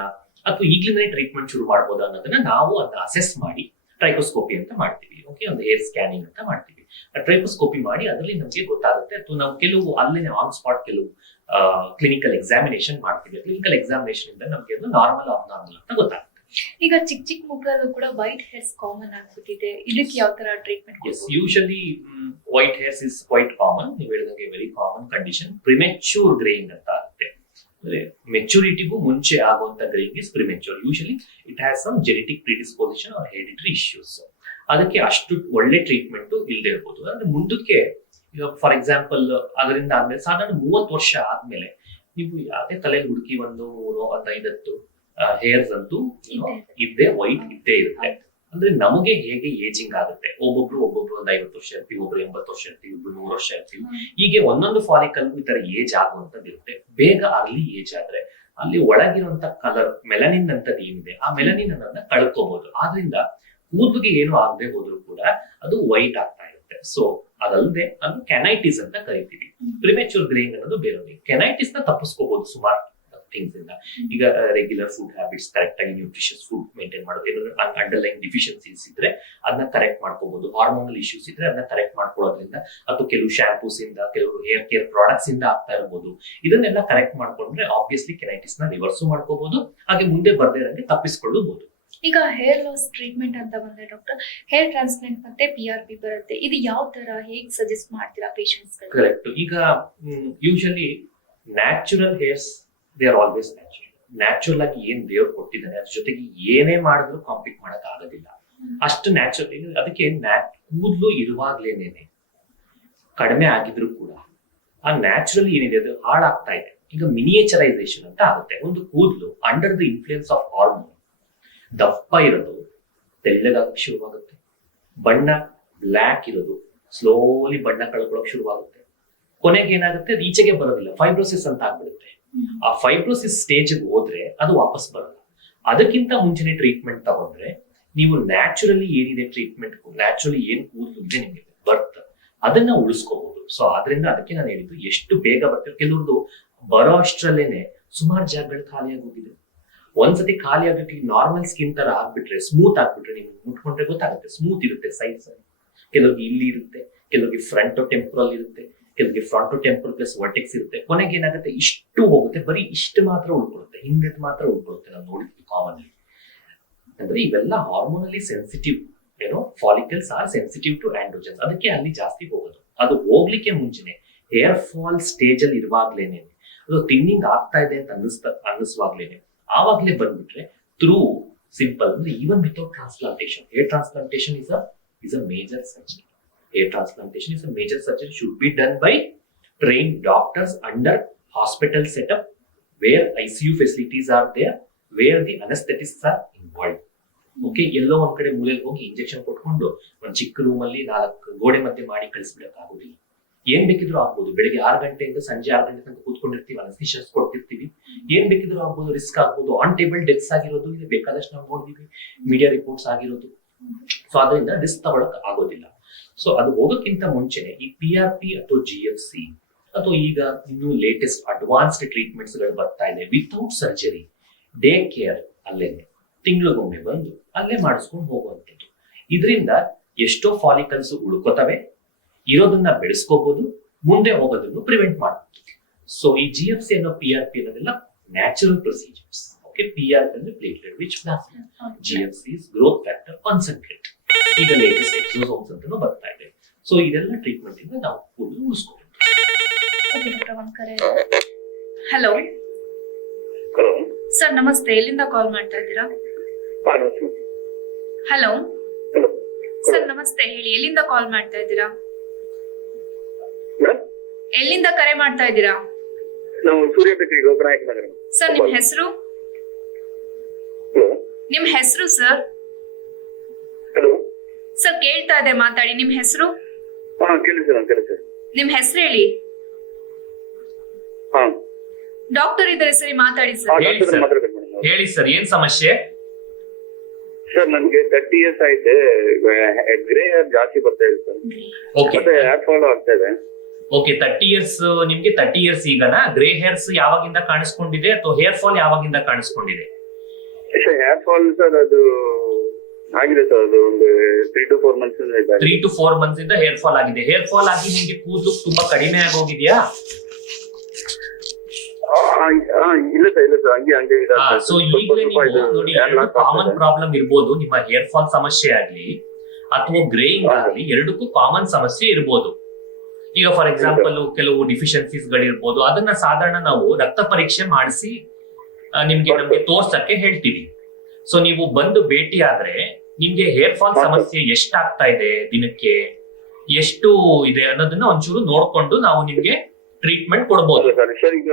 ಅಥವಾ ಈಗ್ಲಿಂದನೇ ಟ್ರೀಟ್ಮೆಂಟ್ ಶುರು ಮಾಡ್ಬೋದಾ ಅನ್ನೋದನ್ನ ನಾವು ಅದನ್ನ ಅಸೆಸ್ ಮಾಡಿ ಟ್ರೈಕೋಸ್ಕೋಪಿ ಅಂತ ಮಾಡ್ತೀವಿ. ಓಕೆ, ಒಂದು ಹೇರ್ ಸ್ಕ್ಯಾನಿಂಗ್ ಅಂತ ಮಾಡ್ತೀವಿ. ಟ್ರೈಕೋಸ್ಕೋಪಿ ಮಾಡಿ ಅದರಲ್ಲಿ ನಮಗೆ ಗೊತ್ತಾಗುತ್ತೆ. ಅಥವಾ ನಾವು ಕೆಲವು ಅಲ್ಲಿನ ಆನ್ ಸ್ಪಾಟ್ ಕೆಲವು ಕ್ಲಿನಿಕಲ್ ಎಕ್ಸಾಮಿನೇಷನ್ ಮಾಡ್ತೀವಿ. ಕ್ಲಿನಿಕಲ್ ಎಕ್ಸಾಮಿನೇಷನ್ ಇಂದ ನಮಗೆ ಅದು ನಾರ್ಮಲ್ ಅಬ್ನಾರ್ಮಲ್ ಅಂತ ಗೊತ್ತಾಗುತ್ತೆ. ಈಗ ಚಿಕ್ಕ ಮಕ್ಕಳಲ್ಲೂ ಕೂಡ ವೈಟ್ ಹೇರ್ಸ್ ಕಾಮನ್ ಆಗ್ಬಿಟ್ಟಿದೆ, ಇದಕ್ಕೆ ಯಾವ ತರ treatment? Usually white hairs is quite common. ನೀವು ಹೇಳಿದಂಗೆ very common condition. Premature greying ಅಂತ ಆಗುತ್ತೆ. ಅಂದ್ರೆ ಮೆಚುರಿಟಿಗೂ ಮುಂಚೆ ಆಗುವಂತ greying is premature. Usually it has some genetic predisposition or hereditary issues. ಅದಕ್ಕೆ ಅಷ್ಟು ಒಳ್ಳೆ ಟ್ರೀಟ್ಮೆಂಟ್ ಇಲ್ಲದೆ ಇರ್ಬೋದು. ಅಂದ್ರೆ ಮುಂದಕ್ಕೆ ಫಾರ್ ಎಕ್ಸಾಂಪಲ್ ಅದರಿಂದ ಆದ್ಮೇಲೆ ಸಾಧಾರಣ 30 ವರ್ಷ ಆದ್ಮೇಲೆ ನೀವು ಯಾವುದೇ ತಲೆಯಲ್ಲಿ ಹುಡುಕಿ 1, 3, 5 ಹೇರ್ಸ್ ಅಂತೂ ಇದ್ದೇ ವೈಟ್ ಇದ್ದೇ ಇರುತ್ತೆ. ಅಂದ್ರೆ ನಮಗೆ ಹೇಗೆ ಏಜಿಂಗ್ ಆಗುತ್ತೆ, ಒಬ್ಬೊಬ್ರು ಒಂದು 50 ವರ್ಷ ಇರ್ತೀವಿ, ಒಬ್ರು 80 ವರ್ಷ ಇರ್ತೀವಿ, ಒಬ್ರು 100 ವರ್ಷ ಇರ್ತೀವಿ. ಹೀಗೆ ಒಂದೊಂದು ಫಾಲಿಕಲ್ ಈ ತರ ಏಜ್ ಆಗುವಂತದ್ದು ಇರುತ್ತೆ. ಬೇಗ ಅರ್ಲಿ ಏಜ್ ಆದ್ರೆ ಅಲ್ಲಿ ಒಳಗಿರುವಂತ ಕಲರ್ ಮೆಲನಿನ್ ಅಂತದ್ದು ಏನಿದೆ, ಆ ಮೆಲನಿನ್ ಅನ್ನೋದನ್ನ ಕಳ್ಕೋಬಹುದು. ಆದ್ರಿಂದ ಕೂದಲಿಗೆ ಏನು ಆಗದೆ ಹೋದ್ರು ಕೂಡ ಅದು ವೈಟ್ ಆಗ್ತಾ ಇರುತ್ತೆ. ಸೊ ಅದಲ್ಲದೆ ಅದು ಕೆನೈಟಿಸ್ ಅಂತ ಕರಿತೀವಿ. ಪ್ರಿಮೆಚ್ಯೂರ್ ಗ್ರೇಯಿಂಗ್ ಅನ್ನೋದು ಬೇರೆ. ಕೆನೈಟಿಸ್ ನ ತಪ್ಪಿಸ್ಕೋಬಹುದು ಸುಮಾರು ಥಿಂಗ್ಸ್ ಇಂದ. ಈಗ ರೆಗ್ಯುಲರ್ ಫುಡ್ ಹ್ಯಾಬಿಟ್ಸ್, ಕರೆಕ್ಟ್ ಆಗಿ ನ್ಯೂಟ್ರಿಷಿಯಸ್ ಫುಡ್ ಮೇಂಟೈನ್ ಮಾಡೋದು, ಏನಾದ್ರು ಅಂಡರ್ಲೈನ್ ಡಿಫಿಷಿಯನ್ಸೀಸ್ ಇದ್ರೆ ಅದನ್ನ ಕರೆಕ್ಟ್ ಮಾಡ್ಕೋಬಹುದು. ಹಾರ್ಮೋನಲ್ ಇಶ್ಯೂಸ್ ಇದ್ರೆ ಅದನ್ನ ಕರೆಕ್ಟ್ ಮಾಡ್ಕೊಳ್ಳೋದ್ರಿಂದ, ಅಥವಾ ಕೆಲವು ಶಾಂಪೂಸ್ ಇಂದ, ಕೆಲವು ಹೇರ್ ಕೇರ್ ಪ್ರಾಡಕ್ಟ್ಸ್ ಇಂದ ಆಗ್ತಾ ಇರಬಹುದು. ಇದನ್ನೆಲ್ಲ ಕರೆಕ್ಟ್ ಮಾಡ್ಕೊಂಡ್ರೆ ಆಬ್ವಿಯಸ್ಲಿ ಕೆನೈಟಿಸ್ ನ ರಿವರ್ಸ್ ಮಾಡ್ಕೋಬಹುದು, ಹಾಗೆ ಮುಂದೆ ಬರ್ದೇ ಇರಂಗೆ ತಪ್ಪಿಸ್ಕೊಳ್ಳಬಹುದು. ಈಗ ಹೇರ್ ಲಾಸ್ ಟ್ರೀಟ್ಮೆಂಟ್ ಅಂತ ಬಂದ್ರೆ ಡಾಕ್ಟರ್, ಹೇರ್ ಟ್ರಾನ್ಸ್ಪ್ಲಾಂಟ್ ಮತ್ತೆ PRP ಬರುತ್ತೆ, ಇದು ಯಾವ ತರ ಹೇಗೆ ಸಜೆಸ್ಟ್ ಮಾಡ್ತೀರಾ ಪೇಷಂಟ್ಸ್? ಕರೆಕ್ಟ್. ಈಗ usually natural hairs they are always natural ಆಗಿ ಏನ್ ದೇವ್ರು ಕೊಟ್ಟಿದ್ದಾನೆ ಅದ್ರ ಜೊತೆಗೆ ಏನೇ ಮಾಡಿದ್ರು ಕಾಂಪೀಟ್ ಮಾಡಕ್ ಆಗೋದಿಲ್ಲ. ಅಷ್ಟು ನ್ಯಾಚುರಲ್. ಅದಕ್ಕೆ ಕೂದಲು ಇರುವಾಗ್ಲೇನೇನೆ ಕಡಿಮೆ ಆಗಿದ್ರು ಕೂಡ ಆ ನ್ಯಾಚುರಲ್ ಏನಿದೆ ಅದು ಹಾಳಾಗ್ತಾ ಇದೆ. ಈಗ ಮಿನಿಯೇಚರೈಸೇಷನ್ ಅಂತ ಆಗುತ್ತೆ. ಒಂದು ಕೂದಲು under the influence of hormone ದಪ್ಪ ಇರೋದು ತೆಳ್ಳಗಾಗಕ್ಕೆ ಶುರುವಾಗುತ್ತೆ. ಬಣ್ಣ ಬ್ಲ್ಯಾಕ್ ಇರೋದು ಸ್ಲೋಲಿ ಬಣ್ಣ ಕಳ್ಕೊಳಕ್ ಶುರುವಾಗುತ್ತೆ. ಕೊನೆಗೆ ಏನಾಗುತ್ತೆ, ಅದು ಈಚೆಗೆ ಬರೋದಿಲ್ಲ, ಫೈಬ್ರೋಸಿಸ್ ಅಂತ ಆಗ್ಬಿಡುತ್ತೆ. ಆ ಫೈಬ್ರೋಸಿಸ್ ಸ್ಟೇಜ್ ಹೋದ್ರೆ ಅದು ವಾಪಸ್ ಬರಲ್ಲ. ಅದಕ್ಕಿಂತ ಮುಂಚೆನೆ ಟ್ರೀಟ್ಮೆಂಟ್ ತಗೊಂಡ್ರೆ ನೀವು ನ್ಯಾಚುರಲಿ ಏನಿದೆ ಟ್ರೀಟ್ಮೆಂಟ್, ನ್ಯಾಚುರಲಿ ಏನ್ ಕೂದಲು ಇದೆ ನಿಮಗೆ ಬರ್ತ್, ಅದನ್ನ ಉಳಿಸ್ಕೋಬಹುದು. ಸೊ ಆದ್ರಿಂದ ಅದಕ್ಕೆ ನಾನು ಹೇಳಿದ್ದು ಎಷ್ಟು ಬೇಗ ಬರ್ತೇವೆ. ಕೆಲವ್ರದ್ದು ಬರೋ ಅಷ್ಟ್ರಲ್ಲೇನೆ ಸುಮಾರು ಜಾಗಗಳು ಖಾಲಿಯಾಗಿ ಹೋಗಿದೆ. ಒಂದ್ಸತಿ ಖಾಲಿ ಆಗ್ಬಿಟ್ಟು ನಾರ್ಮಲ್ ಸ್ಕಿನ್ ತರ ಆಗ್ಬಿಟ್ರೆ, ಸ್ಮೂತ್ ಆಗ್ಬಿಟ್ರೆ ನೀವು ಮುಟ್ಕೊಂಡ್ರೆ ಗೊತ್ತಾಗುತ್ತೆ. ಸ್ಮೂತ್ ಇರುತ್ತೆ ಸೈಡ್ಸ್. ಕೆಲವ್ರಿಗೆ ಇಲ್ಲಿ ಇರುತ್ತೆ, ಕೆಲವ್ರಿಗೆ ಫ್ರಂಟ್ ಟೆಂಪರಲ್ ಇರುತ್ತೆ, ಕೆಲವ್ರಿಗೆ ಫ್ರಂಟ್ ಟೆಂಪಲ್ ಪ್ಲಸ್ ವರ್ಟೆಕ್ಸ್ ಇರುತ್ತೆ. ಕೊನೆಗೆ ಏನಾಗುತ್ತೆ, ಇಷ್ಟು ಹೋಗುತ್ತೆ, ಬರೀ ಇಷ್ಟು ಮಾತ್ರ ಉಳ್ಕೊಳ್ಳುತ್ತೆ, ಹಿಂದೆ ಮಾತ್ರ ಉಳ್ಕೊಳ್ಳುತ್ತೆ. ನಾವು ನೋಡಿದ್ವಿ ಕಾಮನ್ಲಿ. ಅಂದ್ರೆ ಇವೆಲ್ಲ ಹಾರ್ಮೋನಲಿ ಸೆನ್ಸಿಟಿವ್, ಏನೋ follicles R sensitive to androgens. ಅದಕ್ಕೆ ಅಲ್ಲಿ ಜಾಸ್ತಿ ಹೋಗೋದು. ಅದು ಹೋಗ್ಲಿಕ್ಕೆ ಮುಂಚೆನೆ ಹೇರ್ ಫಾಲ್ ಸ್ಟೇಜ್ ಅಲ್ಲಿ ಇರುವಾಗ್ಲೇನೆ, ಅದು ಥಿನ್ನಿಂಗ್ ಆಗ್ತಾ ಇದೆ ಅಂತ ಅನ್ನಿಸುವಾಗ್ಲೇನೆ ಆವಾಗ್ಲೇ ಬಂದ್ಬಿಟ್ರೆ ಥ್ರೂ ಸಿಂಪಲ್, ಅಂದ್ರೆ even without transplantation, hair transplantation is a major surgery. Hair transplantation is a major surgery, should be done by trained doctors under hospital setup where ICU facilities are there, where the anesthetists are involved. Okay, ಎಲ್ಲೋ ಒಂದ್ ಕಡೆ ಮೂಲೆಯಲ್ಲಿ ಹೋಗಿ injection ಕೊಟ್ಕೊಂಡು ಒಂದ್ ಚಿಕ್ಕ room ಅಲ್ಲಿ 4 ಗೋಡೆ ಮಧ್ಯೆ ಮಾಡಿ ಕಳಿಸ್ಬಿಡಕ್ ಆಗೋದಿಲ್ಲ. ಏನ್ ಬೇಕಿದ್ರು ಆಗ್ಬೋದು. ಬೆಳಿಗ್ಗೆ 6 ಗಂಟೆಯಿಂದ ಸಂಜೆ 6 ಗಂಟೆ ತನಕ ಕೂತ್ಕೊಂಡಿರ್ತೀವಿ, ಅನಸ್ಥಿಷಿಯಸ್ ಕೊಡ್ತಿರ್ತೀವಿ. ಏನ್ ಬೇಕಿದ್ರು ಆಗ್ಬೋದು, ರಿಸ್ಕ್ ಆಗ್ಬೋದು. ಆನ್ ಟೇಬಲ್ ಡೆತ್ಸ್ ಆಗಿರೋದು ಇದೆ, ಬೇಕಾದಷ್ಟು ನಾವು ನೋಡಿದೀವಿ, ಮೀಡಿಯಾ ರಿಪೋರ್ಟ್ಸ್ ಆಗಿರೋದು. ಸೊ ಅದರಿಂದ ರಿಸ್ಕ್ ತಗೊಳಕ್ ಆಗೋದಿಲ್ಲ. ಸೊ ಅದು ಹೋಗೋಕ್ಕಿಂತ ಮುಂಚೆನೆ ಈ PRP ಅಥವಾ GFC ಅಥವಾ ಈಗ ಇನ್ನು ಲೇಟೆಸ್ಟ್ ಅಡ್ವಾನ್ಸ್ಡ್ ಟ್ರೀಟ್ಮೆಂಟ್ಸ್ ಗಳು ಬರ್ತಾ ಇದೆ ವಿತೌಟ್ ಸರ್ಜರಿ, ಡೇ ಕೇರ್ ಅಲ್ಲೇನೆ ತಿಂಗಳಿಗೊಮ್ಮೆ ಬಂದು ಅಲ್ಲೇ ಮಾಡಿಸ್ಕೊಂಡು ಹೋಗುವಂಥದ್ದು. ಇದರಿಂದ ಎಷ್ಟೋ ಫಾಲಿಕಲ್ಸ್ ಉಳ್ಕೋತವೆ, ಇರೋದನ್ನ ಬೆಳೆಸ್ಕೋಬಹುದು, ಮುಂದೆ ಹೋಗೋದನ್ನು ಪ್ರಿವೆಂಟ್ ಮಾಡಬಹುದು. ಸೊ ಈ GFC ಅನ್ನೋ PRP ಅನ್ನೋದೆಲ್ಲ ನ್ಯಾಚುರಲ್ ಪ್ರೊಸೀಜರ್ಸ್. ಓಕೆ, PRP ಅಂದ್ರೆ platelet rich plasma, GFC is growth factor concentrate. ಈಗ ಲೇಟೆಸ್ಟ್ ಎಕ್ಸೋಸೋಮ್ಸ್ ಅಂತಾನು ಬರ್ತಾ ಇದೆ. ಸೊ ಇದೆಲ್ಲ ಟ್ರೀಟ್ಮೆಂಟ್ ಇಂದ ನಾವು ಕೂದಲು ಉಳಿಸ್ಕೋಬಹುದು. ಹಲೋ ಹಲೋ ಸರ್, ನಮಸ್ತೆ. ಎಲ್ಲಿಂದ ಕಾಲ್ ಮಾಡ್ತಾ ಇದ್ದೀರಾ? ಹಲೋ ಸರ್, ನಮಸ್ತೆ. ಹೇಳಿ, ಎಲ್ಲಿಂದ ಕಾಲ್ ಮಾಡ್ತಾ ಇದ್ದೀರಾ? ಎಲ್ಲಿಂದ ಕರೆ ಮಾಡ್ತಾ ಇದ್ದೀರಾ? ನಾವು ಸೂರ್ಯಬೇಕರಿ ಗೋಪನಾಯಕ ನಗರ. ಸರ್, ನಿಮ್ ಹೆಸರು? ನಿಮ್ ಹೆಸರು ಸರ್? ಹಲೋ ಸರ್, ಕೇಳ್ತಾ ಇದೆ, ಮಾತಾಡಿ. ನಿಮ್ ಹೆಸರು? ಕೇಳಿಸ ನಿಮ್ ಹೆಸರು ಹೇಳಿ. ಡಾಕ್ಟರ್ ಇದ್ದಾರೆ ಸರಿ, ಮಾತಾಡಿ ಸರ್. ಹೇಳಿ ಸರ್, ಏನ್ ಸಮಸ್ಯೆ? ಸರ್, ನನ್ಗೆ 30 years ಆಯ್ತು. ಗ್ರೇ ಹೇರ್ ಜಾಸ್ತಿ ಬರ್ತಾ ಇದೆ ಸರ್. ಮತ್ತೆ ಹೇರ್ ಫಾಲ್ ಆಗ್ತಾ ಇದೆ. Okay, 30 years. ನಿಮ್ಗೆ 30 years ಈಗನಾ? ಗ್ರೇ ಹೇರ್ಸ್ ಯಾವಾಗಿಂದ ಕಾಣಿಸ್ಕೊಂಡಿದೆ ಅಥವಾ ಹೇರ್ ಫಾಲ್ ಯಾವಾಗಿಂದ ಕಾಣಿಸ್ಕೊಂಡಿದೆ? ಸರ್, ಹೇರ್ ಫಾಲ್ ಸರ್ ಅದು ಆಗಿದೆ ಸರ್. ಅದು ಒಂದು 3 to 4 months 3 to 4 months ಇಂದ ಹೇರ್ ಫಾಲ್ ಆಗಿದೆ. ಹೇರ್ ಫಾಲ್ ಆಗಿ ನಿಮ್ಗೆ ಕೂದಲು ತುಂಬಾ ಕಡಿಮೆ ಆಗೋಗಿದ್ಯಾ? ಇಲ್ಲ ಸರ್, ಹಂಗೆ ಸೊ ಈಗಲೇ ನೀವು ನೋಡಿ, ಕಾಮನ್ ಪ್ರಾಬ್ಲಮ್ ಇರ್ಬೋದು. ನಿಮ್ಮ ಹೇರ್ ಫಾಲ್ ಸಮಸ್ಯೆ ಆಗ್ಲಿ ಅಥವಾ ಗ್ರೇಯಿಂಗ್ ಆಗ್ಲಿ, ಎರಡಕ್ಕೂ ಕಾಮನ್ ಸಮಸ್ಯೆ ಇರ್ಬೋದು. ಈಗ ಫಾರ್ ಎಕ್ಸಾಂಪಲ್ ಕೆಲವು ಡಿಫಿಷಿಯನ್ಸೀಸ್ ಗಳಿರ್ಬೋದು. ಅದನ್ನ ಸಾಧಾರಣ ನಾವು ರಕ್ತ ಪರೀಕ್ಷೆ ಮಾಡಿಸಿ ನಮ್ಗೆ ತೋರ್ಸಕ್ಕೆ ಹೇಳ್ತೀವಿ. ಸೊ ನೀವು ಬಂದು ಭೇಟಿ ಆದ್ರೆ ನಿಮ್ಗೆ ಹೇರ್ ಫಾಲ್ ಸಮಸ್ಯೆ ಎಷ್ಟಾಗ್ತಾ ಇದೆ, ದಿನಕ್ಕೆ ಎಷ್ಟು ಇದೆ ಅನ್ನೋದನ್ನ ಒಂಚೂರು ನೋಡ್ಕೊಂಡು ನಾವು ನಿಮ್ಗೆ ಟ್ರೀಟ್ಮೆಂಟ್ ಕೊಡ್ಬೋದು. ಸರ್, ಈಗ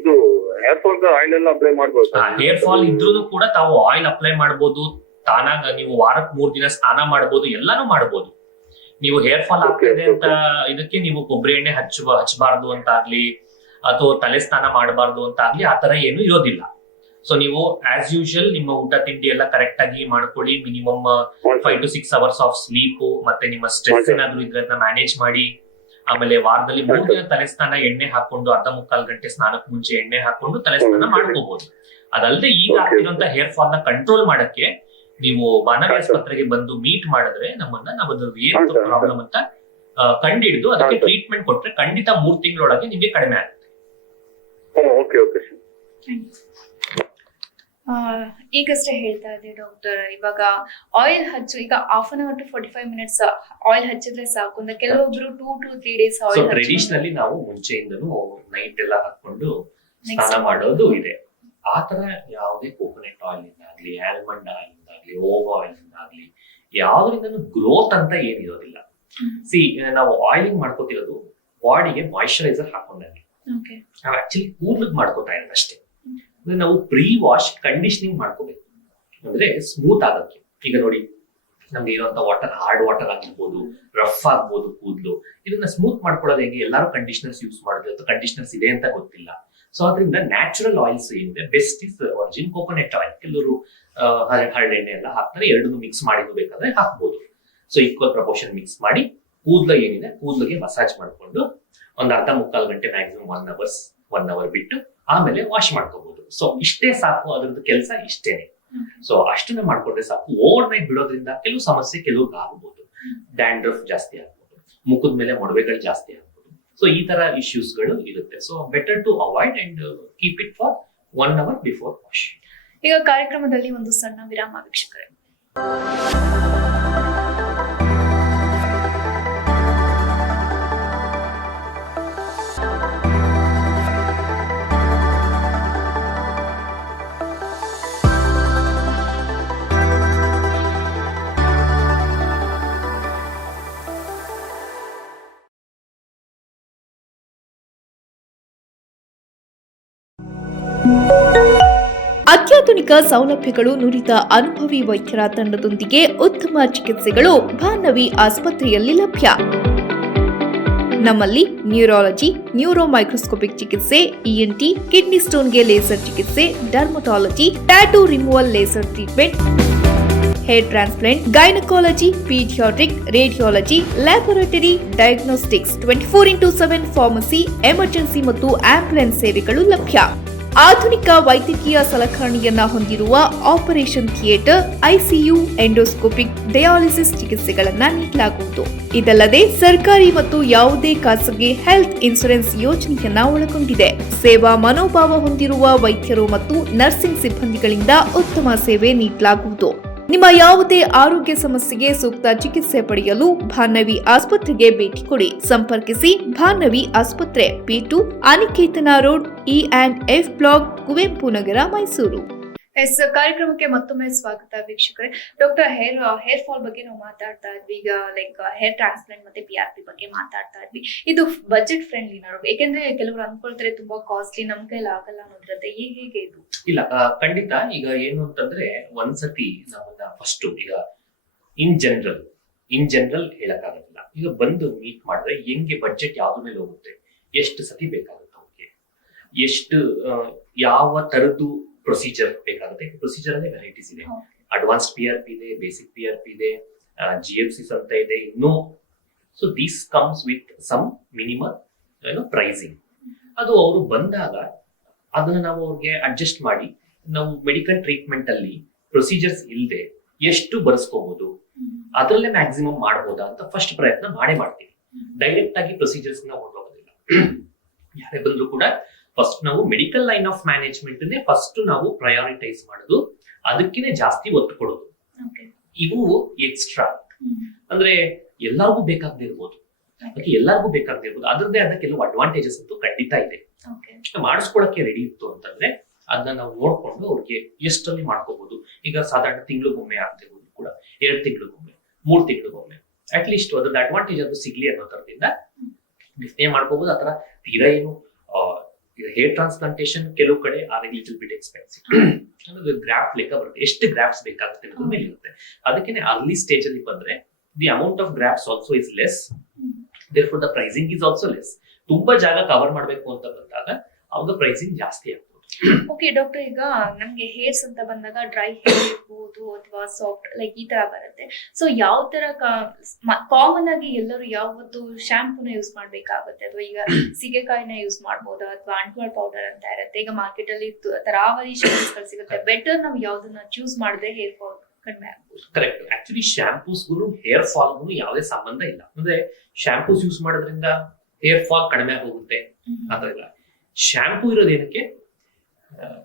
ಇದು ಹೇರ್ ಫಾಲ್ ಆಯಿಲ್ ಎಲ್ಲ ಅಪ್ಲೈ ಮಾಡಬಹುದು? ಹೇರ್ ಫಾಲ್ ಇದ್ರೂ ಕೂಡ ತಾವು ಆಯಿಲ್ ಅಪ್ಲೈ ಮಾಡಬಹುದು. ತಾನಾಗ ನೀವು ವಾರಕ್ಕೆ 3 ದಿನ ಸ್ನಾನ ಮಾಡಬಹುದು, ಎಲ್ಲಾನು ಮಾಡಬಹುದು. ನೀವು ಹೇರ್ ಫಾಲ್ ಆಗ್ತಿದೆ ಅಂತ ಇದಕ್ಕೆ ನೀವು ಕೊಬ್ಬರಿ ಎಣ್ಣೆ ಹಚ್ಚಬಾರ್ದು ಅಂತ ಆಗ್ಲಿ ಅಥವಾ ತಲೆ ಸ್ನಾನ ಮಾಡಬಾರ್ದು ಅಂತ ಆಗ್ಲಿ ಆ ತರ ಏನು ಇರೋದಿಲ್ಲ. ಸೊ ನೀವು ಆಸ್ ಯೂಶುವಲ್ ನಿಮ್ಮ ಊಟ ತಿಂಡಿ ಎಲ್ಲ ಕರೆಕ್ಟ್ ಆಗಿ ಮಾಡ್ಕೊಳ್ಳಿ. Minimum 5 to 6 hours of sleep, ಮತ್ತೆ ನಿಮ್ಮ ಸ್ಟ್ರೆಸ್ ಏನಾದ್ರು ಇದ್ರೆ ಮ್ಯಾನೇಜ್ ಮಾಡಿ. ಆಮೇಲೆ ವಾರದಲ್ಲಿ 3 ದಿನ ತಲೆ ಸ್ನಾನ ಎಣ್ಣೆ ಹಾಕೊಂಡು, ಅರ್ಧ ಮುಕ್ಕಾಲು ಗಂಟೆ ಸ್ನಾನಕ್ಕೆ ಮುಂಚೆ ಎಣ್ಣೆ ಹಾಕೊಂಡು ತಲೆ ಸ್ನಾನ ಮಾಡ್ಕೋಬಹುದು. ಅದಲ್ಲದೆ ಈಗ ಆಗ್ತಿರೋಂತ ಹೇರ್ ಫಾಲ್ ನ ಕಂಟ್ರೋಲ್ ಮಾಡಕ್ಕೆ ನೀವು ಬಾನವಿ ಆಸ್ಪತ್ರೆಗೆ ಬಂದು ಮೀಟ್ ಮಾಡಿದ್ರೆ ನಾವು ಏನ್ ಪ್ರಾಬ್ಲಮ್ ಅಂತ ಕಂಡಿಡಿದು ಅದಕ್ಕೆ ಟ್ರೀಟ್ಮೆಂಟ್ ಕೊಟ್ರೆ ಖಂಡಿತ 3 ತಿಂಗಳೊಳಗೆ ನಿಮ್ಗೆ ಕಡಿಮೆ ಆಗುತ್ತೆ. ಈಗಷ್ಟೇ ಹೇಳ್ತಾ ಇದ್ದೆ ಡಾಕ್ಟರ್, ಇವಾಗ ಆಯಿಲ್ ಹಚ್ಚು, ಈಗ 1/2 hour to 45 minutes ಆಯಿಲ್ ಹಚ್ಚಿದ್ರೆ ಸಾಕು ಅಂತ. ಕೆಲವೊಬ್ರು 2 to 3 days ಆಯಿಲ್. ಟ್ರೆಡಿಷನಲಿ ನಾವು ಮುಂಚೆಯಿಂದನೂ ನೈಟ್ ಎಲ್ಲ ಹಾಕೊಂಡು ಸ್ನಾನ ಮಾಡೋದು ಇದೆ. ಆತರ ಯಾವುದೇ ಕೋಕೋನಟ್ ಆಯಿಲ್ ಇಂದಾಗ್ಲಿ, ಆಲ್ಮಂಡ್ ಆಯಿಲ್ ಇಂದಾಗ್ಲಿ, ಓವ್ ಆಯಿಲ್ ಇಂದಾಗ್ಲಿ ಯಾವ್ದ್ರಿಂದನೂ ಗ್ರೋತ್ ಅಂತ ಏನಿರೋದಿಲ್ಲ. ನಾವು ಆಯಿಲಿಂಗ್ ಮಾಡ್ಕೋತಿರೋದು ಬಾಡಿಗೆ ಮಾಯಿಶ್ಚರೈಸರ್ ಹಾಕೊಂಡಾಗಿ. ನಾವು ಆಕ್ಚುಲಿ ಕೂದಲಿಗೆ ಮಾಡ್ಕೋತಾ ಇರೋದು ಅಷ್ಟೇ. ಅಂದ್ರೆ ನಾವು ಪ್ರೀ ವಾಶ್ ಕಂಡೀಷನಿಂಗ್ ಮಾಡ್ಕೋಬೇಕು, ಅಂದ್ರೆ ಸ್ಮೂತ್ ಆಗಕ್ಕೆ. ಈಗ ನೋಡಿ, ನಮ್ಗೆ ಇರುವಂತ ವಾಟರ್ ಹಾರ್ಡ್ ವಾಟರ್ ಆಗಿರ್ಬೋದು, ರಫ್ ಆಗ್ಬೋದು ಕೂದಲು. ಇದನ್ನ ಸ್ಮೂತ್ ಮಾಡ್ಕೊಳ್ಳೋದು ಹೇಗೆ? ಎಲ್ಲಾರು ಕಂಡೀಷನರ್ಸ್ ಯೂಸ್ ಮಾಡಿದ್ರೆ ಅಥವಾ ಕಂಡೀಷನರ್ಸ್ ಇದೆ ಅಂತ ಗೊತ್ತಿಲ್ಲ. ಸೊ ಅದರಿಂದ ನ್ಯಾಚುರಲ್ ಆಯಿಲ್ಸ್ ಏನಿದೆ best is Virgin coconut oil. ಕೆಲವರು ಹರಳೆಣ್ಣೆ ಎಲ್ಲ ಹಾಕ್ತಾರೆ, ಎರಡನ್ನೂ ಮಿಕ್ಸ್ ಮಾಡಿ ಬೇಕಾದ್ರೆ ಹಾಕ್ಬೋದು. ಸೊ ಈಕ್ವಲ್ ಪ್ರಪೋರ್ಷನ್ ಮಿಕ್ಸ್ ಮಾಡಿ ಕೂದಲು ಏನಿದೆ ಕೂದಲಿಗೆ ಮಸಾಜ್ ಮಾಡ್ಕೊಂಡು ಒಂದ್ ಅರ್ಧ ಮುಕ್ಕಾಲು ಗಂಟೆ ಮ್ಯಾಕ್ಸಿಮಮ್ 1 hour ಬಿಟ್ಟು ಆಮೇಲೆ ವಾಶ್ ಮಾಡ್ಕೋಬಹುದು. ಸೊ ಇಷ್ಟೇ ಸಾಕು, ಅದ್ರದ್ದು ಕೆಲಸ ಇಷ್ಟೇನೆ. ಸೊ ಅಷ್ಟನ್ನ ಮಾಡ್ಕೊಂಡ್ರೆ ಸಾಕು. ಓವರ್ ನೈಟ್ ಬಿಡೋದ್ರಿಂದ ಕೆಲವು ಸಮಸ್ಯೆ ಕೆಲವ್ರಿಗೆ ಆಗಬಹುದು. ಡ್ಯಾಂಡ್ರಫ್ ಜಾಸ್ತಿ ಆಗ್ಬೋದು, ಮುಖದ ಮೇಲೆ ಮೊಡವೆಗಳು ಜಾಸ್ತಿ ಆಗ್ಬೋದು. ಸೊ ಈ ತರ ಇಶ್ಯೂಸ್ ಗಳು ಇರುತ್ತೆ. So better to avoid and keep it for 1 hour before wash. ಈಗ ಕಾರ್ಯಕ್ರಮದಲ್ಲಿ ಒಂದು ಸಣ್ಣ ವಿರಾಮ ವೀಕ್ಷಕರೇ. ಅತ್ಯಾಧುನಿಕ ಸೌಲಭ್ಯಗಳು ನುರಿತ ಅನುಭವಿ ವೈದ್ಯರ ತಂಡದೊಂದಿಗೆ ಉತ್ತಮ ಚಿಕಿತ್ಸೆಗಳು ಬಾನವಿ ಆಸ್ಪತ್ರೆಯಲ್ಲಿ ಲಭ್ಯ. ನಮ್ಮಲ್ಲಿ ನ್ಯೂರಾಲಜಿ, ನ್ಯೂರೋ ಮೈಕ್ರೋಸ್ಕೋಪಿಕ್ ಚಿಕಿತ್ಸೆ, ENT, ಕಿಡ್ನಿ ಸ್ಟೋನ್ಗೆ ಲೇಸರ್ ಚಿಕಿತ್ಸೆ, dermatology, tattoo removal laser treatment, hair transplant, gynaecology, paediatric, radiology, laboratory, diagnostics, 24x7 pharmacy, emergency ಮತ್ತು ಆಂಬ್ಯುಲೆನ್ಸ್ ಸೇವೆಗಳು ಲಭ್ಯ. ಆಧುನಿಕ ವೈದ್ಯಕೀಯ ಸಲಕರಣೆಯನ್ನ ಹೊಂದಿರುವ operation theatre, ICU, endoscopic, dialysis ಚಿಕಿತ್ಸೆಗಳನ್ನ ನೀಡಲಾಗುವುದು. ಇದಲ್ಲದೆ ಸರ್ಕಾರಿ ಮತ್ತು ಯಾವುದೇ ಖಾಸಗಿ ಹೆಲ್ತ್ ಇನ್ಶೂರೆನ್ಸ್ ಯೋಜನೆಯನ್ನ ಒಳಗೊಂಡಿದೆ. ಸೇವಾ ಮನೋಭಾವ ಹೊಂದಿರುವ ವೈದ್ಯರು ಮತ್ತು ನರ್ಸಿಂಗ್ ಸಿಬ್ಬಂದಿಗಳಿಂದ ಉತ್ತಮ ಸೇವೆ ನೀಡಲಾಗುವುದು. ನಿಮ್ಮ ಯಾವುದೇ ಆರೋಗ್ಯ ಸಮಸ್ಯೆಗೆ ಸೂಕ್ತ ಚಿಕಿತ್ಸೆ ಪಡೆಯಲು ಭಾನ್ನವಿ ಆಸ್ಪತ್ರೆಗೆ ಭೇಟಿ ಕೊಡಿ. ಸಂಪರ್ಕಿಸಿ ಭಾನ್ನವಿ ಆಸ್ಪತ್ರೆ, P2, Aniketana road, E&F block, Kuvempu Nagar, Mysuru. ಕಾರ್ಯಕ್ರಮಕ್ಕೆ ಮತ್ತೊಮ್ಮೆ ಸ್ವಾಗತ ವೀಕ್ಷಕರೇ. ಡಾಕ್ಟರ್, ಹೇರ್ ಫಾಲ್ ಬಗ್ಗೆ ನಾವು ಮಾತಾಡ್ತಾ ಇದ್ವಿ. ಈಗ ಲೈಕ್ ಹೇರ್ ಟ್ರಾನ್ಸ್ಪ್ಲಾಂಟ್ ಮತ್ತೆ PRP ಬಗ್ಗೆ ಮಾತಾಡ್ತಾ ಇದ್ವಿ. ಇದು ಬಜೆಟ್ ಫ್ರೆಂಡ್ಲಿ ಯಾಕೆಂದ್ರೆ ಕೆಲವರು ಅನ್ಕೊಳ್ತಾರೆ ತುಂಬಾ ಕಾಸ್ಟ್ಲಿ, ನಮ್ ಕೈಲಿ ಆಗಲ್ಲ ಅನ್ನೋದ್ರತೆ. ಹೇಗೆ ಇದು? ಇಲ್ಲ, ಖಂಡಿತ. ಈಗ ಏನು ಅಂತಂದ್ರೆ, ಒಂದ್ಸತಿ ನಮ್ಮನ್ನ ಫಸ್ಟ್ ಈಗ ಇನ್ ಜನರಲ್ ಹೇಳಕ್ಕಾಗಲ್ಲ. ಈಗ ಬಂದು ಮೀಟ್ ಮಾಡಿದ್ರೆ ಹೆಂಗೆ ಬಜೆಟ್ ಯಾವ್ದ್ರ ಮೇಲೆ ಹೋಗುತ್ತೆ, ಎಷ್ಟು ಸತಿ ಬೇಕಾಗುತ್ತೆ ಅವ್ರಿಗೆ, ಎಷ್ಟು ಯಾವ ತರದ್ದು ಪ್ರೊಸೀಜರ್ ಬೇಕಾಗುತ್ತೆ. ಪ್ರೊಸೀಜರ್ ಅಂದ್ರೆ ವೆರೈಟೀಸ್ ಇದೆ. ಅಡ್ವಾನ್ಸ್ಡ್ PRP ಇದೆ, ಬೇಸಿಕ್ PRP ಇದೆ, GFCs ಅಂತ ಇದೆ ಇನ್ನು. So this comes with some minimum pricing. ಅದು ಅವರು ಬಂದಾಗ ಅದನ್ನ ನಾವು ಅವ್ರಿಗೆ ಅಡ್ಜಸ್ಟ್ ಮಾಡಿ, ನಾವು ಮೆಡಿಕಲ್ ಟ್ರೀಟ್ಮೆಂಟ್ ಅಲ್ಲಿ ಪ್ರೊಸೀಜರ್ಸ್ ಇಲ್ಲದೆ ಎಷ್ಟು ಬರ್ಸ್ಕೋಬಹುದು, ಅದರಲ್ಲೇ ಮ್ಯಾಕ್ಸಿಮಮ್ ಮಾಡಬಹುದಾ ಅಂತ ಫಸ್ಟ್ ಪ್ರಯತ್ನ ಮಾಡ್ತೀವಿ. ಡೈರೆಕ್ಟ್ ಆಗಿ ಪ್ರೊಸೀಜರ್ಸ್ ನ ಹೊರಡೋದಿಲ್ಲ. ಯಾರೇ ಬಂದ್ರು ಕೂಡ ಫಸ್ಟ್ ನಾವು medical line of management first ನಾವು ಪ್ರಯಾರಿಟೈಸ್ ಮಾಡೋದು, ಅದಕ್ಕಿಂತ ಜಾಸ್ತಿ ಒತ್ತು ಕೊಡೋದು. ಇವು ಎಕ್ಸ್ಟ್ರಾ ಅಂದ್ರೆ ಎಲ್ಲರಿಗೂ ಬೇಕಾಗದಿರ್ಬೋದು, ಅದರದ್ದೇ ಆದ ಕೆಲವು ಅಡ್ವಾಂಟೇಜಸ್ ಅಂತೂ ಖಂಡಿತ ಇದೆ. ಮಾಡಿಸ್ಕೊಳಕ್ಕೆ ರೆಡಿ ಇತ್ತು ಅಂತಂದ್ರೆ ಅದನ್ನ ನಾವು ನೋಡ್ಕೊಂಡು ಅವ್ರಿಗೆ ಎಷ್ಟಲ್ಲಿ ಮಾಡ್ಕೋಬಹುದು. ಈಗ ಸಾಧಾರಣ ತಿಂಗಳಿಗೊಮ್ಮೆ ಆಗ್ತಿರ್ಬೋದು ಕೂಡ, 2 ತಿಂಗಳಿಗೊಮ್ಮೆ, 3 ತಿಂಗಳಿಗೊಮ್ಮೆ, ಅಟ್ ಲೀಸ್ಟ್ ಅದ್ರದ್ದು ಅಡ್ವಾಂಟೇಜ್ ಅದು ಸಿಗ್ಲಿ ಅನ್ನೋ ತರದಿಂದ ಡಿಫ್ನೇ ಮಾಡ್ಕೋಬಹುದು. ಆತರ ತೀರಾ ಏನು ಹೇರ್ ಟ್ರಾನ್ಸ್ಪ್ಲಾಂಟೇಶನ್ ಕೆಲವು ಕಡೆ ಲಿಟಲ್ ಬಿಟ್ ಎಕ್ಸ್ಪೆನ್ಸಿವ್. ಗ್ರಾಫ್ಟ್ ಲೆಕ್ಕ ಬರುತ್ತೆ, ಎಷ್ಟು ಗ್ರಾಫ್ಸ್ ಬೇಕಾಗುತ್ತೆ ಅನ್ನೋದ್ರ ಮೇಲೆ ಇರುತ್ತೆ. ಅದಕ್ಕೆ ಅರ್ಲಿ ಸ್ಟೇಜ್ ಅಲ್ಲಿ ಬಂದ್ರೆ the amount of graphs also is less, therefore the pricing is also less. ತುಂಬಾ ಜಾಗ ಕವರ್ ಮಾಡ್ಬೇಕು ಅಂತ ಬಂದಾಗ ಅವಾಗ ಪ್ರೈಸಿಂಗ್ ಜಾಸ್ತಿ ಆಗ್ತದೆ. ಓಕೆ ಡಾಕ್ಟರ್, ಈಗ ನಮ್ಗೆ ಹೇರ್ಸ್ ಅಂತ ಬಂದಾಗ ಡ್ರೈ ಹೇರ್ ಇರ್ಬೋದು ಅಥವಾ ಸಾಫ್ಟ್ ಲೈಕ್ ಈ ತರ ಬರುತ್ತೆ. ಸೊ ಯಾವ ತರ ಕಾಮನ್ ಆಗಿ ಎಲ್ಲರೂ ಯಾವತ್ತು ಶಾಂಪೂನ ಯೂಸ್ ಮಾಡ್ಬೇಕಾಗುತ್ತೆ, ಅಥವಾ ಈಗ ಸೀಗೆಕಾಯಿನ ಯೂಸ್ ಮಾಡ್ಬೋದಾ, ಅಥವಾ ಅಂಟ್ವಾಳ್ ಪೌಡರ್ ಅಂತ ಇರುತ್ತೆ. ಈಗ ಮಾರ್ಕೆಟ್ ಅಲ್ಲಿ ತರಾವರಿ ಶಾಂಪೂಸ್ಗಳು ಸಿಗುತ್ತೆ. ಬೆಟರ್ ನಾವು ಯಾವ್ದನ್ನ ಚೂಸ್ ಮಾಡಿದ್ರೆ ಹೇರ್ ಫಾಲ್ ಕಡಿಮೆ ಆಗ್ಬೋದು? ಕರೆಕ್ಟ್. ಆಕ್ಚುಲಿ ಶಾಂಪೂಸ್ಗೂ ಹೇರ್ ಫಾಲ್ಗೂ ಯಾವುದೇ ಸಂಬಂಧ ಇಲ್ಲ. ಅಂದ್ರೆ ಶಾಂಪೂಸ್ ಯೂಸ್ ಮಾಡೋದ್ರಿಂದ ಹೇರ್ ಫಾಲ್ ಕಡಿಮೆ ಹೋಗುತ್ತೆ ಅಂತ ಇಲ್ಲ. ಶಾಂಪೂ ಇರೋದೇನಕ್ಕೆ,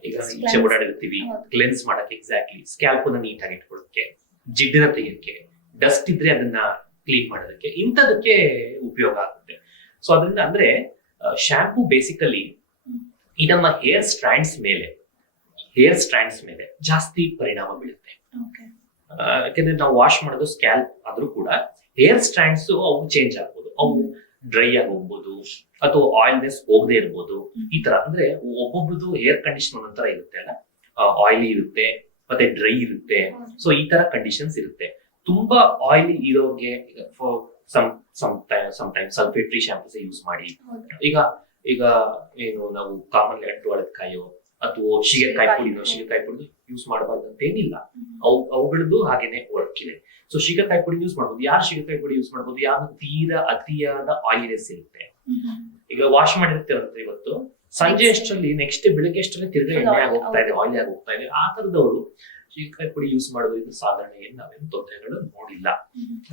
ಈಗ ಈಚೆ ಓಡಾಡಿರ್ತೀವಿ, ಕ್ಲೆನ್ಸ್ ಮಾಡಕ್ಕೆ, ಎಕ್ಸಾಕ್ಟ್ಲಿ ಸ್ಕ್ಯಾಲ್ಪ್ ನೀಟಾಗಿ ಇಟ್ಕೊಳ್ಳೋಕೆ, ಜಿಡ್ಡನ್ನ ತೆಗಿಯಕ್ಕೆ, ಡಸ್ಟ್ ಇದ್ರೆ ಅದನ್ನ ಕ್ಲೀನ್ ಮಾಡೋದಕ್ಕೆ, ಇಂಥದಕ್ಕೆ ಉಪಯೋಗ ಆಗುತ್ತೆ. ಸೊ ಅದರಿಂದ ಅಂದ್ರೆ ಶಾಂಪೂ ಬೇಸಿಕಲಿ ಈ ನಮ್ಮ ಹೇರ್ ಸ್ಟ್ರಾಂಡ್ಸ್ ಮೇಲೆ ಜಾಸ್ತಿ ಪರಿಣಾಮ ಬೀಳುತ್ತೆ. ಯಾಕಂದ್ರೆ ನಾವು ವಾಶ್ ಮಾಡೋದು ಸ್ಕ್ಯಾಲ್ಪ್ ಆದ್ರೂ ಕೂಡ ಹೇರ್ ಸ್ಟ್ರಾಂಡ್ಸ್ ಅವು ಚೇಂಜ್ ಆಗ್ಬೋದು, ಅವು ಡ್ರೈ ಆಗಿ ಹೋಗ್ಬೋದು, ಅಥವಾ ಆಯಿಲ್ನೆಸ್ ಹೋಗದೆ ಇರ್ಬೋದು. ಈ ತರ ಅಂದ್ರೆ ಒಬ್ಬೊಬ್ರದ್ದು ಹೇರ್ ಕಂಡೀಷನ್ ಒಂದೊಂದರ ಇರುತ್ತೆ ಅಲ್ಲ, ಆಯಿಲಿ ಇರುತ್ತೆ ಮತ್ತೆ ಡ್ರೈ ಇರುತ್ತೆ. ಸೊ ಈ ತರ ಕಂಡೀಷನ್ಸ್ ಇರುತ್ತೆ. ತುಂಬಾ ಆಯಿಲಿ ಇರೋರ್ಗೆ sometime sulphate free shampoos use ಮಾಡಿ. ಈಗ ಏನು ನಾವು ಕಾಮನ್ ಅಂಟುವಾಳಕಾಯೋ ಅಥವಾ ಶಿಗೆಕಾಯಿ ಪುಡಿ ಯೂಸ್ ಮಾಡಬಾರ್ದು ಅಂತ ಏನಿಲ್ಲ. ಅವುಗಳದ್ದು ಹಾಗೇನೆ ವರ್ಕ್ ಇದೆ. ಸೊ ಶಿಗೆಕಾಯಿ ಪುಡಿ ಯೂಸ್ ಮಾಡ್ಬೋದು. ಯಾರು ಶಿಗೆಕಾಯಿ ಪುಡಿ ಯೂಸ್ ಮಾಡ್ಬೋದು? ಯಾರು ತೀರಾ ಅತಿಯಾದ ಆಯಿಲಿನೆಸ್ ಇರುತ್ತೆ. ಈಗ ವಾಶ್ ಮಾಡಿರ್ತೇವೆ ಅಂತ ಇವತ್ತು ಸಂಜೆ ಅಷ್ಟರಲ್ಲಿ, ನೆಕ್ಸ್ಟ್ ಬೆಳಿಗ್ಗೆ ಅಷ್ಟರಲ್ಲಿ ತಿರ್ಗಾ ಎಣ್ಣೆ ಆಗಿ ಹೋಗ್ತಾ ಇದೆ, ಆಯಿಲ್ ಆಗಿ ಹೋಗ್ತಾ ಇದೆ. ಆ ತರದವರು ಶಿಗೆಕಾಯಿ ಪುಡಿ ಯೂಸ್ ಮಾಡೋದ್ರಿಂದ ಸಾಧಾರಣ ನಾವೇನು ತೊಂದರೆಗಳು ನೋಡಿಲ್ಲ.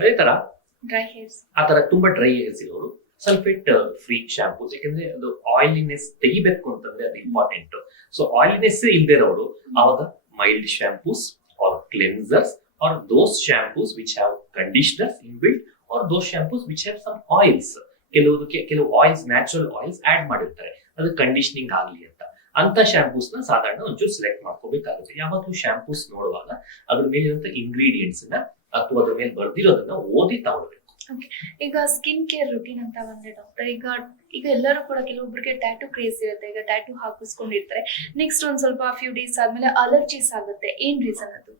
ಅದೇ ತರ ಆ ತರ ತುಂಬಾ ಡ್ರೈ ಹೇರ್ಸ್ ಇರೋರು ಸಲ್ಫೇಟ್ ಫ್ರೀ ಶಾಂಪೂಸ್, ಯಾಕಂದ್ರೆ ಅದು ಆಯಿಲಿನೆಸ್ ತೆಗಿಬೇಕು ಅಂತಂದ್ರೆ ಅದು ಇಂಪಾರ್ಟೆಂಟ್. ಸೊ ಆಯಿಲಿನೆಸ್ ಇಲ್ದೇ ಇರೋರು ಅವಾಗ mild shampoos or cleansers or those shampoos which have conditioners inbuilt or those shampoos which have some oils. ಕೆಲವು ಆಯಿಲ್ಸ್, ನ್ಯಾಚುರಲ್ ಆಯಿಲ್ಸ್ ಆಡ್ ಮಾಡಿರ್ತಾರೆ ಅದು ಕಂಡೀಷನಿಂಗ್ ಆಗ್ಲಿ ಅಂತ ಶಾಂಪೂಸ್ ನ ಸಾಧಾರಣ ಒಂಚೂರು ಸೆಲೆಕ್ಟ್ ಮಾಡ್ಕೋಬೇಕಾಗುತ್ತೆ. ಯಾವಾಗ್ಲೂ ಶಾಂಪೂಸ್ ನೋಡುವಾಗ ಅದ್ರ ಮೇಲೆ ಇರುವಂತ ಇಂಗ್ರೀಡಿಯೆಂಟ್ಸ್ ನ ಅಥವಾ ಅದ್ರ ಮೇಲೆ ಬರ್ದಿರೋದನ್ನ ಓದಿ ತಗೊಳ್ಬೇಕು. ಈಗ ಸ್ಕಿನ್ ಕೇರ್ ರುಟೀನ್ ಅಂತ ಬಂದ್ರೆ ಡಾಕ್ಟರ್, ಈಗ ಎಲ್ಲರೂ ಕೂಡ ಕೆಲವೊಬ್ಬರಿಗೆ ಟ್ಯಾಟೂ ಕ್ರೇಜ್ ಇರುತ್ತೆ. ಈಗ ಟ್ಯಾಟೂ ಹಾಕಿಸ್ಕೊಂಡಿರ್ತಾರೆ, ನೆಕ್ಸ್ಟ್ ಒಂದ್ ಸ್ವಲ್ಪ ಫ್ಯೂ ಡೇಸ್ ಆದ್ಮೇಲೆ ಅಲರ್ಜೀಸ್ ಆಗುತ್ತೆ. ಏನ್ ರೀಸನ್ ಅದು?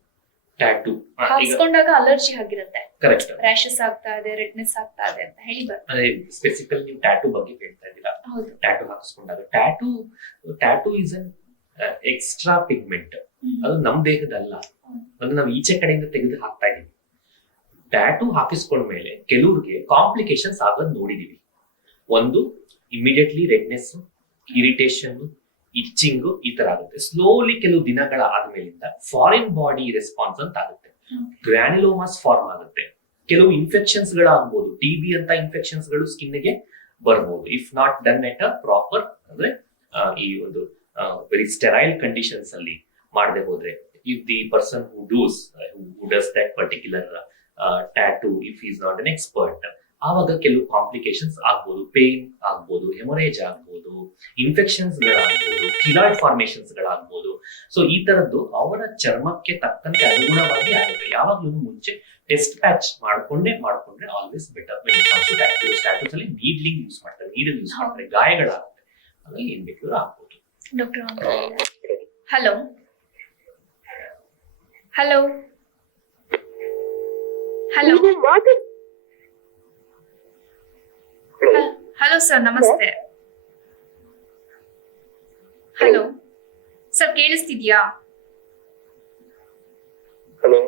ಟ್ಯಾಟೂ ಹಾಕಿಸ್ಕೊಂಡಾಗ ಅಲರ್ಜಿ ಆಗಿರುತ್ತೆ, ಕರೆಕ್ಟ್, ರ್ಯಾಶಸ್ ಆಗ್ತಾ ಇದೆ, ರೆಡ್ನೆಸ್ ಆಗ್ತಾ ಇದೆ ಅಂತ ಹೇಳಿ ಬರ್ತಾರೆ. ಸ್ಪೆಸಿಫಿಕಲಿ ನೀವು ಟ್ಯಾಟೂ ಬಗ್ಗೆ ಹೇಳ್ತಾ ಇದ್ದೀರಾ. ಟ್ಯಾಟೂ ಹಾಕಿಸ್ಕೊಂಡಾಗ tattoo is an extra pigment. ಅದು ನಮ್ ದೇಹದಲ್ಲ, ಅಂದ್ರೆ ನಾವು ಈಚೆ ಕಡೆಯಿಂದ ತೆಗೆದು ಹಾಕ್ತಾ ಇದೀವಿ. ಟ್ಯಾಟೂ ಹಾಕಿಸ್ಕೊಂಡ್ಮೇಲೆ ಕೆಲವ್ರಿಗೆ ಕಾಂಪ್ಲಿಕೇಶನ್ಸ್ ಆಗೋದ್ ನೋಡಿದೀವಿ. ಒಂದು ಇಮಿಡಿಯೇಟ್ಲಿ ರೆಡ್ನೆಸ್, ಇರಿಟೇಷನ್, ಇಚ್ಚಿಂಗ್ ಈ ತರ ಆಗುತ್ತೆ. ಸ್ಲೋಲಿ ಕೆಲವು ದಿನಗಳ ಆದ್ಮೇಲಿಂದ ಫಾರಿನ್ ಬಾಡಿ ರೆಸ್ಪಾನ್ಸ್ ಅಂತ ಆಗುತ್ತೆ. ಗ್ರಾನ್ಯುಲೋಮಾಸ್ ಫಾರ್ಮ್ ಆಗುತ್ತೆ. ಕೆಲವು ಇನ್ಫೆಕ್ಷನ್ಸ್ ಗಳಾಗಬಹುದು. ಟಿಬಿ ಅಂತ ಇನ್ಫೆಕ್ಷನ್ಸ್ ಗಳು ಸ್ಕಿನ್ ಗೆ ಬರ್ಬೋದು if not done at a proper, ಅಂದ್ರೆ ಈ ಒಂದು ವೆರಿ ಸ್ಟೆರೈಲ್ ಕಂಡೀಷನ್ಸ್ ಅಲ್ಲಿ ಮಾಡದೆ ಹೋದ್ರೆ. If the person who does that particular tattoo if is not an expert, ಆವಾಗ ಕೆಲವು ಕಾಂಪ್ಲಿಕೇಶನ್ಸ್ ಆಗ್ಬೋದು. ಪೇನ್ ಆಗ್ಬೋದು, ಹೆಮೊರೇಜ್ ಆಗ್ಬೋದು, ಇನ್ಫೆಕ್ಷನ್ಸ್ ಗಳಾಗ್ಬೋದು, ಕಿಲಾಯ್ಡ್ ಫಾರ್ಮೇಶನ್ಸ್ ಗಳಾಗ್ಬೋದು. ಸೊ ಈ ತರದ್ದು ಅವರ ಚರ್ಮಕ್ಕೆ ತಕ್ಕಂತೆ ಅನುಗುಣವಾಗಿ ಆಗುತ್ತೆ. ಯಾವಾಗ್ಲೂ ಮುಂಚೆ ಟೆಸ್ಟ್ ಪ್ಯಾಚ್ ಮಾಡ್ಕೊಂಡ್ರೆ ಆಲ್ವೇಸ್ ಬೆಟರ್. ಟ್ಯಾಟೂಸ್ ಅಲ್ಲಿ ನೀಡ್ಲಿಂಗ್ ಯೂಸ್ ಮಾಡ್ತಾರೆ, ನೀಡಲ್ ಯೂಸ್ ಮಾಡ್ತಾರೆ, ಗಾಯಗಳಾಗುತ್ತೆ, ಅದ್ರಲ್ಲಿ ಏನ್ ಬೇಕಾದ್ರೂ ಆಗ್ಬೋದು. Doctor hello hello hello hello sir, ನಮಸ್ತೆ. ಹಲೋ ಸರ್, ಕೇಳಿಸ್ತಿದ್ಯಾ? ಹಲೋ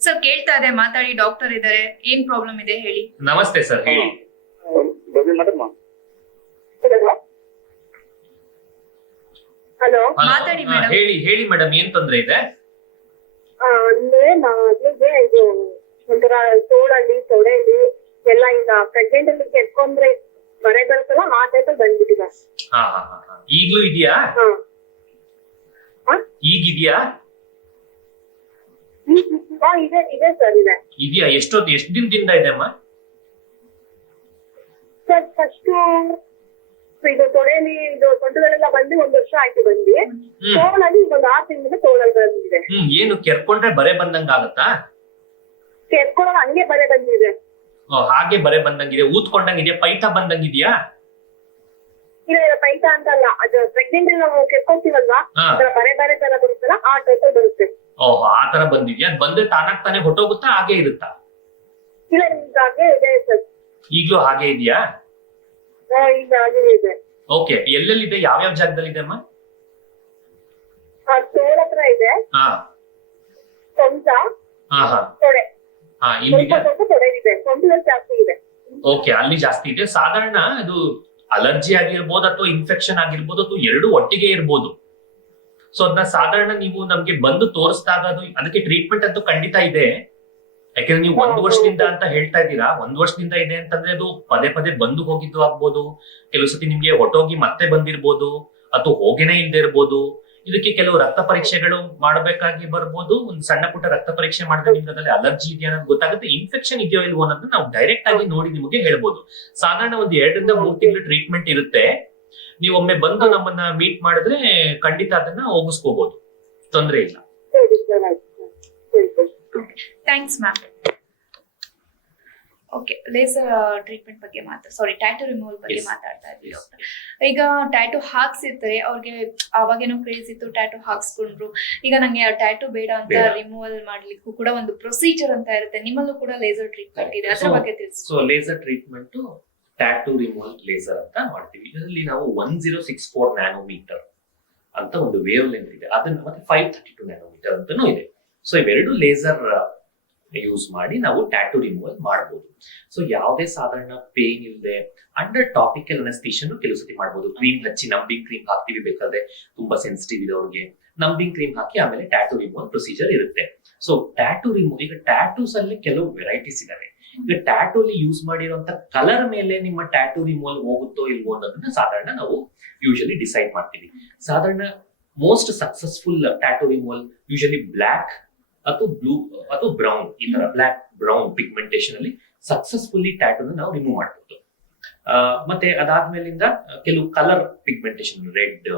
ಸರ್, ಕೇಳ್ತಾ ಇದೆ, ಮಾತಾಡಿ. ಡಾಕ್ಟರ್ ಇದ್ದಾರೆ, ಏನ್ ಪ್ರಾಬ್ಲಮ್ ಇದೆ ಹೇಳಿ. ನಮಸ್ತೆ ಸರ್, ಹೇಳಿ. ಹಲೋ, ಮಾತಾಡಿ ಮೇಡಮ್. ಹೇಳಿ ಮೇಡಮ್, ಏನ್ ತೊಂದ್ರೆ ಇದೆ? ಅಂದ್ರೆ ನನಗೆ ಇದು ಒಂಥರ ತೋಳಲ್ಲಿ ತೊಡೆಯಲ್ಲಿ ಎಲ್ಲ ಈಗ ಪ್ರೆಗ್ನೆಂಟ್ ಅಲ್ಲಿ ಕೆಟ್ಕೊಂಡ್ರೆ ಬರೆ ಬರುತ್ತಲ್ಲ ಆ ಟೈಪ್ ಬಂದ್ಬಿಟ್ಟಿದೆ. ಈಗ್ಲೂ ಇದೆಯಾ? ಈಗಿದ್ಯಾ? ಇದೆ ಸರ್, ಇದೆ. ಇದೆಯಾ? ಎಷ್ಟು ದಿನದಿಂದ ಇದೆ ಅಮ್ಮ? ಸರ್ ಫಸ್ಟ್ ಇದು ತೊಡೆಯಲ್ಲಿ ಇದು ಸೊಂಟದಲ್ಲೆಲ್ಲ ಬಂದು 1 ವರ್ಷ ಆಯ್ತು ಬಂದು. ತೋಳಲ್ಲಿ ಈಗ 6 ತಿಂಗಳಿಂದ ತೋಳಲ್ಲಿ ಬಂದಿದೆ. ಏನು ಕೆರ್ಕೊಂಡ್ರೆ ಬರೆ ಬಂದಂಗ ಆಗತ್ತಾ? ಕೆರ್ಕೊಳ್ಳೋ ಹಂಗೆ ಬರೆ ಬಂದಿದೆ. ಹಾಗೆ ಬರೆ ಬಂದಂಗಿದೆ, ಊದ್ಕೊಂಡಂಗಿದ್ಯಾ, ಪೈಟ ಬಂದಂಗಿದ್ಯಾ? ಇಲ್ಲ, ಪೈಟ ಅಂತಲ್ಲ, ಅದು ಪ್ರೆಗ್ನೆಂಟ್ ನಾವು ಕೆರ್ಕೊಳ್ತೀವಲ್ವಾ, ಬರೆ ಬರೆ ತರ ಬರುತ್ತಲ್ಲ ಆ ಟೈಪ್ ಬರುತ್ತೆ. ಓಹ್, ಆ ತರ ಬಂದಿದ್ಯಾ? ಅದ್ ಬಂದ್ರೆ ತಾನಾಗ್ ತಾನೇ ಹೊಟ್ಟೋಗುತ್ತಾ, ಹಾಗೆ ಇರುತ್ತಾ? ಇಲ್ಲ, ಈಗ ಹಾಗೆ ಇದೆ ಸರ್. ಈಗ್ಲೂ ಹಾಗೆ ಇದೆಯಾ? ಈಗ ಹಾಗೆ ಇದೆ. ಓಕೆ, ಎಲ್ಲೆಲ್ಲಿದೆ, ಯಾವ್ಯಾವ ಜಾಗದಲ್ಲಿ ಇದೆ ಅಮ್ಮ? ತೋಳ ಹತ್ರ ಇದೆ, ಸೊಂಟ, ತೊಡೆ, ಸ್ವಲ್ಪ ತೊಡೆ ಇದೆ, ಸೊಂಟದಲ್ಲಿ ಜಾಸ್ತಿ ಇದೆ. ಓಕೆ, ಅಲ್ಲಿ ಜಾಸ್ತಿ ಇದೆ. ಸಾಧಾರಣ ಇದು ಅಲರ್ಜಿ ಆಗಿರ್ಬೋದು ಅಥವಾ ಇನ್ಫೆಕ್ಷನ್ ಆಗಿರ್ಬೋದು ಅಥವಾ ಎರಡು ಒಟ್ಟಿಗೆ ಇರ್ಬೋದು. ಸೊ ಅದನ್ನ ಸಾಧಾರಣ ನೀವು ನಮ್ಗೆ ಬಂದು ತೋರಿಸಿದಾಗ ಅದಕ್ಕೆ ಟ್ರೀಟ್ಮೆಂಟ್ ಅಂತೂ ಖಂಡಿತ ಇದೆ. ಯಾಕಂದ್ರೆ ನೀವು 1 ವರ್ಷದಿಂದ ಅಂತ ಹೇಳ್ತಾ ಇದ್ದೀರಾ, 1 ವರ್ಷದಿಂದ ಇದೆ ಅಂತಂದ್ರೆ ಅದು ಪದೇ ಪದೇ ಬಂದು ಹೋಗಿದ್ದು ಆಗ್ಬೋದು. ಕೆಲವು ಸತಿ ನಿಮ್ಗೆ ಹೊಟ್ಟೋಗಿ ಮತ್ತೆ ಬಂದಿರ್ಬೋದು, ಅಥವಾ ಹೋಗೇನೆ ಇಲ್ದೇ ಇರ್ಬೋದು. ಇದಕ್ಕೆ ಕೆಲವು ರಕ್ತ ಪರೀಕ್ಷೆಗಳು ಮಾಡಬೇಕಾಗಿ ಬರ್ಬೋದು. ಒಂದು ಸಣ್ಣ ಪುಟ್ಟ ರಕ್ತ ಪರೀಕ್ಷೆ ಮಾಡಿದ್ರೆ ನಿಮ್ಗೆ ಅದರಲ್ಲಿ ಅಲರ್ಜಿ ಇದೆಯಾ ಅನ್ನೋದು ಗೊತ್ತಾಗುತ್ತೆ. ಇನ್ಫೆಕ್ಷನ್ ಇದೆಯೋ ಇಲ್ವೋ ಅನ್ನೋದನ್ನ ನಾವು ಡೈರೆಕ್ಟ್ ಆಗಿ ನೋಡಿ ನಿಮಗೆ ಹೇಳ್ಬೋದು. ಸಾಧಾರಣ ಒಂದು 2 ರಿಂದ 3 ತಿಂಗಳು ಟ್ರೀಟ್ಮೆಂಟ್ ಇರುತ್ತೆ. ನೀವು ಒಮ್ಮೆ ಬಂದು ನಮ್ಮನ್ನ ಮೀಟ್ ಮಾಡಿದ್ರೆ ಖಂಡಿತ ಅದನ್ನ ಹೋಗಿಸ್ಕೋಬಹುದು, ತೊಂದರೆ ಇಲ್ಲ. Thanks ma'am. Okay, laser treatment ಬಗ್ಗೆ ಟ್ಯಾಟೂ ರಿಮೂವಲ್ ಬಗ್ಗೆ ಮಾತಾಡ್ತಾ ಇದ್ವಿ ಡಾಕ್ಟರ್. ಈಗ ಟ್ಯಾಟೂ ಹಾಕ್ಸಿರ್ತಾರೆ, ಅವ್ರಿಗೆ ಅವಾಗೇನೋ ಕ್ರೇಜ್ ಇತ್ತು, ಟ್ಯಾಟೂ ಹಾಕ್ಸ್ಕೊಂಡ್ರು. ಈಗ ನಂಗೆ ಆ ಟ್ಯಾಟೂ ಬೇಡ ಅಂತ ರಿಮೂವಲ್ ಮಾಡ್ಲಿಕ್ಕೂ ಕೂಡ ಒಂದು ಪ್ರೊಸೀಜರ್ ಅಂತ ಇರುತ್ತೆ. ನಿಮ್ಮಲ್ಲೂ ಕೂಡ ಲೇಸರ್ ಟ್ರೀಟ್ಮೆಂಟ್ ಇದೆ, ಅದ್ರ ಬಗ್ಗೆ ತಿಳಿಸಿ. So laser treatment tattoo removal laser ಅಂತ ಮಾಡ್ತೀವಿ. ಇದರಲ್ಲಿ ನಾವು 1064 ನ್ಯಾನೋಮೀಟರ್ ಅಂತ ಒಂದು ವೇವ್ ಲೆಂತ್ ಇದೆ, ಅದನ್ನ ಮತ್ತೆ 532 ನ್ಯಾನೋಮೀಟರ್ ಅಂತಾನೂ ಇದೆ. ಸೊ ಇವೆರಡು ಲೇಸರ್ ಯೂಸ್ ಮಾಡಿ ನಾವು ಟ್ಯಾಟೂ ರಿಮೂವಲ್ ಮಾಡಬಹುದು. ಸೊ ಯಾವುದೇ ಸಾಧಾರಣ ಪೇನ್ ಇಲ್ಲದೆ ಅಂಡರ್ ಟಾಪಿಕಲ್ ಅನಸ್ತೇಷನ್ ಕೆಲವು ಸತಿ ಮಾಡಬಹುದು. ಕ್ರೀಮ್ ಹಚ್ಚಿ ನಂಬಿಂಗ್ ಕ್ರೀಮ್ ಹಾಕ್ತಿವಿ, ಬೇಕಾದ್ರೆ ತುಂಬಾ ಸೆನ್ಸಿಟಿವ್ ಇರೋರಿಗೆ ನಂಬಿಂಗ್ ಕ್ರೀಮ್ ಹಾಕಿ ಆಮೇಲೆ ಟ್ಯಾಟೂ ರಿಮೂವಲ್ ಪ್ರೊಸೀಜರ್ ಇರುತ್ತೆ. ಸೊ ಟ್ಯಾಟೂ ರಿಮೂವ್, ಈಗ ಟ್ಯಾಟೂಸ್ ಅಲ್ಲಿ ಕೆಲವು ವೆರೈಟೀಸ್ ಇದಾವೆ. ಈಗ ಟ್ಯಾಟೂ ಅಲ್ಲಿ ಯೂಸ್ ಮಾಡಿರುವಂತ ಕಲರ್ ಮೇಲೆ ನಿಮ್ಮ ಟ್ಯಾಟೂ ರಿಮೂವಲ್ ಹೋಗುತ್ತೋ ಇಲ್ವೋ ಅನ್ನೋದನ್ನ ಸಾಧಾರಣ ನಾವು ಯೂಶಲಿ ಡಿಸೈಡ್ ಮಾಡ್ತೀವಿ. ಸಾಧಾರಣ most successful tattoo removal usually black ಅಥವಾ ಬ್ಲೂ ಅಥವಾ ಬ್ರೌನ್, ಈ ತರ ಬ್ಲಾಕ್ ಬ್ರೌನ್ ಪಿಗ್ಮೆಂಟೇಶನ್ ಅಲ್ಲಿ ಸಕ್ಸಸ್ಫುಲ್ಲಿ ಟ್ಯಾಟೂನ ನಾವು ರಿಮೂವ್ ಮಾಡಬಹುದು. ಮತ್ತೆ ಅದಾದ್ಮೇಲಿಂದ ಕೆಲವು ಕಲರ್ ಪಿಗ್ಮೆಂಟೇಶನ್, ರೆಡ್,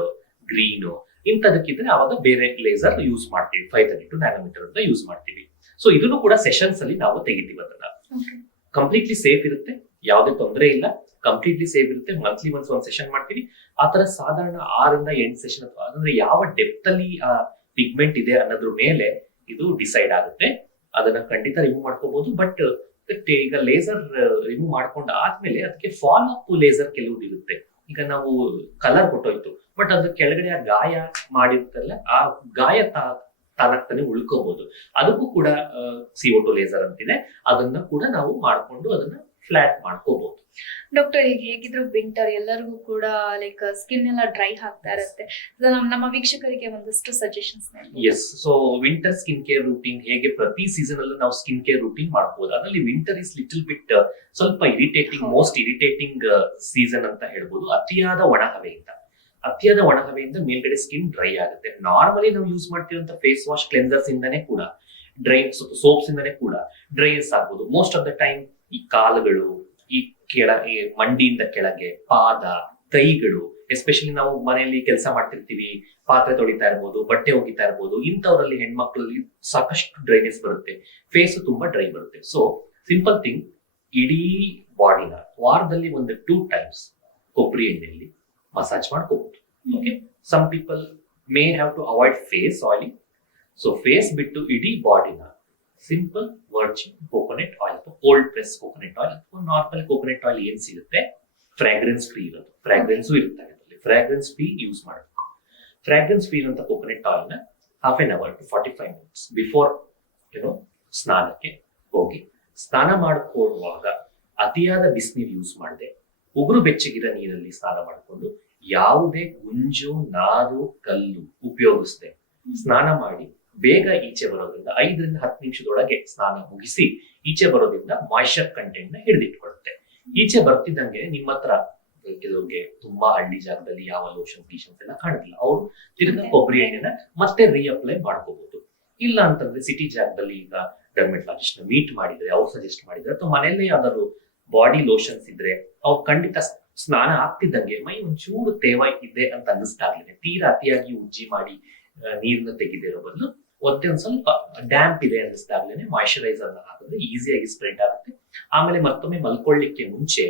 ಗ್ರೀನ್ ಇಂಥದಕ್ಕಿದ್ರೆ ಅವಾಗ ಬೇರೆ ಲೇಸರ್ ಯೂಸ್ ಮಾಡ್ತೀವಿ. 532 ನ್ಯಾನೋಮೀಟರ್ ಅಂತ ಯೂಸ್ ಮಾಡ್ತೀವಿ. ಸೊ ಇದನ್ನು ಕೂಡ ಸೆಷನ್ಸ್ ಅಲ್ಲಿ ನಾವು ತೆಗಿತೀವಿ. ಅದನ್ನ ಕಂಪ್ಲೀಟ್ಲಿ ಸೇಫ್ ಇರುತ್ತೆ, ಯಾವುದೇ ತೊಂದರೆ ಇಲ್ಲ, ಕಂಪ್ಲೀಟ್ಲಿ ಸೇಫ್ ಇರುತ್ತೆ. ಮಂತ್ಲಿ ಒನ್ಸ್ ಒಂದು ಸೆಷನ್ ಮಾಡ್ತೀವಿ. ಆತರ ಸಾಧಾರಣ 6 ರಿಂದ 8 ಸೆಷನ್, ಅಂದ್ರೆ ಯಾವ ಡೆಪ್ತ್ ಅಲ್ಲಿ ಆ ಪಿಗ್ಮೆಂಟ್ ಇದೆ ಅನ್ನೋದ್ರ ಮೇಲೆ ಇದು ಡಿಸೈಡ್ ಆಗುತ್ತೆ. ಅದನ್ನ ಖಂಡಿತ ರಿಮೂವ್ ಮಾಡ್ಕೋಬಹುದು. ಬಟ್ ಈಗ ಲೇಸರ್ ರಿಮೂವ್ ಮಾಡ್ಕೊಂಡ ಆದ್ಮೇಲೆ ಅದಕ್ಕೆ ಫಾಲೋ ಅಪ್ ಲೇಸರ್ ಕೆಲವ್ದು ಇರುತ್ತೆ. ಈಗ ನಾವು ಕಲರ್ ಕೊಟ್ಟೋಯ್ತು, ಬಟ್ ಅದ್ರ ಕೆಳಗಡೆ ಆ ಗಾಯ ಮಾಡಿರ್ತಲ್ಲ, ಆ ಗಾಯ ತಾನಾಗ್ತಾನೆ ಉಳ್ಕೋಬಹುದು. ಅದಕ್ಕೂ ಕೂಡ CO2 ಲೇಸರ್ ಅಂತಿದೆ, ಅದನ್ನ ಕೂಡ ನಾವು ಮಾಡ್ಕೊಂಡು ಅದನ್ನ ಫ್ಲಾಟ್ ಮಾಡ್ಕೋಬಹುದು. ಡಾಕ್ಟರ್, ಈಗ ಹೇಗಿದ್ರು ವಿಂಟರ್ ಎಲ್ಲರಿಗೂ ಕೂಡ ಲೈಕ್ ಸ್ಕಿನ್ ಎಲ್ಲ ಡ್ರೈ ಆಗ್ತಾ ಇರುತ್ತೆ. ನಮ್ಮ ವೀಕ್ಷಕರಿಗೆ ಒಂದಷ್ಟು suggestions. Yes, so winter skin care routine ಹೇಗೆ ಪ್ರತಿ ಸೀಸನ್ ಅಲ್ಲೂ ನಾವು ಸ್ಕಿನ್ ಕೇರ್ ರೂಟೀನ್ ಮಾಡಬಹುದು. ಅದರಲ್ಲಿ ವಿಂಟರ್ ಇಸ್ ಲಿಟಲ್ ಬಿಟ್ ಸ್ವಲ್ಪ ಇರಿಟೇಟಿಂಗ್, ಮೋಸ್ಟ್ ಇರಿಟೇಟಿಂಗ್ ಸೀಸನ್ ಅಂತ ಹೇಳ್ಬೋದು. ಅತಿಯಾದ ಒಣಹವೆಯಿಂದ ಮೇಲ್ಗಡೆ ಸ್ಕಿನ್ ಡ್ರೈ ಆಗುತ್ತೆ. ನಾರ್ಮಲಿ ನಾವು ಯೂಸ್ ಮಾಡ್ತಿರುವಂತ ಫೇಸ್ ವಾಶ್, ಕ್ಲೆನ್ಸರ್ಸ್ ಇಂದಾನೆ ಕೂಡ ಡ್ರೈ, ಸೋಪ್ಸ್ ಇಂದಾನೆ ಕೂಡ ಡ್ರೈನೆಸ್ ಆಗ್ಬೋದು. ಮೋಸ್ಟ್ ಆಫ್ ದ ಟೈಮ್ ಈ ಕಾಲುಗಳು, ಈ ಮಂಡಿಯಿಂದ ಕೆಳಗೆ ಪಾದ, ಕೈಗಳು, ಎಸ್ಪೆಷಲಿ ನಾವು ಮನೆಯಲ್ಲಿ ಕೆಲಸ ಮಾಡ್ತಿರ್ತೀವಿ, ಪಾತ್ರೆ ತೊಳಿತಾ ಇರ್ಬೋದು, ಬಟ್ಟೆ ಒಗಿತಾ ಇರ್ಬೋದು, ಇಂಥವರಲ್ಲಿ ಹೆಣ್ಮಕ್ಳಲ್ಲಿ ಸಾಕಷ್ಟು ಡ್ರೈನೆಸ್ ಬರುತ್ತೆ, ಫೇಸ್ ತುಂಬಾ ಡ್ರೈ ಬರುತ್ತೆ. ಸೊ ಸಿಂಪಲ್ ಥಿಂಗ್, ಇಡೀ ಬಾಡಿನ ವಾರದಲ್ಲಿ 1-2 times ಕೊಬ್ಬರಿ ಎಣ್ಣೆಯಲ್ಲಿ ಮಸಾಜ್ ಮಾಡ್ಕೋಬಹುದು. Okay, some people may have to avoid face oiling. So face ಬಿಟ್ಟು ಇಡೀ ಬಾಡಿನ ಸಿಂಪಲ್ ವರ್ಜಿನ್ ಕೋಕೋನಟ್ ಆಯಿಲ್ ಅಥವಾ ಕೋಲ್ಡ್ ಪ್ರೆಸ್ ಕೋಕೋನಟ್ ಆಯಿಲ್ ಅಥವಾ ನಾರ್ಮಲ್ ಕೋಕೋನಟ್ ಆಯಿಲ್ ಏನ್ ಸಿಗುತ್ತೆ, ಫ್ರಾಗ್ರೆನ್ಸ್ ಫ್ರೀ ಇರೋದು, ಫ್ರಾಗ್ರೆನ್ಸು ಇರುತ್ತೆ ಅದರಲ್ಲಿ, ಫ್ರಾಗ್ರೆನ್ಸ್ ಫ್ರೀ ಯೂಸ್ ಮಾಡಬೇಕು. ಫ್ರಾಗ್ರೆನ್ಸ್ ಫ್ರೀ ಇರುವಂತ ಕೋಕೋನಟ್ ಆಯಿಲ್ ನ 1/2 hour to 45 minutes ಬಿಫೋರ್ ಸ್ನಾನಕ್ಕೆ ಹೋಗಿ, ಸ್ನಾನ ಮಾಡಿಕೊಳ್ಳುವಾಗ ಅತಿಯಾದ ಬಿಸಿನೀರು ಯೂಸ್ ಮಾಡದೆ ಉಗುರು ಬೆಚ್ಚಗಿರೋ ನೀರಲ್ಲಿ ಸ್ನಾನ ಮಾಡಿಕೊಂಡು ಯಾವುದೇ ಗುಂಜು, ನಾರು, ಕಲ್ಲು ಉಪಯೋಗಿಸದೆ ಸ್ನಾನ ಮಾಡಿ ಬೇಗ ಈಚೆ ಬರೋದ್ರಿಂದ 5-10 ನಿಮಿಷದೊಳಗೆ ಸ್ನಾನ ಮುಗಿಸಿ ಈಚೆ ಬರೋದ್ರಿಂದ ಮಾಯಿಶ್ಚರ್ ಕಂಟೆಂಟ್ ನ ಹಿಡಿದಿಟ್ಕೊಳ್ಳುತ್ತೆ. ಈಚೆ ಬರ್ತಿದ್ದಂಗೆ ನಿಮ್ಮ ಹತ್ರ ಕೆಲವ್ರಿಗೆ ತುಂಬಾ ಹಳ್ಳಿ ಜಾಗದಲ್ಲಿ ಯಾವ ಲೋಷನ್ ಗೀಷನ್ಸ್ ಎಲ್ಲ ಕಾಣುದಿಲ್ಲ, ಅವರು ತಿರ್ಗಾ ಕೊಬ್ಬರಿ ಎಣ್ಣೆನ ಮತ್ತೆ ರೀಅಪ್ಲೈ ಮಾಡ್ಕೋಬಹುದು. ಇಲ್ಲ ಅಂತಂದ್ರೆ ಸಿಟಿ ಜಾಗದಲ್ಲಿ ಈಗ ಡರ್ಮೆಟಾಲಜಿಸ್ಟ್ ನ ಮೀಟ್ ಮಾಡಿದ್ರೆ, ಅವ್ರು ಸಜೆಸ್ಟ್ ಮಾಡಿದ್ರೆ ಅಥವಾ ಮನೆಯಲ್ಲೇ ಯಾವ್ದಾದ್ರು ಬಾಡಿ ಲೋಷನ್ಸ್ ಇದ್ರೆ ಅವ್ರು ಖಂಡಿತ ಸ್ನಾನ ಆಗ್ತಿದ್ದಂಗೆ ಮೈ ಒಂಚೂರು ತೇವ ಇದೆ ಅಂತ ಅನ್ನಿಸ್ತಾಗ್ಲೇನೆ ತೀರಾ ಅತಿಯಾಗಿ ಉಜ್ಜಿ ಮಾಡಿ ನೀರನ್ನ ತೆಗೆದಿರೋ ಬದಲು ಒಂದ್ ಸ್ವಲ್ಪ ಡ್ಯಾಂಪ್ ಇದೆ ಅನ್ನಿಸ್ದಾಗ್ಲೇನೆ ಮಾಯಿಶ್ಚರೈಸರ್ ನ ಹಾಕಿದ್ರೆ ಈಸಿಯಾಗಿ ಸ್ಪ್ರೆಡ್ ಆಗುತ್ತೆ. ಆಮೇಲೆ ಮತ್ತೊಮ್ಮೆ ಮಲ್ಕೊಳ್ಳಿಕ್ಕೆ ಮುಂಚೆ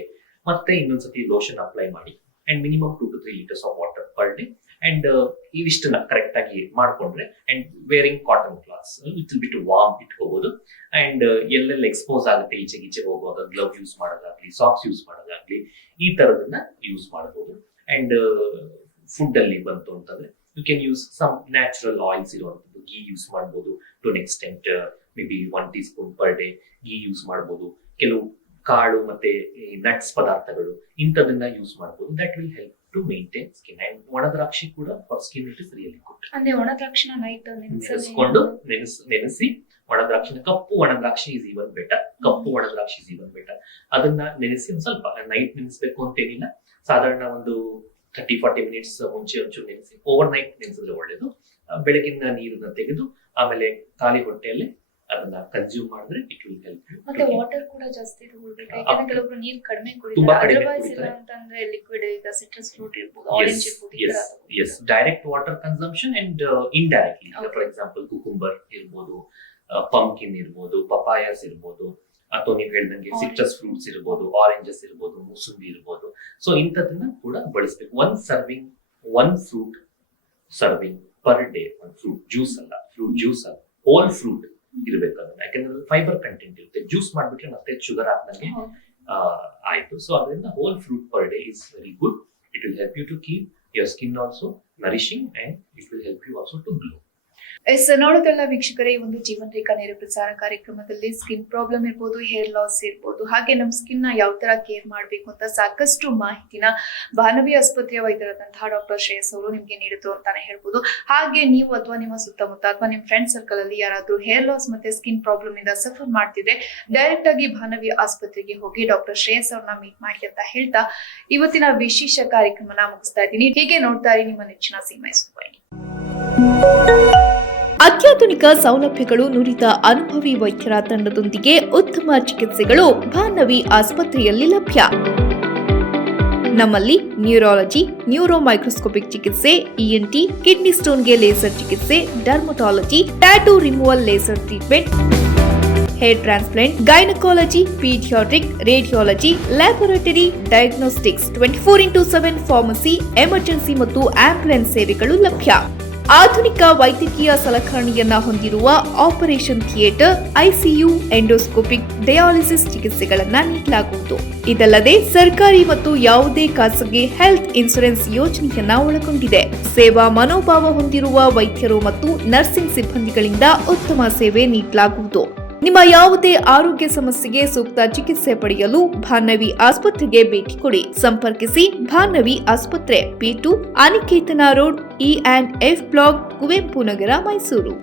ಮತ್ತೆ ಇನ್ನೊಂದ್ಸತಿ ಲೋಷನ್ ಅಪ್ಲೈ ಮಾಡಿ and minimum 2 to 3 liters of water per day and ಇವಿಷ್ಟನ್ನ ಕರೆಕ್ಟ್ ಆಗಿ ಮಾಡ್ಕೊಂಡ್ರೆ and wearing cotton clothes little bit warm ಇಟ್ಕೋಬಹುದು. ಅಂಡ್ ಎಲ್ಲೆಲ್ಲ ಎಕ್ಸ್ಪೋಸ್ ಆಗುತ್ತೆ ಈಚೆಗೆ ಹೋಗುವಾಗ ಗ್ಲವ್ ಯೂಸ್ ಮಾಡೋದಾಗ್ಲಿ, ಸಾಕ್ಸ್ ಯೂಸ್ ಮಾಡೋದಾಗ್ಲಿ, ಈ ತರದನ್ನ ಯೂಸ್ ಮಾಡಬಹುದು. ಅಂಡ್ ಫುಡ್ ಅಲ್ಲಿ ಬಂತು ಅಂತಂದ್ರೆ you can use some natural oils ಇರುವಂತದ್ದು, ಗೀ ಯೂಸ್ ಮಾಡಬಹುದು to an extent, maybe 1 teaspoon per day ghee use ಮಾಡಬಹುದು. ಕೆಲವು ಕಾಳು ಮತ್ತೆ ನಟ್ಸ್ ಪದಾರ್ಥಗಳು ಇಂಥದನ್ನ ಯೂಸ್ ಮಾಡಬಹುದು. That will help to maintain skin. And ಒಣ ದ್ರಾಕ್ಷಿ ಕೂಡ for skin it is really good. ಅಂದ್ರೆ ಒಣ ದ್ರಾಕ್ಷಿನ ನೈಟ್ ನೆನೆಸ್ಕೊಂಡು ನೆನೆಸಿ ಒಣ ದ್ರಾಕ್ಷಿನ, ಕಪ್ಪು ಒಣ ದ್ರಾಕ್ಷಿ ಇಸ್ ಈವನ್ ಬೆಟರ್. ಅದನ್ನ ನೆನೆಸಿ ಒಂದ್ ಸ್ವಲ್ಪ ನೈಟ್ ನೆನೆಸ್ಬೇಕು ಅಂತೇನಿಲ್ಲ, ಸಾಧಾರಣ ಒಂದು 30-40 minutes ಮುಂಚೆ ಒಂಚೂರು ನೆನೆಸಿ ಓವರ್ ನೈಟ್ ನೆನೆಸಿದ್ರೆ ಒಳ್ಳೇದು. ಬೆಳಗಿನ ನೀರನ್ನ ತೆಗೆದು ಆಮೇಲೆ ಖಾಲಿ ಹೊಟ್ಟೆಯಲ್ಲಿ ಅದನ್ನ ಕನ್ಸ್ಯೂಮ್ ಮಾಡಿದ್ರೆ ಇಟ್ ವಿಲ್ ಹೆಲ್ಪ್ ಯು. ಮತ್ತೆ ವಾಟರ್ ಕೂಡ ಜಾಸ್ತಿ ತಗೊಳ್ಬೇಕು, ಯಾಕಂದ್ರೆ ಕೆಲವೊಬ್ರು ನೀರು ಕಡಿಮೆ ಕುಡಿತಾರೆ. ಅದರ್ವೈಸ್ ಇಲ್ಲ ಅಂತಂದ್ರೆ ಲಿಕ್ವಿಡ್, ಈಗ ಸಿಟ್ರಸ್ ಫ್ರೂಟ್ ಇರ್ಬೋದು, ಆರೆಂಜ್ ಇರ್ಬೋದು, yes direct water consumption and indirectly, for example cucumber ಇರ್ಬೋದು, ಪಂಪ್ಕಿನ್ ಇರ್ಬೋದು, ಪಪಾಯಾಸ್ ಇರ್ಬೋದು, ಅಥವಾ ನೀವು ಹೇಳ್ದಂಗೆ ಸಿಟ್ರಸ್ ಫ್ರೂಟ್ಸ್ ಇರ್ಬೋದು, ಆರೆಂಜಸ್ ಇರ್ಬೋದು, ಮೂಸಂಬಿ ಇರ್ಬೋದು. ಸೊ ಇಂಥದನ್ನ ಕೂಡ ಬಳಸಬೇಕು. One fruit serving per day. ಒಂದು ಫ್ರೂಟ್ ಜ್ಯೂಸ್ ಅಲ್ಲ, ಹೋಲ್ ಫ್ರೂಟ್ ಇರ್ಬೇಕು ಅದನ್ನ, ಯಾಕಂದ್ರೆ ಫೈಬರ್ ಕಂಟೆಂಟ್ ಇರುತ್ತೆ. ಜ್ಯೂಸ್ ಮಾಡ್ಬಿಟ್ರೆ ಮತ್ತೆ ಶುಗರ್ ಹಾಕ್ದಂಗೆ ಆಯ್ತು. ಸೊ ಅದರಿಂದ whole fruit per day is very good. It will help you to keep your skin also nourishing and it will help you also to glow. ನೋಡೋದಲ್ಲ ವೀಕ್ಷಕರೇ, ಈ ಒಂದು ಜೀವನ್ ರೇಖಾ ನೇರ ಪ್ರಸಾರ ಕಾರ್ಯಕ್ರಮದಲ್ಲಿ ಸ್ಕಿನ್ ಪ್ರಾಬ್ಲಮ್ ಇರ್ಬೋದು, ಹೇರ್ ಲಾಸ್ ಇರ್ಬೋದು, ಹಾಗೆ ನಮ್ಮ ಸ್ಕಿನ್ ನ ಯಾವ ತರ ಕೇರ್ ಮಾಡಬೇಕು ಅಂತ ಸಾಕಷ್ಟು ಮಾಹಿತಿನ ಭಾನವಿ ಆಸ್ಪತ್ರೆಯ ವೈದ್ಯರಾದಂತಹ ಡಾಕ್ಟರ್ ಶ್ರೇಯಸ್ ಅವರು ನಿಮ್ಗೆ ನೀಡಿದ್ರು ಅಂತಾನೆ ಹೇಳ್ಬೋದು. ಹಾಗೆ ನೀವು ಅಥವಾ ನಿಮ್ಮ ಸುತ್ತಮುತ್ತ ಅಥವಾ ನಿಮ್ಮ ಫ್ರೆಂಡ್ ಸರ್ಕಲ್ ಅಲ್ಲಿ ಯಾರಾದ್ರೂ ಹೇರ್ ಲಾಸ್ ಮತ್ತೆ ಸ್ಕಿನ್ ಪ್ರಾಬ್ಲಮ್ ಇಂದ ಸಫರ್ ಮಾಡ್ತಿದ್ರೆ ಡೈರೆಕ್ಟ್ ಆಗಿ ಭಾನವಿ ಆಸ್ಪತ್ರೆಗೆ ಹೋಗಿ ಡಾಕ್ಟರ್ ಶ್ರೇಯಸ್ ಅವ್ರನ್ನ ಮೀಟ್ ಮಾಡಿ ಅಂತ ಹೇಳ್ತಾ ಇವತ್ತಿನ ವಿಶೇಷ ಕಾರ್ಯಕ್ರಮನ ಮುಗಿಸ್ತಾ ಇದ್ದೀನಿ. ಹೀಗೆ ನೋಡ್ತಾ ಇರಿ ನಿಮ್ಮ ನೆಚ್ಚಿನ ಸೀಮೈಸೂರು ವಾಹಿನಿ. ಅತ್ಯಾಧುನಿಕ ಸೌಲಭ್ಯಗಳು, ನುರಿತ ಅನುಭವಿ ವೈದ್ಯರ ತಂಡದೊಂದಿಗೆ ಉತ್ತಮ ಚಿಕಿತ್ಸೆಗಳು ಭಾನವಿ ಆಸ್ಪತ್ರೆಯಲ್ಲಿ ಲಭ್ಯ. ನಮ್ಮಲ್ಲಿ ನ್ಯೂರಾಲಜಿ, ನ್ಯೂರೋ ಮೈಕ್ರೋಸ್ಕೋಪಿಕ್ ಚಿಕಿತ್ಸೆ, ENT, ಕಿಡ್ನಿ ಸ್ಟೋನ್ಗೆ ಲೇಸರ್ ಚಿಕಿತ್ಸೆ, dermatology, tattoo removal laser treatment, hair transplant, gynaecology, paediatric, radiology, laboratory, diagnostics, 24/7 pharmacy, emergency ಮತ್ತು ಆಂಬ್ಯುಲೆನ್ಸ್ ಸೇವೆಗಳು ಲಭ್ಯ. ಆಧುನಿಕ ವೈದ್ಯಕೀಯ ಸಲಕರಣೆಯನ್ನ ಹೊಂದಿರುವ operation theatre, ICU, endoscopic, dialysis ಚಿಕಿತ್ಸೆಗಳನ್ನ ನೀಡಲಾಗುವುದು. ಇದಲ್ಲದೆ ಸರ್ಕಾರಿ ಮತ್ತು ಯಾವುದೇ ಖಾಸಗಿ ಹೆಲ್ತ್ ಇನ್ಶೂರೆನ್ಸ್ ಯೋಜನೆಯನ್ನ ಒಳಗೊಂಡಿದೆ. ಸೇವಾ ಮನೋಭಾವ ಹೊಂದಿರುವ ವೈದ್ಯರು ಮತ್ತು ನರ್ಸಿಂಗ್ ಸಿಬ್ಬಂದಿಗಳಿಂದ ಉತ್ತಮ ಸೇವೆ ನೀಡಲಾಗುವುದು. ನಿಮ್ಮ ಯಾವುದೇ ಆರೋಗ್ಯ ಸಮಸ್ಯೆಗೆ ಸೂಕ್ತ ಚಿಕಿತ್ಸೆ ಪಡೆಯಲು ಭಾನ್ನವಿ ಆಸ್ಪತ್ರೆಗೆ ಭೇಟಿ ಕೊಡಿ. ಸಂಪರ್ಕಿಸಿ ಭಾನ್ನವಿ ಆಸ್ಪತ್ರೆ, P2, Aniketana road, E&F block, Kuvempu Nagar, Mysuru.